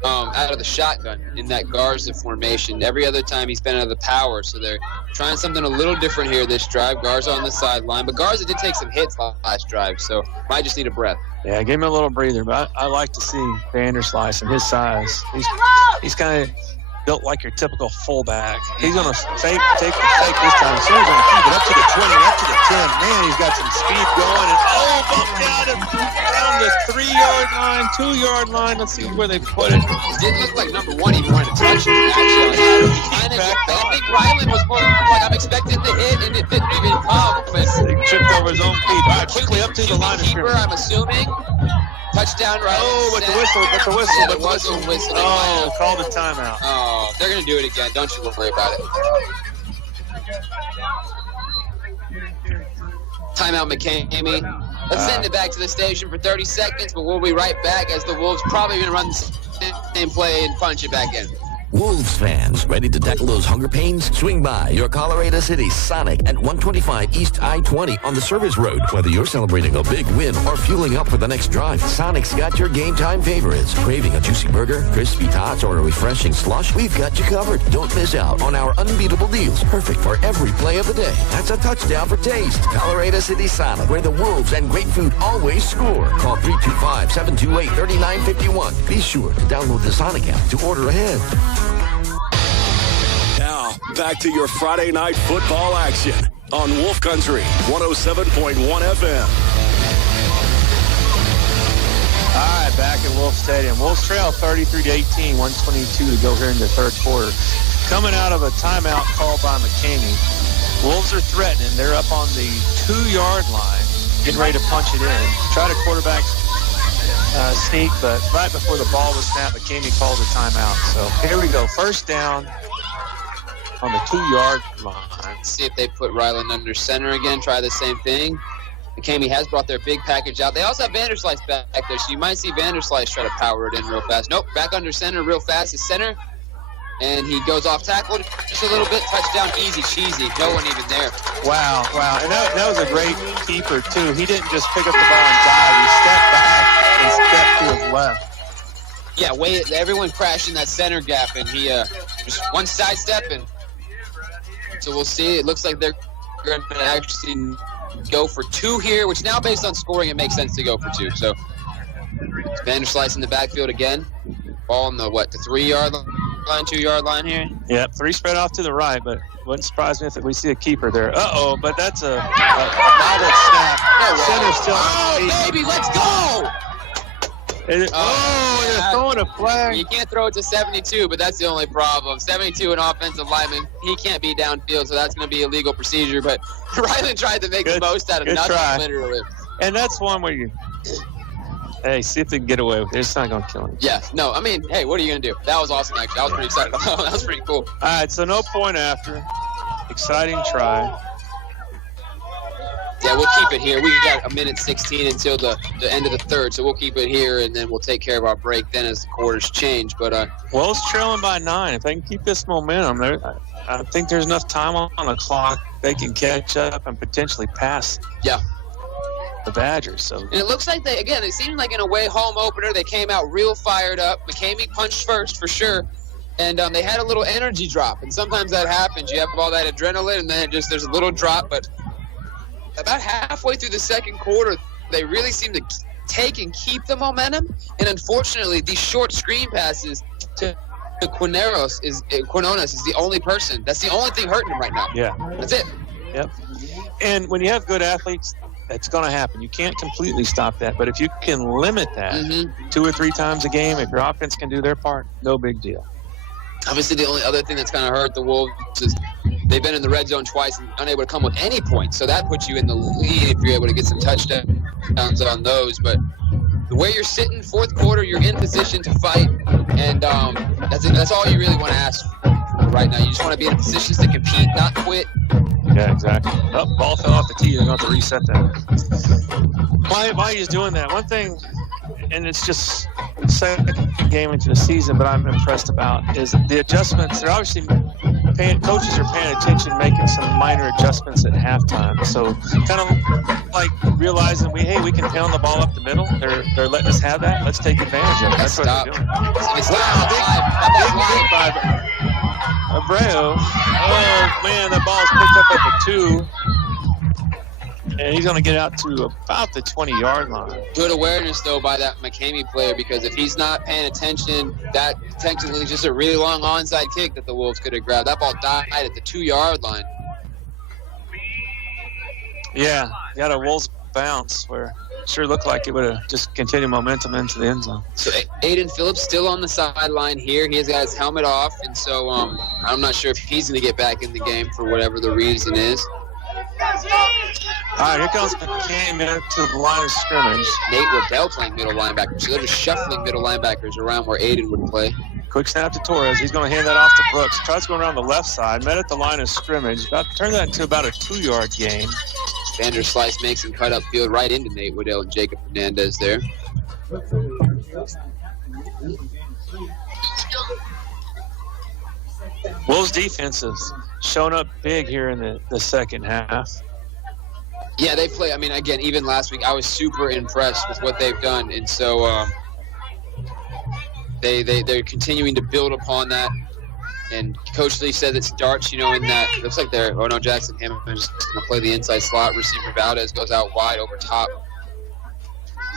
out of the shotgun in that Garza formation. Every other time he's been out of the power, so they're trying something a little different here this drive. Garza on the sideline, but Garza did take some hits last drive, so might just need a breath. Yeah, give him a little breather, but I like to see Vanderslice and his size. He's kind of built like your typical fullback. He's going to take the fake this time. So he's going to keep it up to the 20, up to the 10. Man, he's got some speed going. And bumped down the 3-yard line, 2-yard line. Let's see where they put it. It didn't look like number 1 even wanted to touch it, actually. I think Ryland was more like, I'm expecting the hit, and it didn't even come. But he tripped over his own feet. All right, quickly up to the line of keeper, I'm assuming. Touchdown, Ryland. Oh, with the whistle. Yeah, there was a whistle. Oh, call the timeout. Oh, they're going to do it again. Don't you worry about it. Timeout, McCamey. Let's send it back to the station for 30 seconds, but we'll be right back as the Wolves probably going to run the same play and punch it back in. Wolves fans, ready to tackle those hunger pains? Swing by your Colorado City Sonic at 125 East I-20 on the service road. Whether you're celebrating a big win or fueling up for the next drive, Sonic's got your game time favorites. Craving a juicy burger, crispy tots, or a refreshing slush? We've got you covered. Don't miss out on our unbeatable deals. Perfect for every play of the day. That's a touchdown for taste. Colorado City Sonic, where the Wolves and great food always score. Call 325-728-3951. Be sure to download the Sonic app to order ahead. Now, back to your Friday night football action on Wolf Country 107.1 FM. All right, back at Wolf Stadium. Wolves trail 33-18, 122 to go here in the 3rd quarter. Coming out of a timeout called by McCamey. Wolves are threatening. They're up on the 2-yard line, getting ready to punch it in. Try to quarterback sneak, but right before the ball was snapped, McCamey calls a timeout. So here we go. 1st down on the 2-yard line. See if they put Ryland under center again. Try the same thing. McCamey has brought their big package out. They also have Vanderslice back there, so you might see Vanderslice try to power it in real fast. Nope, back under center real fast is center. And he goes off tackle just a little bit. Touchdown, easy, cheesy. No one even there. Wow. And that was a great keeper, too. He didn't just pick up the ball and dive. He stepped back and stepped to his left. Yeah, everyone crashed in that center gap, and he just one sidestep, and so we'll see. It looks like they're going to actually go for 2 here, which now based on scoring, it makes sense to go for 2. So Vanderslice in the backfield again. Ball on the, the 3-yard line, 2-yard line here? Yep, 3 spread off to the right, but wouldn't surprise me if we see a keeper there. Uh-oh, but that's a bobbled snap. Center still on his feet. Baby, let's go! They're throwing a flag. You can't throw it to 72, but that's the only problem. 72, an offensive lineman, he can't be downfield, so that's going to be a legal procedure. But Ryland tried to make the most out of nothing, literally. And that's one where you, hey, see if they can get away with it. It's not going to kill him. Yeah, no, I mean, hey, what are you going to do? That was awesome, actually. I was pretty excited. That was pretty cool. All right, so no point after. Exciting try. Yeah, we'll keep it here. We got 1:16 until the end of the 3rd, so we'll keep it here, and then we'll take care of our break then as the quarters change. But Wells trailing by 9. If they can keep this momentum, I think there's enough time on the clock. They can catch up and potentially pass. Yeah. The Badgers. So. And it looks like it seemed like in a way home opener, they came out real fired up. McCamey punched first for sure. And they had a little energy drop. And sometimes that happens. You have all that adrenaline, and then there's a little drop, but about halfway through the 2nd quarter, they really seem to take and keep the momentum. And unfortunately, these short screen passes to Quinones is the only person. That's the only thing hurting him right now. Yeah. That's it. Yep. And when you have good athletes, it's going to happen. You can't completely stop that. But if you can limit that 2 or 3 times a game, if your offense can do their part, no big deal. Obviously, the only other thing that's kind of hurt the Wolves is they've been in the red zone twice and unable to come with any points. So that puts you in the lead if you're able to get some touchdowns on those. But the way you're sitting, fourth quarter, you're in position to fight. And that's it. That's all you really want to ask for right now. You just want to be in positions to compete, not quit. Yeah, exactly. Oh, ball fell off the tee. They're going to have to reset that. Why he's doing that? One thing, and it's just second game into the season, but I'm impressed about, is the adjustments. They're obviously coaches are paying attention, making some minor adjustments at halftime. So kind of like realizing we can pound the ball up the middle. They're letting us have that. Let's take advantage of it. That's what they're doing. Big by Abreu. Oh man, that ball is picked up at the 2. And he's going to get out to about the 20-yard line. Good awareness, though, by that McCamey player, because if he's not paying attention, that technically is just a really long onside kick that the Wolves could have grabbed. That ball died at the 2-yard line. Yeah, he had a Wolves bounce where it sure looked like it would have just continued momentum into the end zone. So Aiden Phillips still on the sideline here. He has got his helmet off, and so I'm not sure if he's going to get back in the game for whatever the reason is. All right, here comes McCamey to the line of scrimmage. Nate Waddell playing middle linebacker, so they're just shuffling middle linebackers around where Aiden would play. Quick snap to Torres. He's going to hand that off to Brooks. Tries to go around the left side. Met at the line of scrimmage. Turn that into about a 2-yard gain. Vander Slice makes him cut upfield right into Nate Waddell and Jacob Hernandez there. Wolves defense has shown up big here in the second half. Yeah, they play. I mean, again, even last week, I was super impressed with what they've done, and so they're continuing to build upon that. And Coach Lee said it starts, in that looks like they're Jackson Hammond is going to play the inside slot. Receiver Valdez goes out wide over top.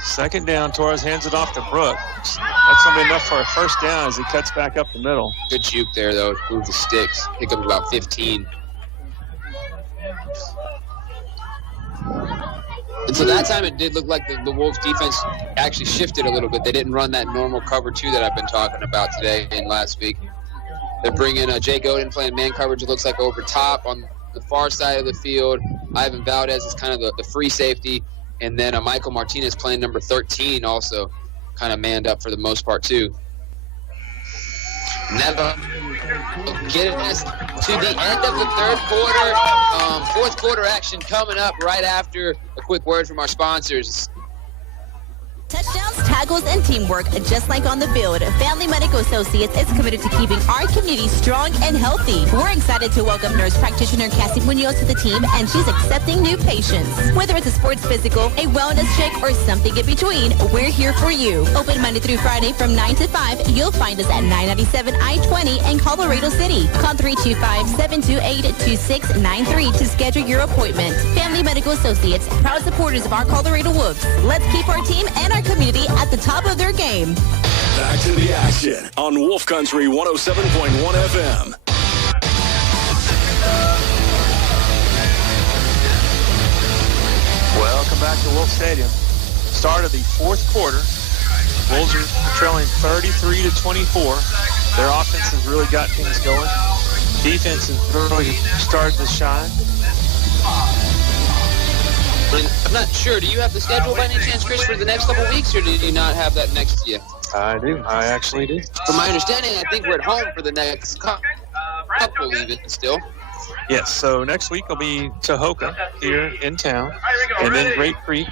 Second down, Torres hands it off to Brooks. That's going to be enough for a first down as he cuts back up the middle. Good juke there, though, to move the sticks. Pick up about 15. And so that time it did look like the Wolves defense actually shifted a little bit. They didn't run that normal cover 2 that I've been talking about today and last week. They're bringing Jay Godin playing man coverage, it looks like, over top on the far side of the field. Ivan Valdez is kind of the free safety. And then Michael Martinez playing number 13 also kind of manned up for the most part, too. Never getting us to the end of the third quarter. Fourth quarter action coming up right after a quick word from our sponsors. Touchdowns, tackles, and teamwork, just like on the field. Family Medical Associates is committed to keeping our community strong and healthy. We're excited to welcome nurse practitioner Cassie Munoz to the team, and she's accepting new patients. Whether it's a sports physical, a wellness check, or something in between, we're here for you. Open Monday through Friday from 9 to 5. You'll find us at 997 I-20 in Colorado City. Call 325-728-2693 to schedule your appointment. Family Medical Associates, proud supporters of our Colorado Wolves. Let's keep our team and our community at the top of their game. Back to the action on Wolf Country 107.1 FM. Welcome back to Wolf Stadium. Start of the fourth quarter. Wolves are trailing 33-24. Their offense has really got things going. Defense has really started to shine. I'm not sure. Do you have the schedule by any chance, Chris, for the next couple weeks, or do you not have that next to you? I do. I actually do. From my understanding, I think we're at home for the next couple even still. Yes, so next week will be Tahoka here in town, and then Great Creek.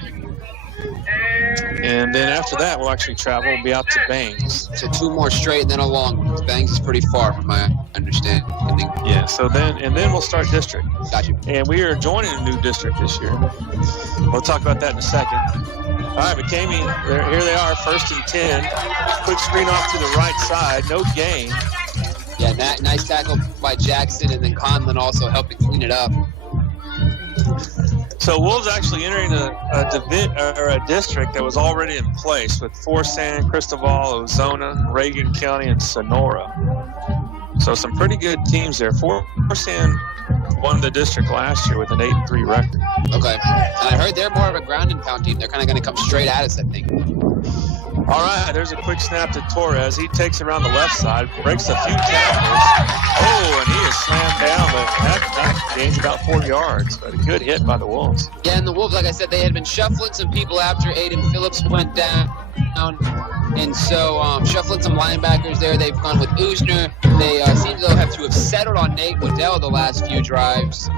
And then after that, we'll actually travel and be out to Bangs. So 2 more straight and then a long one. Bangs is pretty far from my understanding. Yeah, so then we'll start district. Gotcha. And we are joining a new district this year. We'll talk about that in a second. All right, McCamey, here they are, 1st and 10. Quick screen off to the right side, no gain. Yeah, nice tackle by Jackson, and then Conlon also helping clean it up. So Wolves actually entering a district that was already in place with Forsan, Cristobal, Ozona, Reagan County, and Sonora. So some pretty good teams there. Forsan won the district last year with an 8-3 record. Okay. And I heard they're more of a ground and pound team. They're kind of going to come straight at us, I think. All right, there's a quick snap to Torres. He takes around the left side, breaks a few tackles. Oh, and he is slammed down, but that gains about 4 yards. But a good hit by the Wolves. Yeah, and the Wolves, like I said, they had been shuffling some people after Aiden Phillips went down. And so shuffling some linebackers there. They've gone with Usner. They seem to have settled on Nate Waddell the last few drives.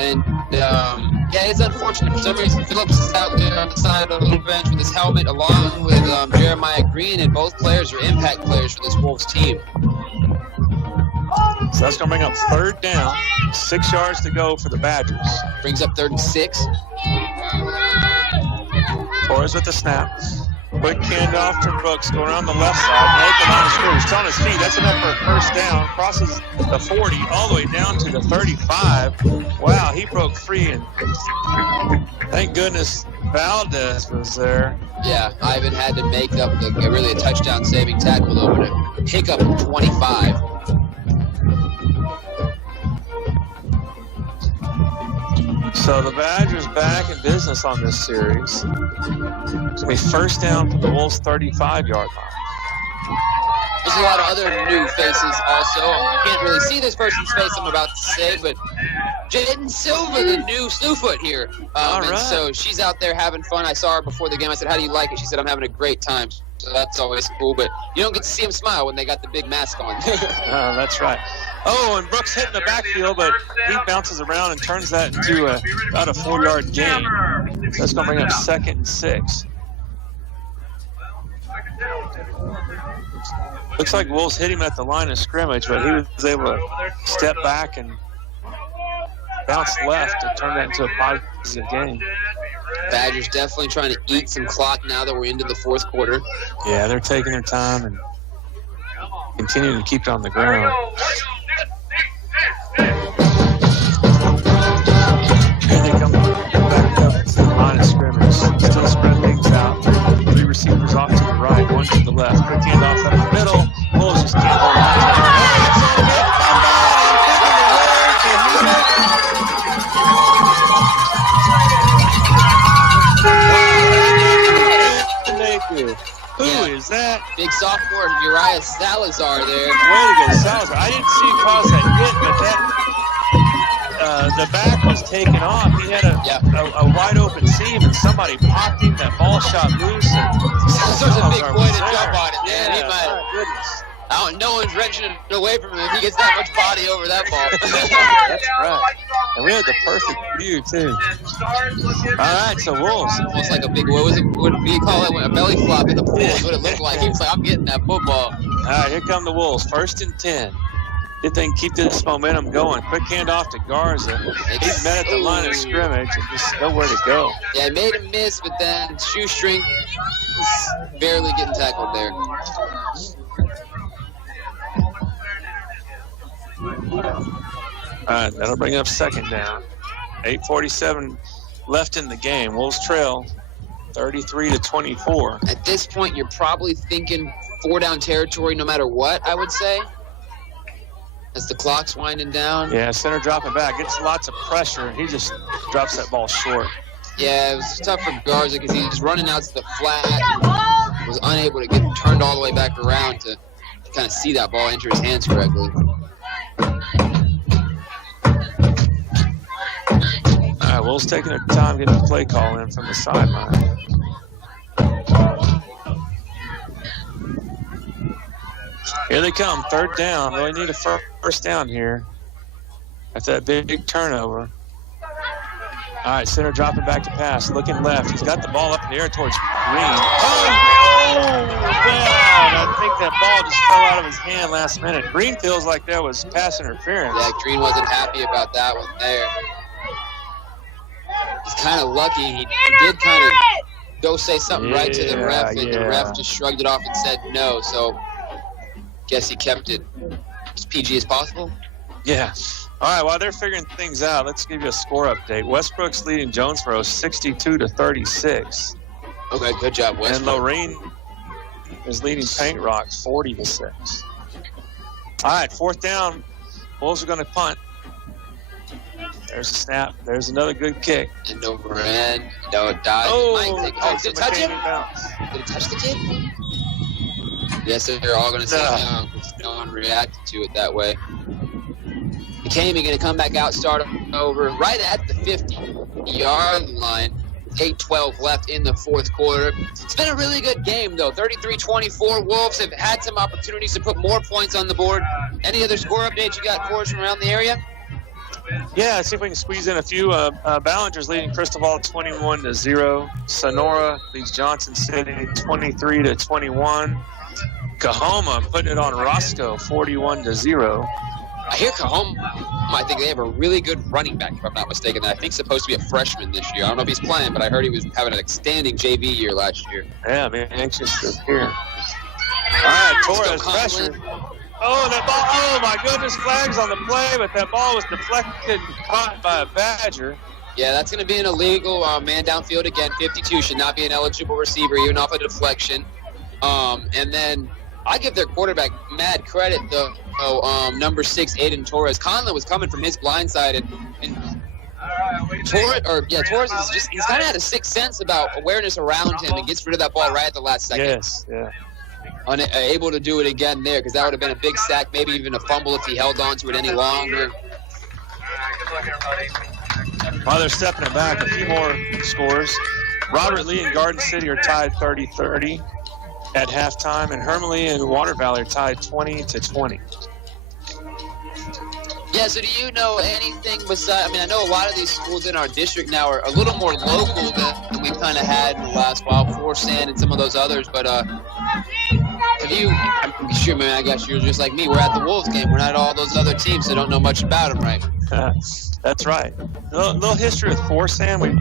And, yeah, it's unfortunate. For some reason, Phillips is out there on the side of the bench with his helmet along with Jeremiah Green, and both players are impact players for this Wolves team. So that's going to bring up 3rd down. 6 yards to go for the Badgers. Brings up 3rd and 6. Torres with the snap. Quick handoff to Brooks, going around the left side. Make the line of scrimmage. It's on his feet. That's enough for a 1st down. Crosses the 40 all the way down to the 35. Wow, he broke free, and thank goodness Valdez was there. Yeah, Ivan had to make up a touchdown saving tackle over to pick up 25. So the Badgers back in business on this series. It's going to be 1st down from the Wolves' 35-yard line. There's a lot of other new faces also. You can't really see this person's face I'm about to say, but Jaden Silva, the new Slewfoot here. And so she's out there having fun. I saw her before the game. I said, how do you like it? She said, I'm having a great time. So that's always cool, but you don't get to see them smile when they got the big mask on. Oh, that's right. Oh, and Brooks hitting the backfield, but he bounces around and turns that into about a 4-yard gain. So that's going to bring up 2nd and 6. Looks like Wolves hit him at the line of scrimmage, but he was able to step back and bounce left to turn that into a positive gain. Badgers definitely trying to eat some clock now that we're into the 4th quarter. Yeah, they're taking their time and continuing to keep it on the ground. Here they come back up to the line of scrimmage. Still spread things out. 3 receivers off to the right, 1 to the left. Quick handoff up the middle. Wolves just can't hold on. Who is that? Big sophomore Uriah Salazar there. Way to go, Salazar. I didn't see him cause that hit, but the back was taken off. He had a wide open seam, and somebody popped him. That ball shot loose. Salazar's a big boy to jump on it, man. Yeah, my goodness. No one's wrenching it away from him if he gets that much body over that ball. That's right. And we had the perfect view, too. All right, so Wolves. Almost like a big, what do you call it? A belly flop in the pool is what it looked like. He was like, I'm getting that football. All right, here come the Wolves. 1st and 10. If they can keep this momentum going. Quick handoff to Garza. He's met at the line of scrimmage and just nowhere to go. Yeah, he made a miss, but then shoestring barely getting tackled there. All right, that'll bring up 2nd down. 8:47 left in the game. Wolves trail 33-24. At this point, you're probably thinking 4-down territory no matter what, I would say. As the clock's winding down. Yeah, center dropping back. Gets lots of pressure. He just drops that ball short. Yeah, it was tough for Garza because he was running out to the flat and was unable to get turned all the way back around to kind of see that ball enter his hands correctly. All right, Wolves taking their time getting the play call in from the sideline. Here they come, 3rd down. Really need a 1st down here after that big turnover. All right, center dropping back to pass, looking left. He's got the ball up in the air towards Green. Oh, God. I think that ball just fell out of his hand last minute. Green feels like that was pass interference. Yeah, Green wasn't happy about that one there. He's kind of lucky. He did kind of go say something right to the ref, and the ref just shrugged it off and said no. So guess he kept it as PG as possible. Yeah. All right, while they're figuring things out, let's give you a score update. Westbrook's leading Jonesboro 62-36. Okay, good job, Westbrook. And Lorraine is leading Paint Rock 40-6. All right, 4th down. Wolves are going to punt. There's a snap. There's another good kick. And over and no dive. Did it touch him? Did it touch the kid? Yes, they're all going to say no because no one reacted to it that way. McCamey going to come back out, start over right at the 50-yard line. 8:12 left in the 4th quarter. It's been a really good game, though. 33-24. Wolves have had some opportunities to put more points on the board. Any other score updates you got for us from around the area? Yeah, let's see if we can squeeze in a few. Ballinger's leading Cristobal 21-0. Sonora leads Johnson City 23-21. Cahoma putting it on Roscoe 41-0. I hear Cahoma, I think they have a really good running back, if I'm not mistaken. I think supposed to be a freshman this year. I don't know if he's playing, but I heard he was having an outstanding JV year last year. Yeah, man, anxious to hear. All right, Torres pressure. Oh, that ball. Oh, my goodness, flags on the play, but that ball was deflected and caught by a Badger. Yeah, that's going to be an illegal man downfield again. 52 should not be an eligible receiver, even off a deflection. And then I give their quarterback mad credit, though. Number 6, Aiden Torres. Conlon was coming from his blind side, and Torres is just, he's kind of had a sixth sense about awareness around him and gets rid of that ball right at the last second. Yes, yeah. Able to do it again there, because that would have been a big sack, maybe even a fumble if he held on to it any longer. While they're stepping it back, a few more scores. Robert Lee and Garden City are tied 30-30 at halftime, and Hermley and Water Valley are tied 20-20. Yeah, so do you know anything besides, I know a lot of these schools in our district now are a little more local than we've kind of had in the last while, Forsan and some of those others, but have you, I'm sure, man, I guess you're just like me, we're at the Wolves game, we're not at all those other teams, so don't know much about them, right? That's right. A little history with Forsan. We've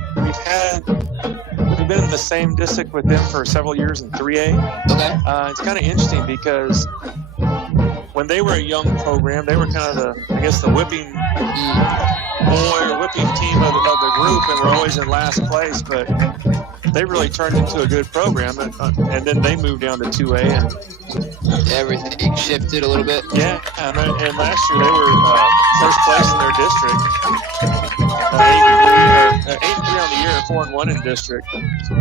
been in the same district with them for several years in 3A. Okay. It's kind of interesting because when they were a young program, they were kind of the whipping boy or whipping team of the group, and were always in last place. But they really turned into a good program, and then they moved down to 2A, and everything shifted a little bit. Yeah, and last year they were first place in their district. 8-3 on the year, 4-1 in district.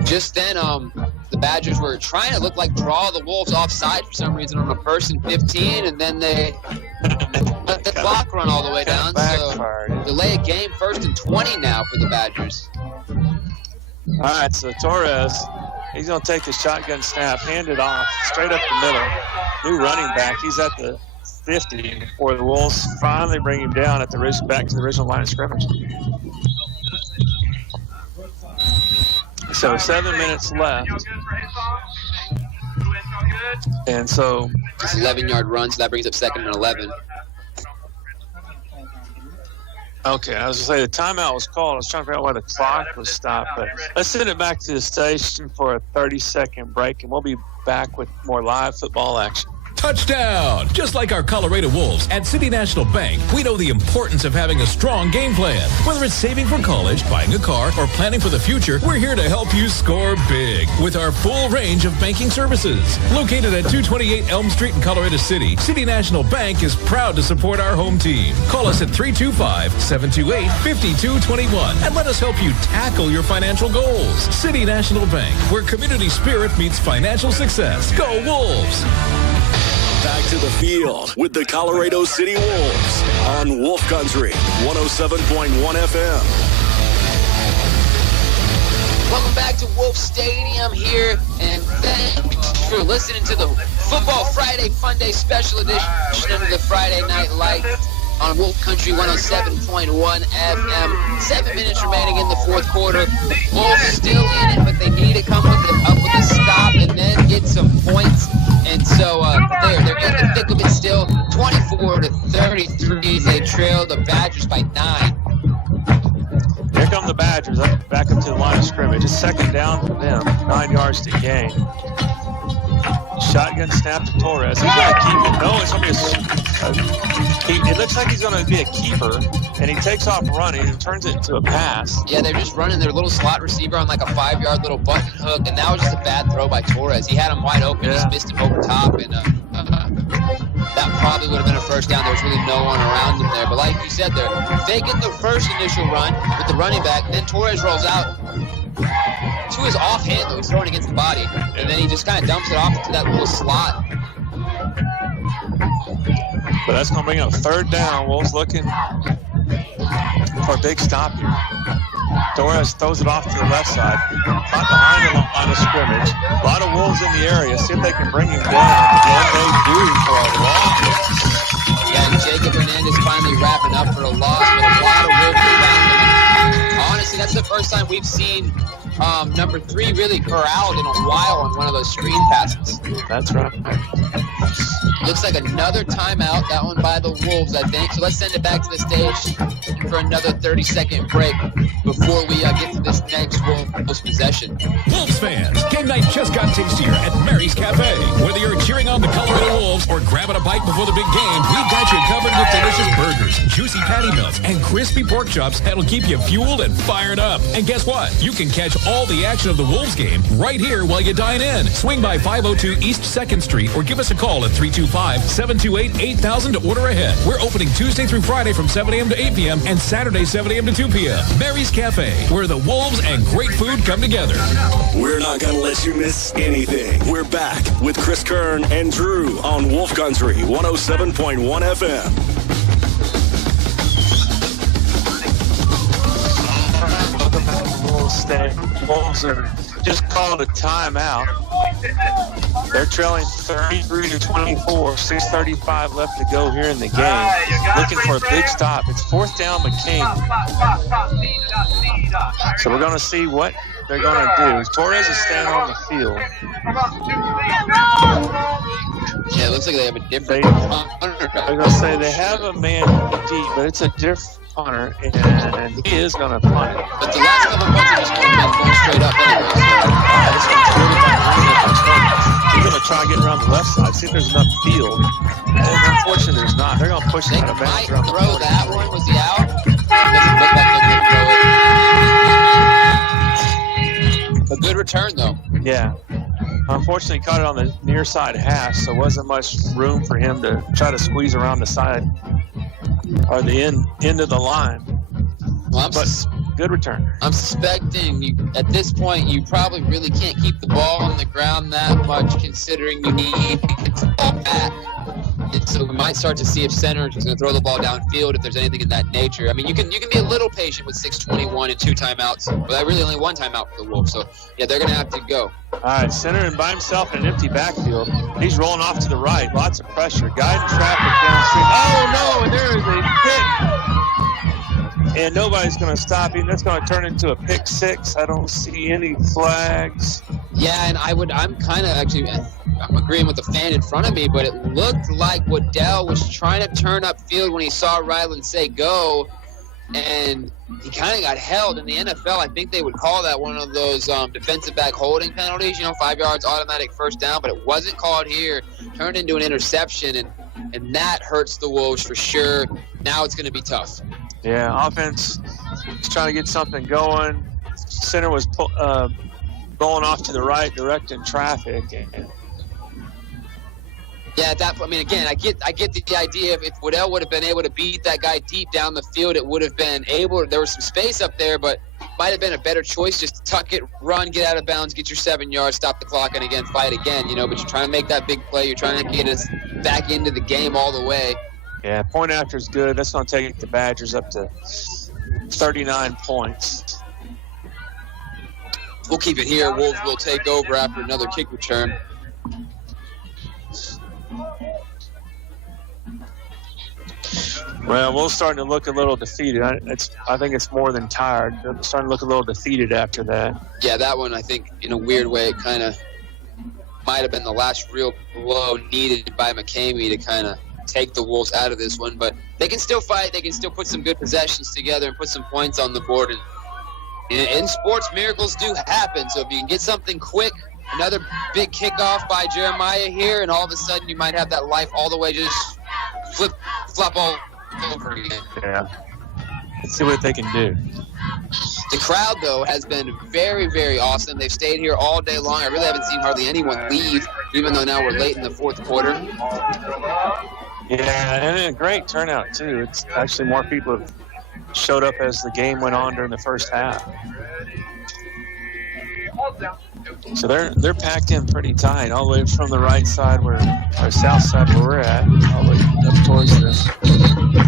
Just then, the Badgers were trying to draw the Wolves offside for some reason on a 1st and 15, and then they let the clock run all the way down. So delay a game, 1st and 20 now for the Badgers. All right, so Torres, he's going to take the shotgun snap, hand it off straight up the middle. New running back. He's at the 50, where the Wolves finally bring him down at back to the original line of scrimmage. So 7 minutes left. And so it's 11-yard run, so that brings up 2nd and 11. Okay, I was going to say the timeout was called. I was trying to figure out why the clock was stopped. But let's send it back to the station for a 30-second break, and we'll be back with more live football action. Touchdown! Just like our Colorado Wolves, at City National Bank, we know the importance of having a strong game plan. Whether it's saving for college, buying a car, or planning for the future, we're here to help you score big with our full range of banking services. Located at 228 Elm Street in Colorado City, City National Bank is proud to support our home team. Call us at 325-728-5221 and let us help you tackle your financial goals. City National Bank, where community spirit meets financial success. Go Wolves! Back to the field with the Colorado City Wolves on Wolf Country 107.1 FM. Welcome back to Wolf Stadium here, and thanks for listening to the Football Friday Fun Day Special Edition of the Friday Night Lights on Wolf Country 107.1 FM. 7 minutes remaining in the 4th quarter. Wolves still in it, but they need to come up with a stop and then get some points. And so they're in the thick of it still. 24-33. They trail the Badgers by 9. Here come the Badgers back up to the line of scrimmage. It's 2nd down for them. 9 yards to gain. Shotgun snap to Torres. He's going to keep it. No, it's going to be a It looks like he's going to be a keeper, and he takes off running and turns it into a pass. Yeah, they're just running their little slot receiver on like a 5-yard little button hook, and that was just a bad throw by Torres. He had him wide open, just missed him over top, and that probably would have been a first down. There was really no one around him there. But like you said, they're faking the first initial run with the running back, then Torres rolls out to his offhand, though he's throwing against the body, and then he just kind of dumps it off into that little slot. But that's going to bring up third down. Wolves looking for a big stop here. Torres throws it off to the left side, caught behind the line of scrimmage. A lot of Wolves in the area. See if they can bring him down. And they do for a loss. Yeah, and Jacob Hernandez finally wrapping up for a loss, but a lot of Wolves around him. Honestly, that's the first time we've seen number 3 really corralled in a while on one of those screen passes. That's right. Looks like another timeout, that one by the Wolves, I think. So let's send it back to the stage for another 30-second break before we get to this next Wolves possession. Wolves fans, game night just got tastier at Mary's Cafe. Whether you're cheering on the Colorado Wolves or grabbing a bite before the big game, we've got you covered with delicious burgers, juicy patty melts, and crispy pork chops that'll keep you fueled and fired up. And guess what? You can catch all the action of the Wolves game right here while you dine in. Swing by 502 East 2nd Street or give us a call at 325-728-8000 to order ahead. We're opening Tuesday through Friday from 7 a.m. to 8 p.m. and Saturday 7 a.m. to 2 p.m. Mary's Cafe, where the Wolves and great food come together. We're not going to let you miss anything. We're back with Chris Kern and Drew on Wolf Country 107.1 FM. Wolves are just called a timeout. They're trailing 33-24, 6:35 left to go here in the game. Looking for a big stop. It's fourth down, McCamey. So we're going to see what they're going to do. Torres is staying on the field. Yeah, it looks like they have a different punter. They're going to say they have a man deep, but it's a different punter, and he is going to punt it. But the last couple of punts just going straight up anyway. He's going to try to get around the left side, see if there's enough field. And unfortunately, there's not. They're going to push it out of bounds around the throw that one. Was he out? Doesn't look like they're going to throw it. A good return, though. Yeah. Unfortunately, he caught it on the near side hash, so wasn't much room for him to try to squeeze around the side or the end of the line. Well, but good return. I'm suspecting you at this point you probably really can't keep the ball on the ground that much, considering you need to get the ball back. And so we might start to see if center is going to throw the ball downfield if there's anything in that nature. I mean, you can be a little patient with 6:21 and 2 timeouts, but really only 1 timeout for the Wolves. So yeah, they're going to have to go. All right, center and by himself in an empty backfield. He's rolling off to the right. Lots of pressure. Guiding traffic downstream. Oh no! And there is a pick. And nobody's going to stop him. That's going to turn into a pick 6. I don't see any flags. Yeah, and I'm kind of actually. I'm agreeing with the fan in front of me, but it looked like Waddell was trying to turn upfield when he saw Ryland say go, and he kind of got held. In the NFL, I think they would call that one of those defensive back holding penalties, 5 yards automatic first down, but it wasn't called here. Turned into an interception, and that hurts the Wolves for sure. Now it's going to be tough. Yeah, offense is trying to get something going. Center was going off to the right, directing traffic. Yeah, I mean, again, I get the idea of if Waddell would have been able to beat that guy deep down the field, it would have been able. There was some space up there, but might have been a better choice just to tuck it, run, get out of bounds, get your 7 yards, stop the clock, and again, fight again, But you're trying to make that big play. You're trying to get us back into the game all the way. Yeah, point after is good. That's going to take the Badgers up to 39 points. We'll keep it here. Wolves will take over after another kick return. Well, we're starting to look a little defeated. I think it's more than tired. They're starting to look a little defeated after that. Yeah, that one, I think, in a weird way, it kind of might have been the last real blow needed by McCamey to kind of take the Wolves out of this one. But they can still fight. They can still put some good possessions together and put some points on the board. And in sports, miracles do happen. So if you can get something quick, another big kickoff by Jeremiah here, and all of a sudden you might have that life all the way just flip-flop all over again. Yeah. Let's see what they can do. The crowd, though, has been very, very awesome. They've stayed here all day long. I really haven't seen hardly anyone leave, even though now we're late in the fourth quarter. Yeah, and a great turnout, too. It's actually more people have showed up as the game went on during the first half. So they're packed in pretty tight, all the way from the right side or south side where we're at, all the way up towards the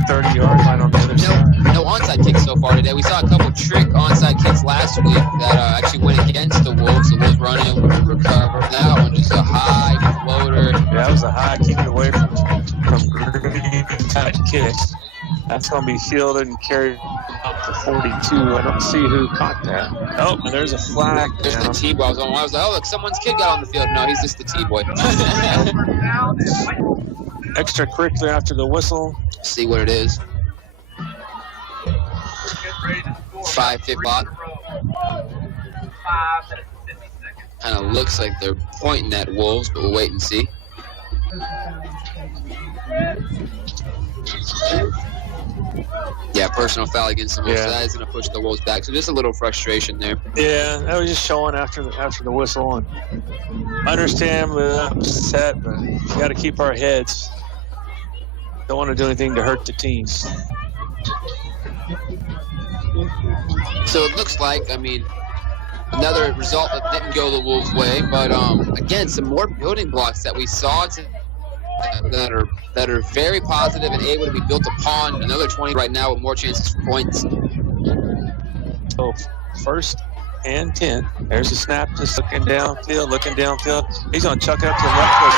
30-yard line on the other side. No onside kicks so far today. We saw a couple trick onside kicks last week that actually went against the Wolves. The Wolves running, recover. That one just a high floater. Yeah, that was a high, keep it away from green type kicks. That's going to be fielded and carried up to 42. I don't see who caught that. Oh, and there's a flag. There's the T-boy. I was like, oh, look, someone's kid got on the field. No, he's just the T-boy. Extracurricular after the whistle. See what it is. 5-5 block. Kind of looks like they're pointing at Wolves, but we'll wait and see. Yeah, personal foul against the Wolves. So that is going to push the Wolves back. So just a little frustration there. Yeah, that was just showing after the whistle. And I understand we're upset, but we got to keep our heads. Don't want to do anything to hurt the teams. So it looks like, I mean, another result that didn't go the Wolves' way. But, again, some more building blocks that we saw that are very positive and able to be built upon. Another 20 right now with more chances for points. So first and 10. There's a snap, just looking downfield. He's going to chuck it up to the left foot.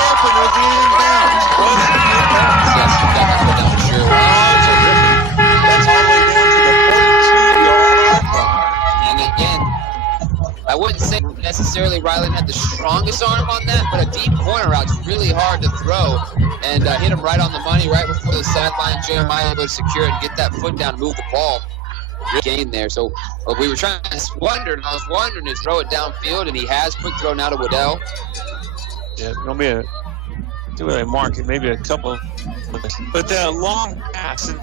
That's all the way down to the 42-yard line. And again, I wouldn't say necessarily Ryland had the strongest arm on that, but a deep corner route's really hard to throw. And hit him right on the money, right before the sideline. Jeremiah able to secure it and get that foot down, move the ball. Good gain there. So what we were trying to wonder, I was wondering, is throw it downfield, and he has. Quick throw now to Waddell. Yeah, it's going to be do they mark it, maybe a couple. But that long pass, and,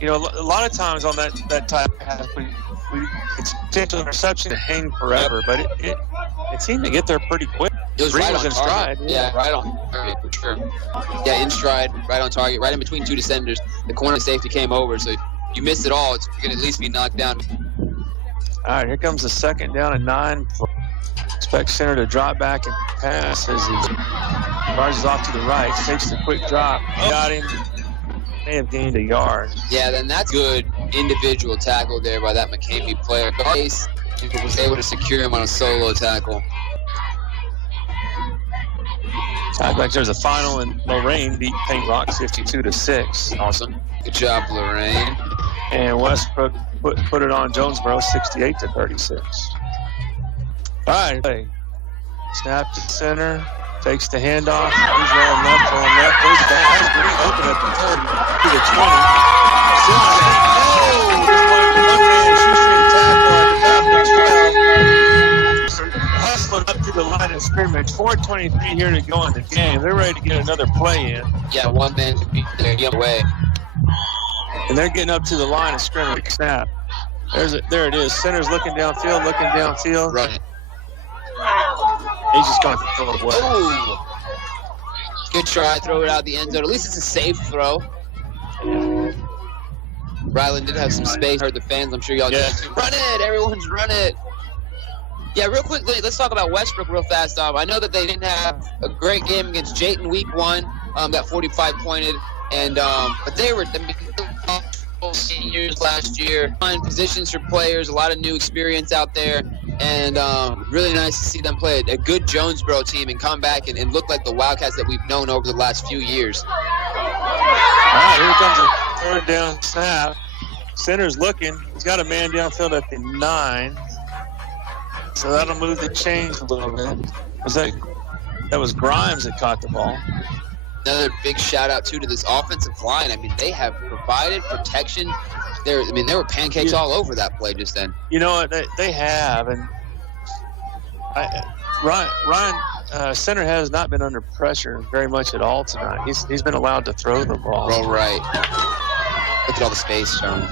you know, a lot of times on that type of pass, it's potential interception to hang forever, but it seemed to get there pretty quick. It was Green right was on in target. stride. Yeah, right on target for sure. Yeah, in stride, right on target, right in between two defenders. The corner safety came over, so if you missed it all, you're going to at least be knocked down. All right, here comes the second down and 9. Expect center to drop back and pass as he charges off to the right, takes the quick drop. Got him. May have gained a yard. Yeah, then that's good individual tackle there by that McCamey player. Garce was able to secure him on a solo tackle. Like there's a final, and Lorraine beat Paint Rock 52-6. Awesome. Good job, Lorraine. And Westbrook put it on Jonesboro 68-36. All right. Snap to center. Takes the handoff. He's rolling left. Goes back. Green open at the 30 to the 20. Hustling up to the line of scrimmage. 4:23 here to go in the game. They're ready to get another play in. Yeah, one man to beat there. Get away. And they're getting up to the line of scrimmage. Snap. There it is. Center's looking downfield. Right. He's just going to throw it away. Oh! Good try. Throw it out the end zone. At least it's a safe throw. Ryland did have some space. Heard the fans. I'm sure y'all did too. Run it! Everyone's run it. Yeah, real quickly, let's talk about Westbrook real fast. I know that they didn't have a great game against Jayton week 1. Got 45 pointed. And but they were seniors last year. Fine positions for players, a lot of new experience out there, and really nice to see them play a good Jonesboro team and come back and look like the Wildcats that we've known over the last few years. All right, here comes a third down snap. Center's looking. He's got a man downfield at the 9. So that'll move the chains a little bit. That was Grimes that caught the ball. Another big shout out to this offensive line. I mean, they have provided protection. There were pancakes all over that play just then. You know what they have, and Ryan center has not been under pressure very much at all tonight. He's been allowed to throw the ball. Roll right. Look at all the space, Sean.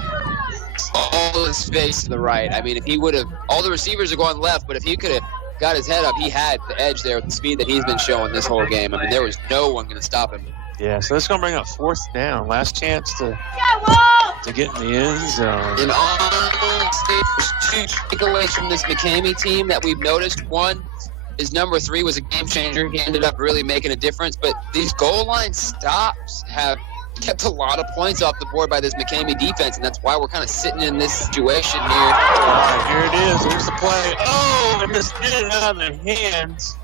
All the space to the right. I mean, if he would have, all the receivers are going left, but if he could have got his head up, he had the edge there with the speed that he's been showing this whole game. I mean, there was no one going to stop him. Yeah, so it's going to bring up 4th down. Last chance to get in the end zone. And honestly, there's 2 takeaways from this McCamey team that we've noticed. One is number 3 was a game changer. He ended up really making a difference. But these goal line stops have kept a lot of points off the board by this McCamey defense, and that's why we're kind of sitting in this situation here. All right, here it is. Here's the play. Oh, and just get it out of their hands.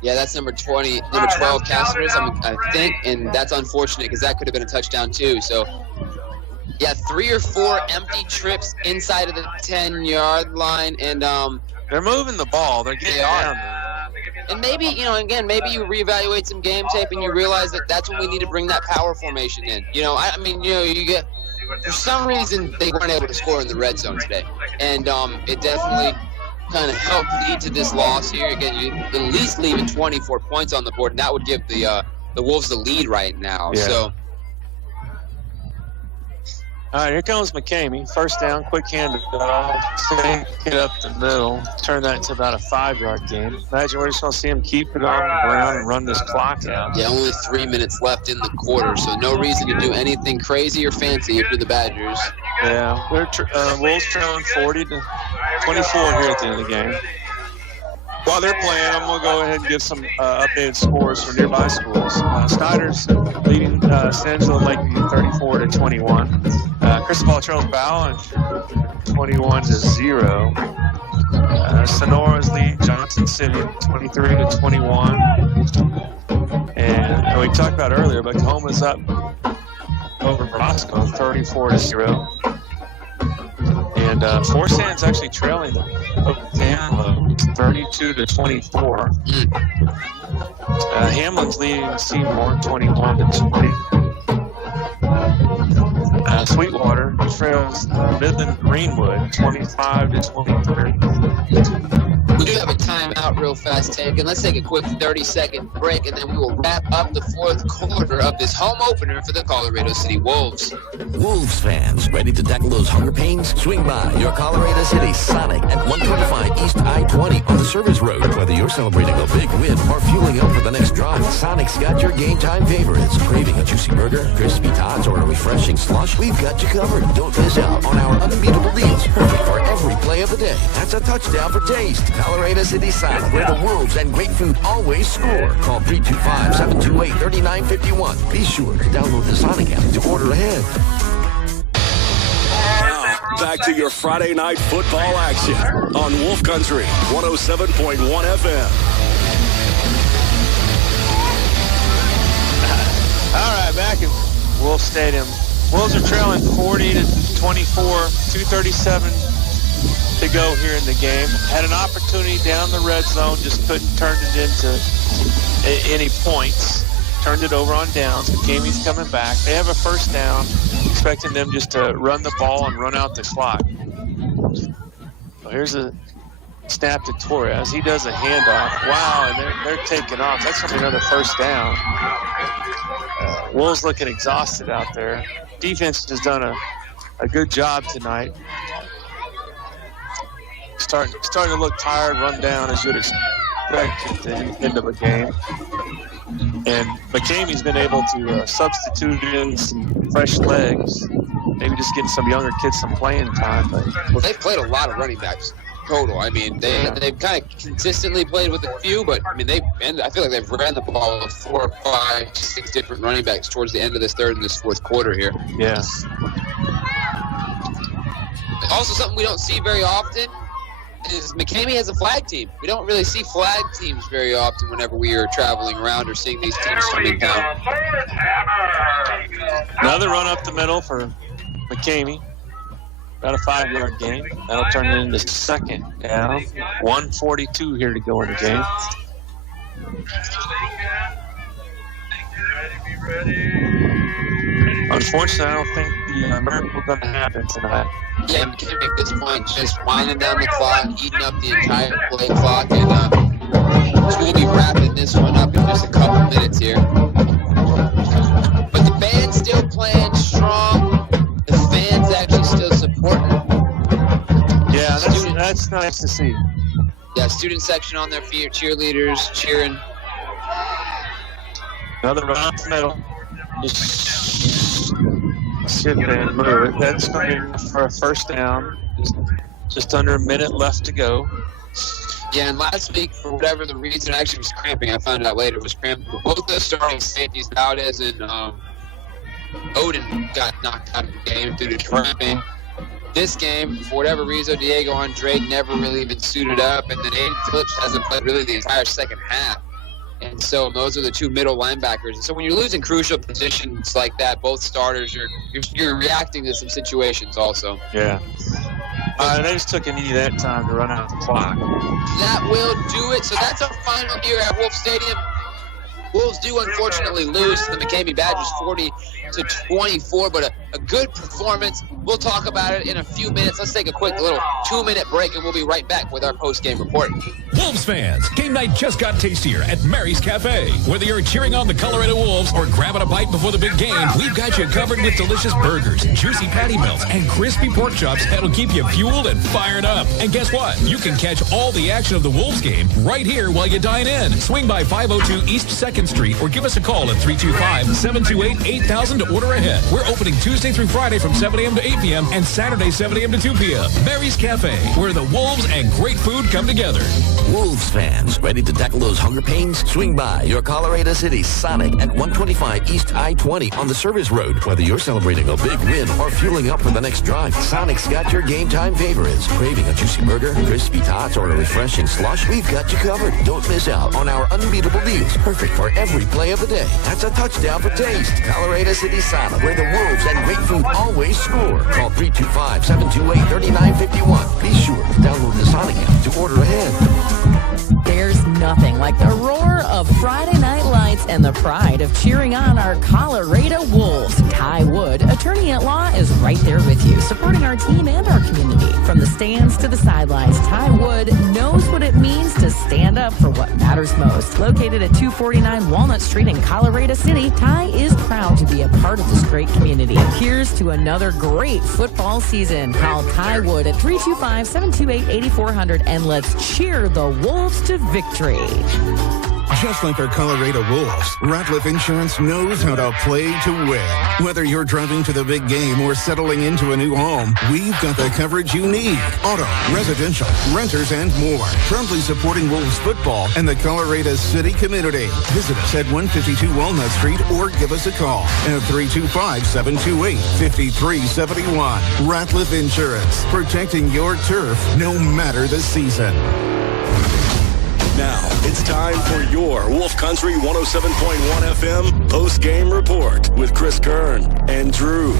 Yeah, that's number 12, Castros, I think, and that's unfortunate because that could have been a touchdown too. So, yeah, 3 or 4 empty trips inside of the 10-yard line, and they're moving the ball. They're getting down there. And maybe, maybe you reevaluate some game tape and you realize that that's when we need to bring that power formation in. You get, for some reason, they weren't able to score in the red zone today, and it definitely kind of helped lead to this loss here. Again, you at least leaving 24 points on the board, and that would give the Wolves the lead right now. Yeah. So, all right, here comes McCamey. 1st down, quick hand off, take it up the middle, turn that into about a 5-yard gain. Imagine we're just going to see him keep it on the ground and run this clock out. Yeah, only 3 minutes left in the quarter, so no reason to do anything crazy or fancy if you're the Badgers. Yeah, they're Wolves trailing 40-24 here at the end of the game. While they're playing, I'm going to go ahead and give some updated scores for nearby schools. Snyder's leading San Angelo Lakeview 34-21. Cristobal trails Bowling 21-0. Sonora's leading Johnson City 23-21. And we talked about earlier, but Oklahoma's up over Roscoe 34-0. And Fort San's actually trailing Hamlin 32-24. Hamlin's leading Seymour 21-20. Sweetwater trails Midland Greenwood 25-23. We do have a timeout real fast taken. Let's take a quick 30-second break, and then we will wrap up the 4th quarter of this home opener for the Colorado City Wolves. Wolves fans, ready to tackle those hunger pains? Swing by your Colorado City Sonic at 125 East I-20 on the service road. Whether you're celebrating a big win or fueling up for the next drive, Sonic's got your game time favorites. Craving a juicy burger, crispy tots, or a refreshing slush? We've got you covered. Don't miss out on our unbeatable deals. Perfect for every play of the day. That's a touchdown for taste. Colorado City Sonic, where the Wolves and great food always score. Call 325-728-3951. Be sure to download the Sonic app to order ahead. Now, back to your Friday night football action on Wolf Country 107.1 FM. All right, back in Wolf Stadium. Wolves are trailing 40-24, 2:37 to go here in the game. Had an opportunity down the red zone, just couldn't turn it into any points. Turned it over on downs. McCamey's coming back. They have a 1st down, expecting them just to run the ball and run out the clock. So here's a snap to Torres. He does a handoff. Wow, and they're taking off. That's going to be another 1st down. Wolves looking exhausted out there. Defense has done a good job tonight. Starting to look tired, run down as you'd expect at the end of a game. And McCamey's been able to substitute in some fresh legs, maybe just getting some younger kids some playing time. But they've played a lot of running backs total. I mean, they've kind of consistently played with a few, but I mean, I feel like they've ran the ball with 4, 5, 6 different running backs towards the end of this 3rd and this 4th quarter here. Yeah. Also, something we don't see very often is McCamey has a flag team. We don't really see flag teams very often whenever we are traveling around or seeing these teams coming down. Another run up the middle for McCamey. About a 5-yard gain. That'll turn it into 2nd down. 1:42 here to go in the game. Unfortunately, I don't think the miracle is going to happen tonight. Yeah, McCamey at this point just winding down the clock, eating up the entire play clock, and So we'll be wrapping this one up in just a couple minutes here. But the band's still playing strong. The fans actually still supporting. Yeah, that's nice to see. Yeah, student section on their feet, cheerleaders cheering. Another round middle. See if they move it. That's going to be for a first down. Just under a minute left to go. Yeah, and last week, for whatever the reason, actually was cramping. I found out later it was cramping. Both the starting safeties, Valdez and Odin, got knocked out of the game due to cramping. This game, for whatever reason, Diego Andre never really even suited up, and then Aiden Phillips hasn't played really the entire second half. And so those are the two middle linebackers. And so when you're losing crucial positions like that, both starters, you're reacting to some situations also. Yeah. They just took a knee that time to run out the clock. That will do it. So that's our final here at Wolf Stadium. Wolves do unfortunately lose to the McCamey Badgers 40-24, but a good performance. We'll talk about it in a few minutes. Let's take a quick little 2-minute break, and we'll be right back with our post-game report. Wolves fans, game night just got tastier at Mary's Cafe. Whether you're cheering on the Colorado Wolves or grabbing a bite before the big game, we've got you covered with delicious burgers, juicy patty melts, and crispy pork chops that'll keep you fueled and fired up. And guess what? You can catch all the action of the Wolves game right here while you dine in. Swing by 502 East 2nd Street or give us a call at 325-728-8000 to order ahead. We're opening Tuesday through Friday from 7 a.m. to 8 p.m. and Saturday 7 a.m. to 2 p.m. Mary's Cafe, where the Wolves and great food come together. Wolves fans, ready to tackle those hunger pains? Swing by your Colorado City Sonic at 125 East I-20 on the service road. Whether you're celebrating a big win or fueling up for the next drive, Sonic's got your game time favorites. Craving a juicy burger, crispy tots, or a refreshing slush? We've got you covered. Don't miss out on our unbeatable deals. Perfect for every play of the day. That's a touchdown for taste. Colorado City Sonic, where the Wolves and great food always score. Call 325-728-3951. Be sure to download the Sonic app to order ahead. There's nothing like the roar of Friday Night Lights and the pride of cheering on our Colorado Wolves. Ty Wood, attorney at law, is right there with you, supporting our team and our community. From the stands to the sidelines, Ty Wood knows what it means to stand up for what matters most. Located at 249 Walnut Street in Colorado City, Ty is proud to be a part of this great community. Here's to another great football season. Call Ty Wood at 325-728-8400 and let's cheer the Wolves to victory. Just like our Colorado Wolves, Ratliff Insurance knows how to play to win. Whether you're driving to the big game or settling into a new home, we've got the coverage you need. Auto, residential, renters, and more. Proudly supporting Wolves football and the Colorado City community. Visit us at 152 Walnut Street or give us a call at 325-728-5371. Ratliff Insurance, protecting your turf no matter the season. Now, it's time for your Wolf Country 107.1 FM post-game report with Chris Kern and Drew.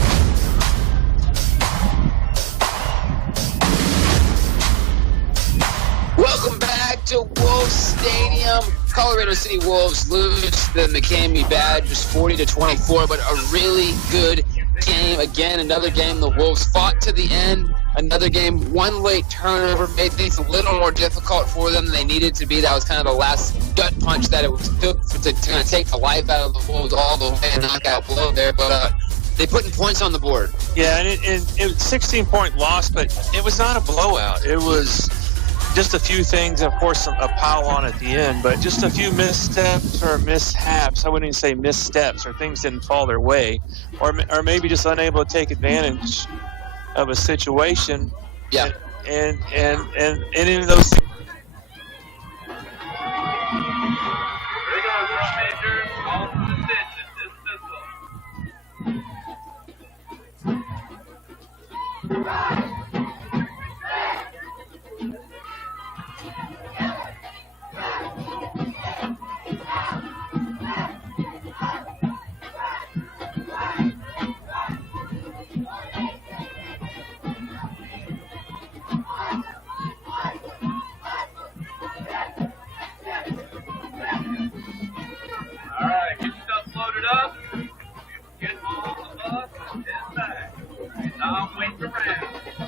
Welcome back to Wolf Stadium. Colorado City Wolves lose the McCamey Badgers 40-24, but a really good game. Again, another game the Wolves fought to the end. Another game, one late turnover made things a little more difficult for them than they needed to be. That was kind of the last gut punch that it took to kind of take the life out of the Wolves all the way and knockout blow there. But they put points on the board. Yeah, and it was a 16-point loss, but it was not a blowout. It was just a few things, of course, a pile on at the end, but just a few missteps or mishaps. I wouldn't even say missteps, or things didn't fall their way, or maybe just unable to take advantage of a situation. Yeah. And in those. Alright, get yourself loaded up. Get on the bus and head back. Stop waiting around.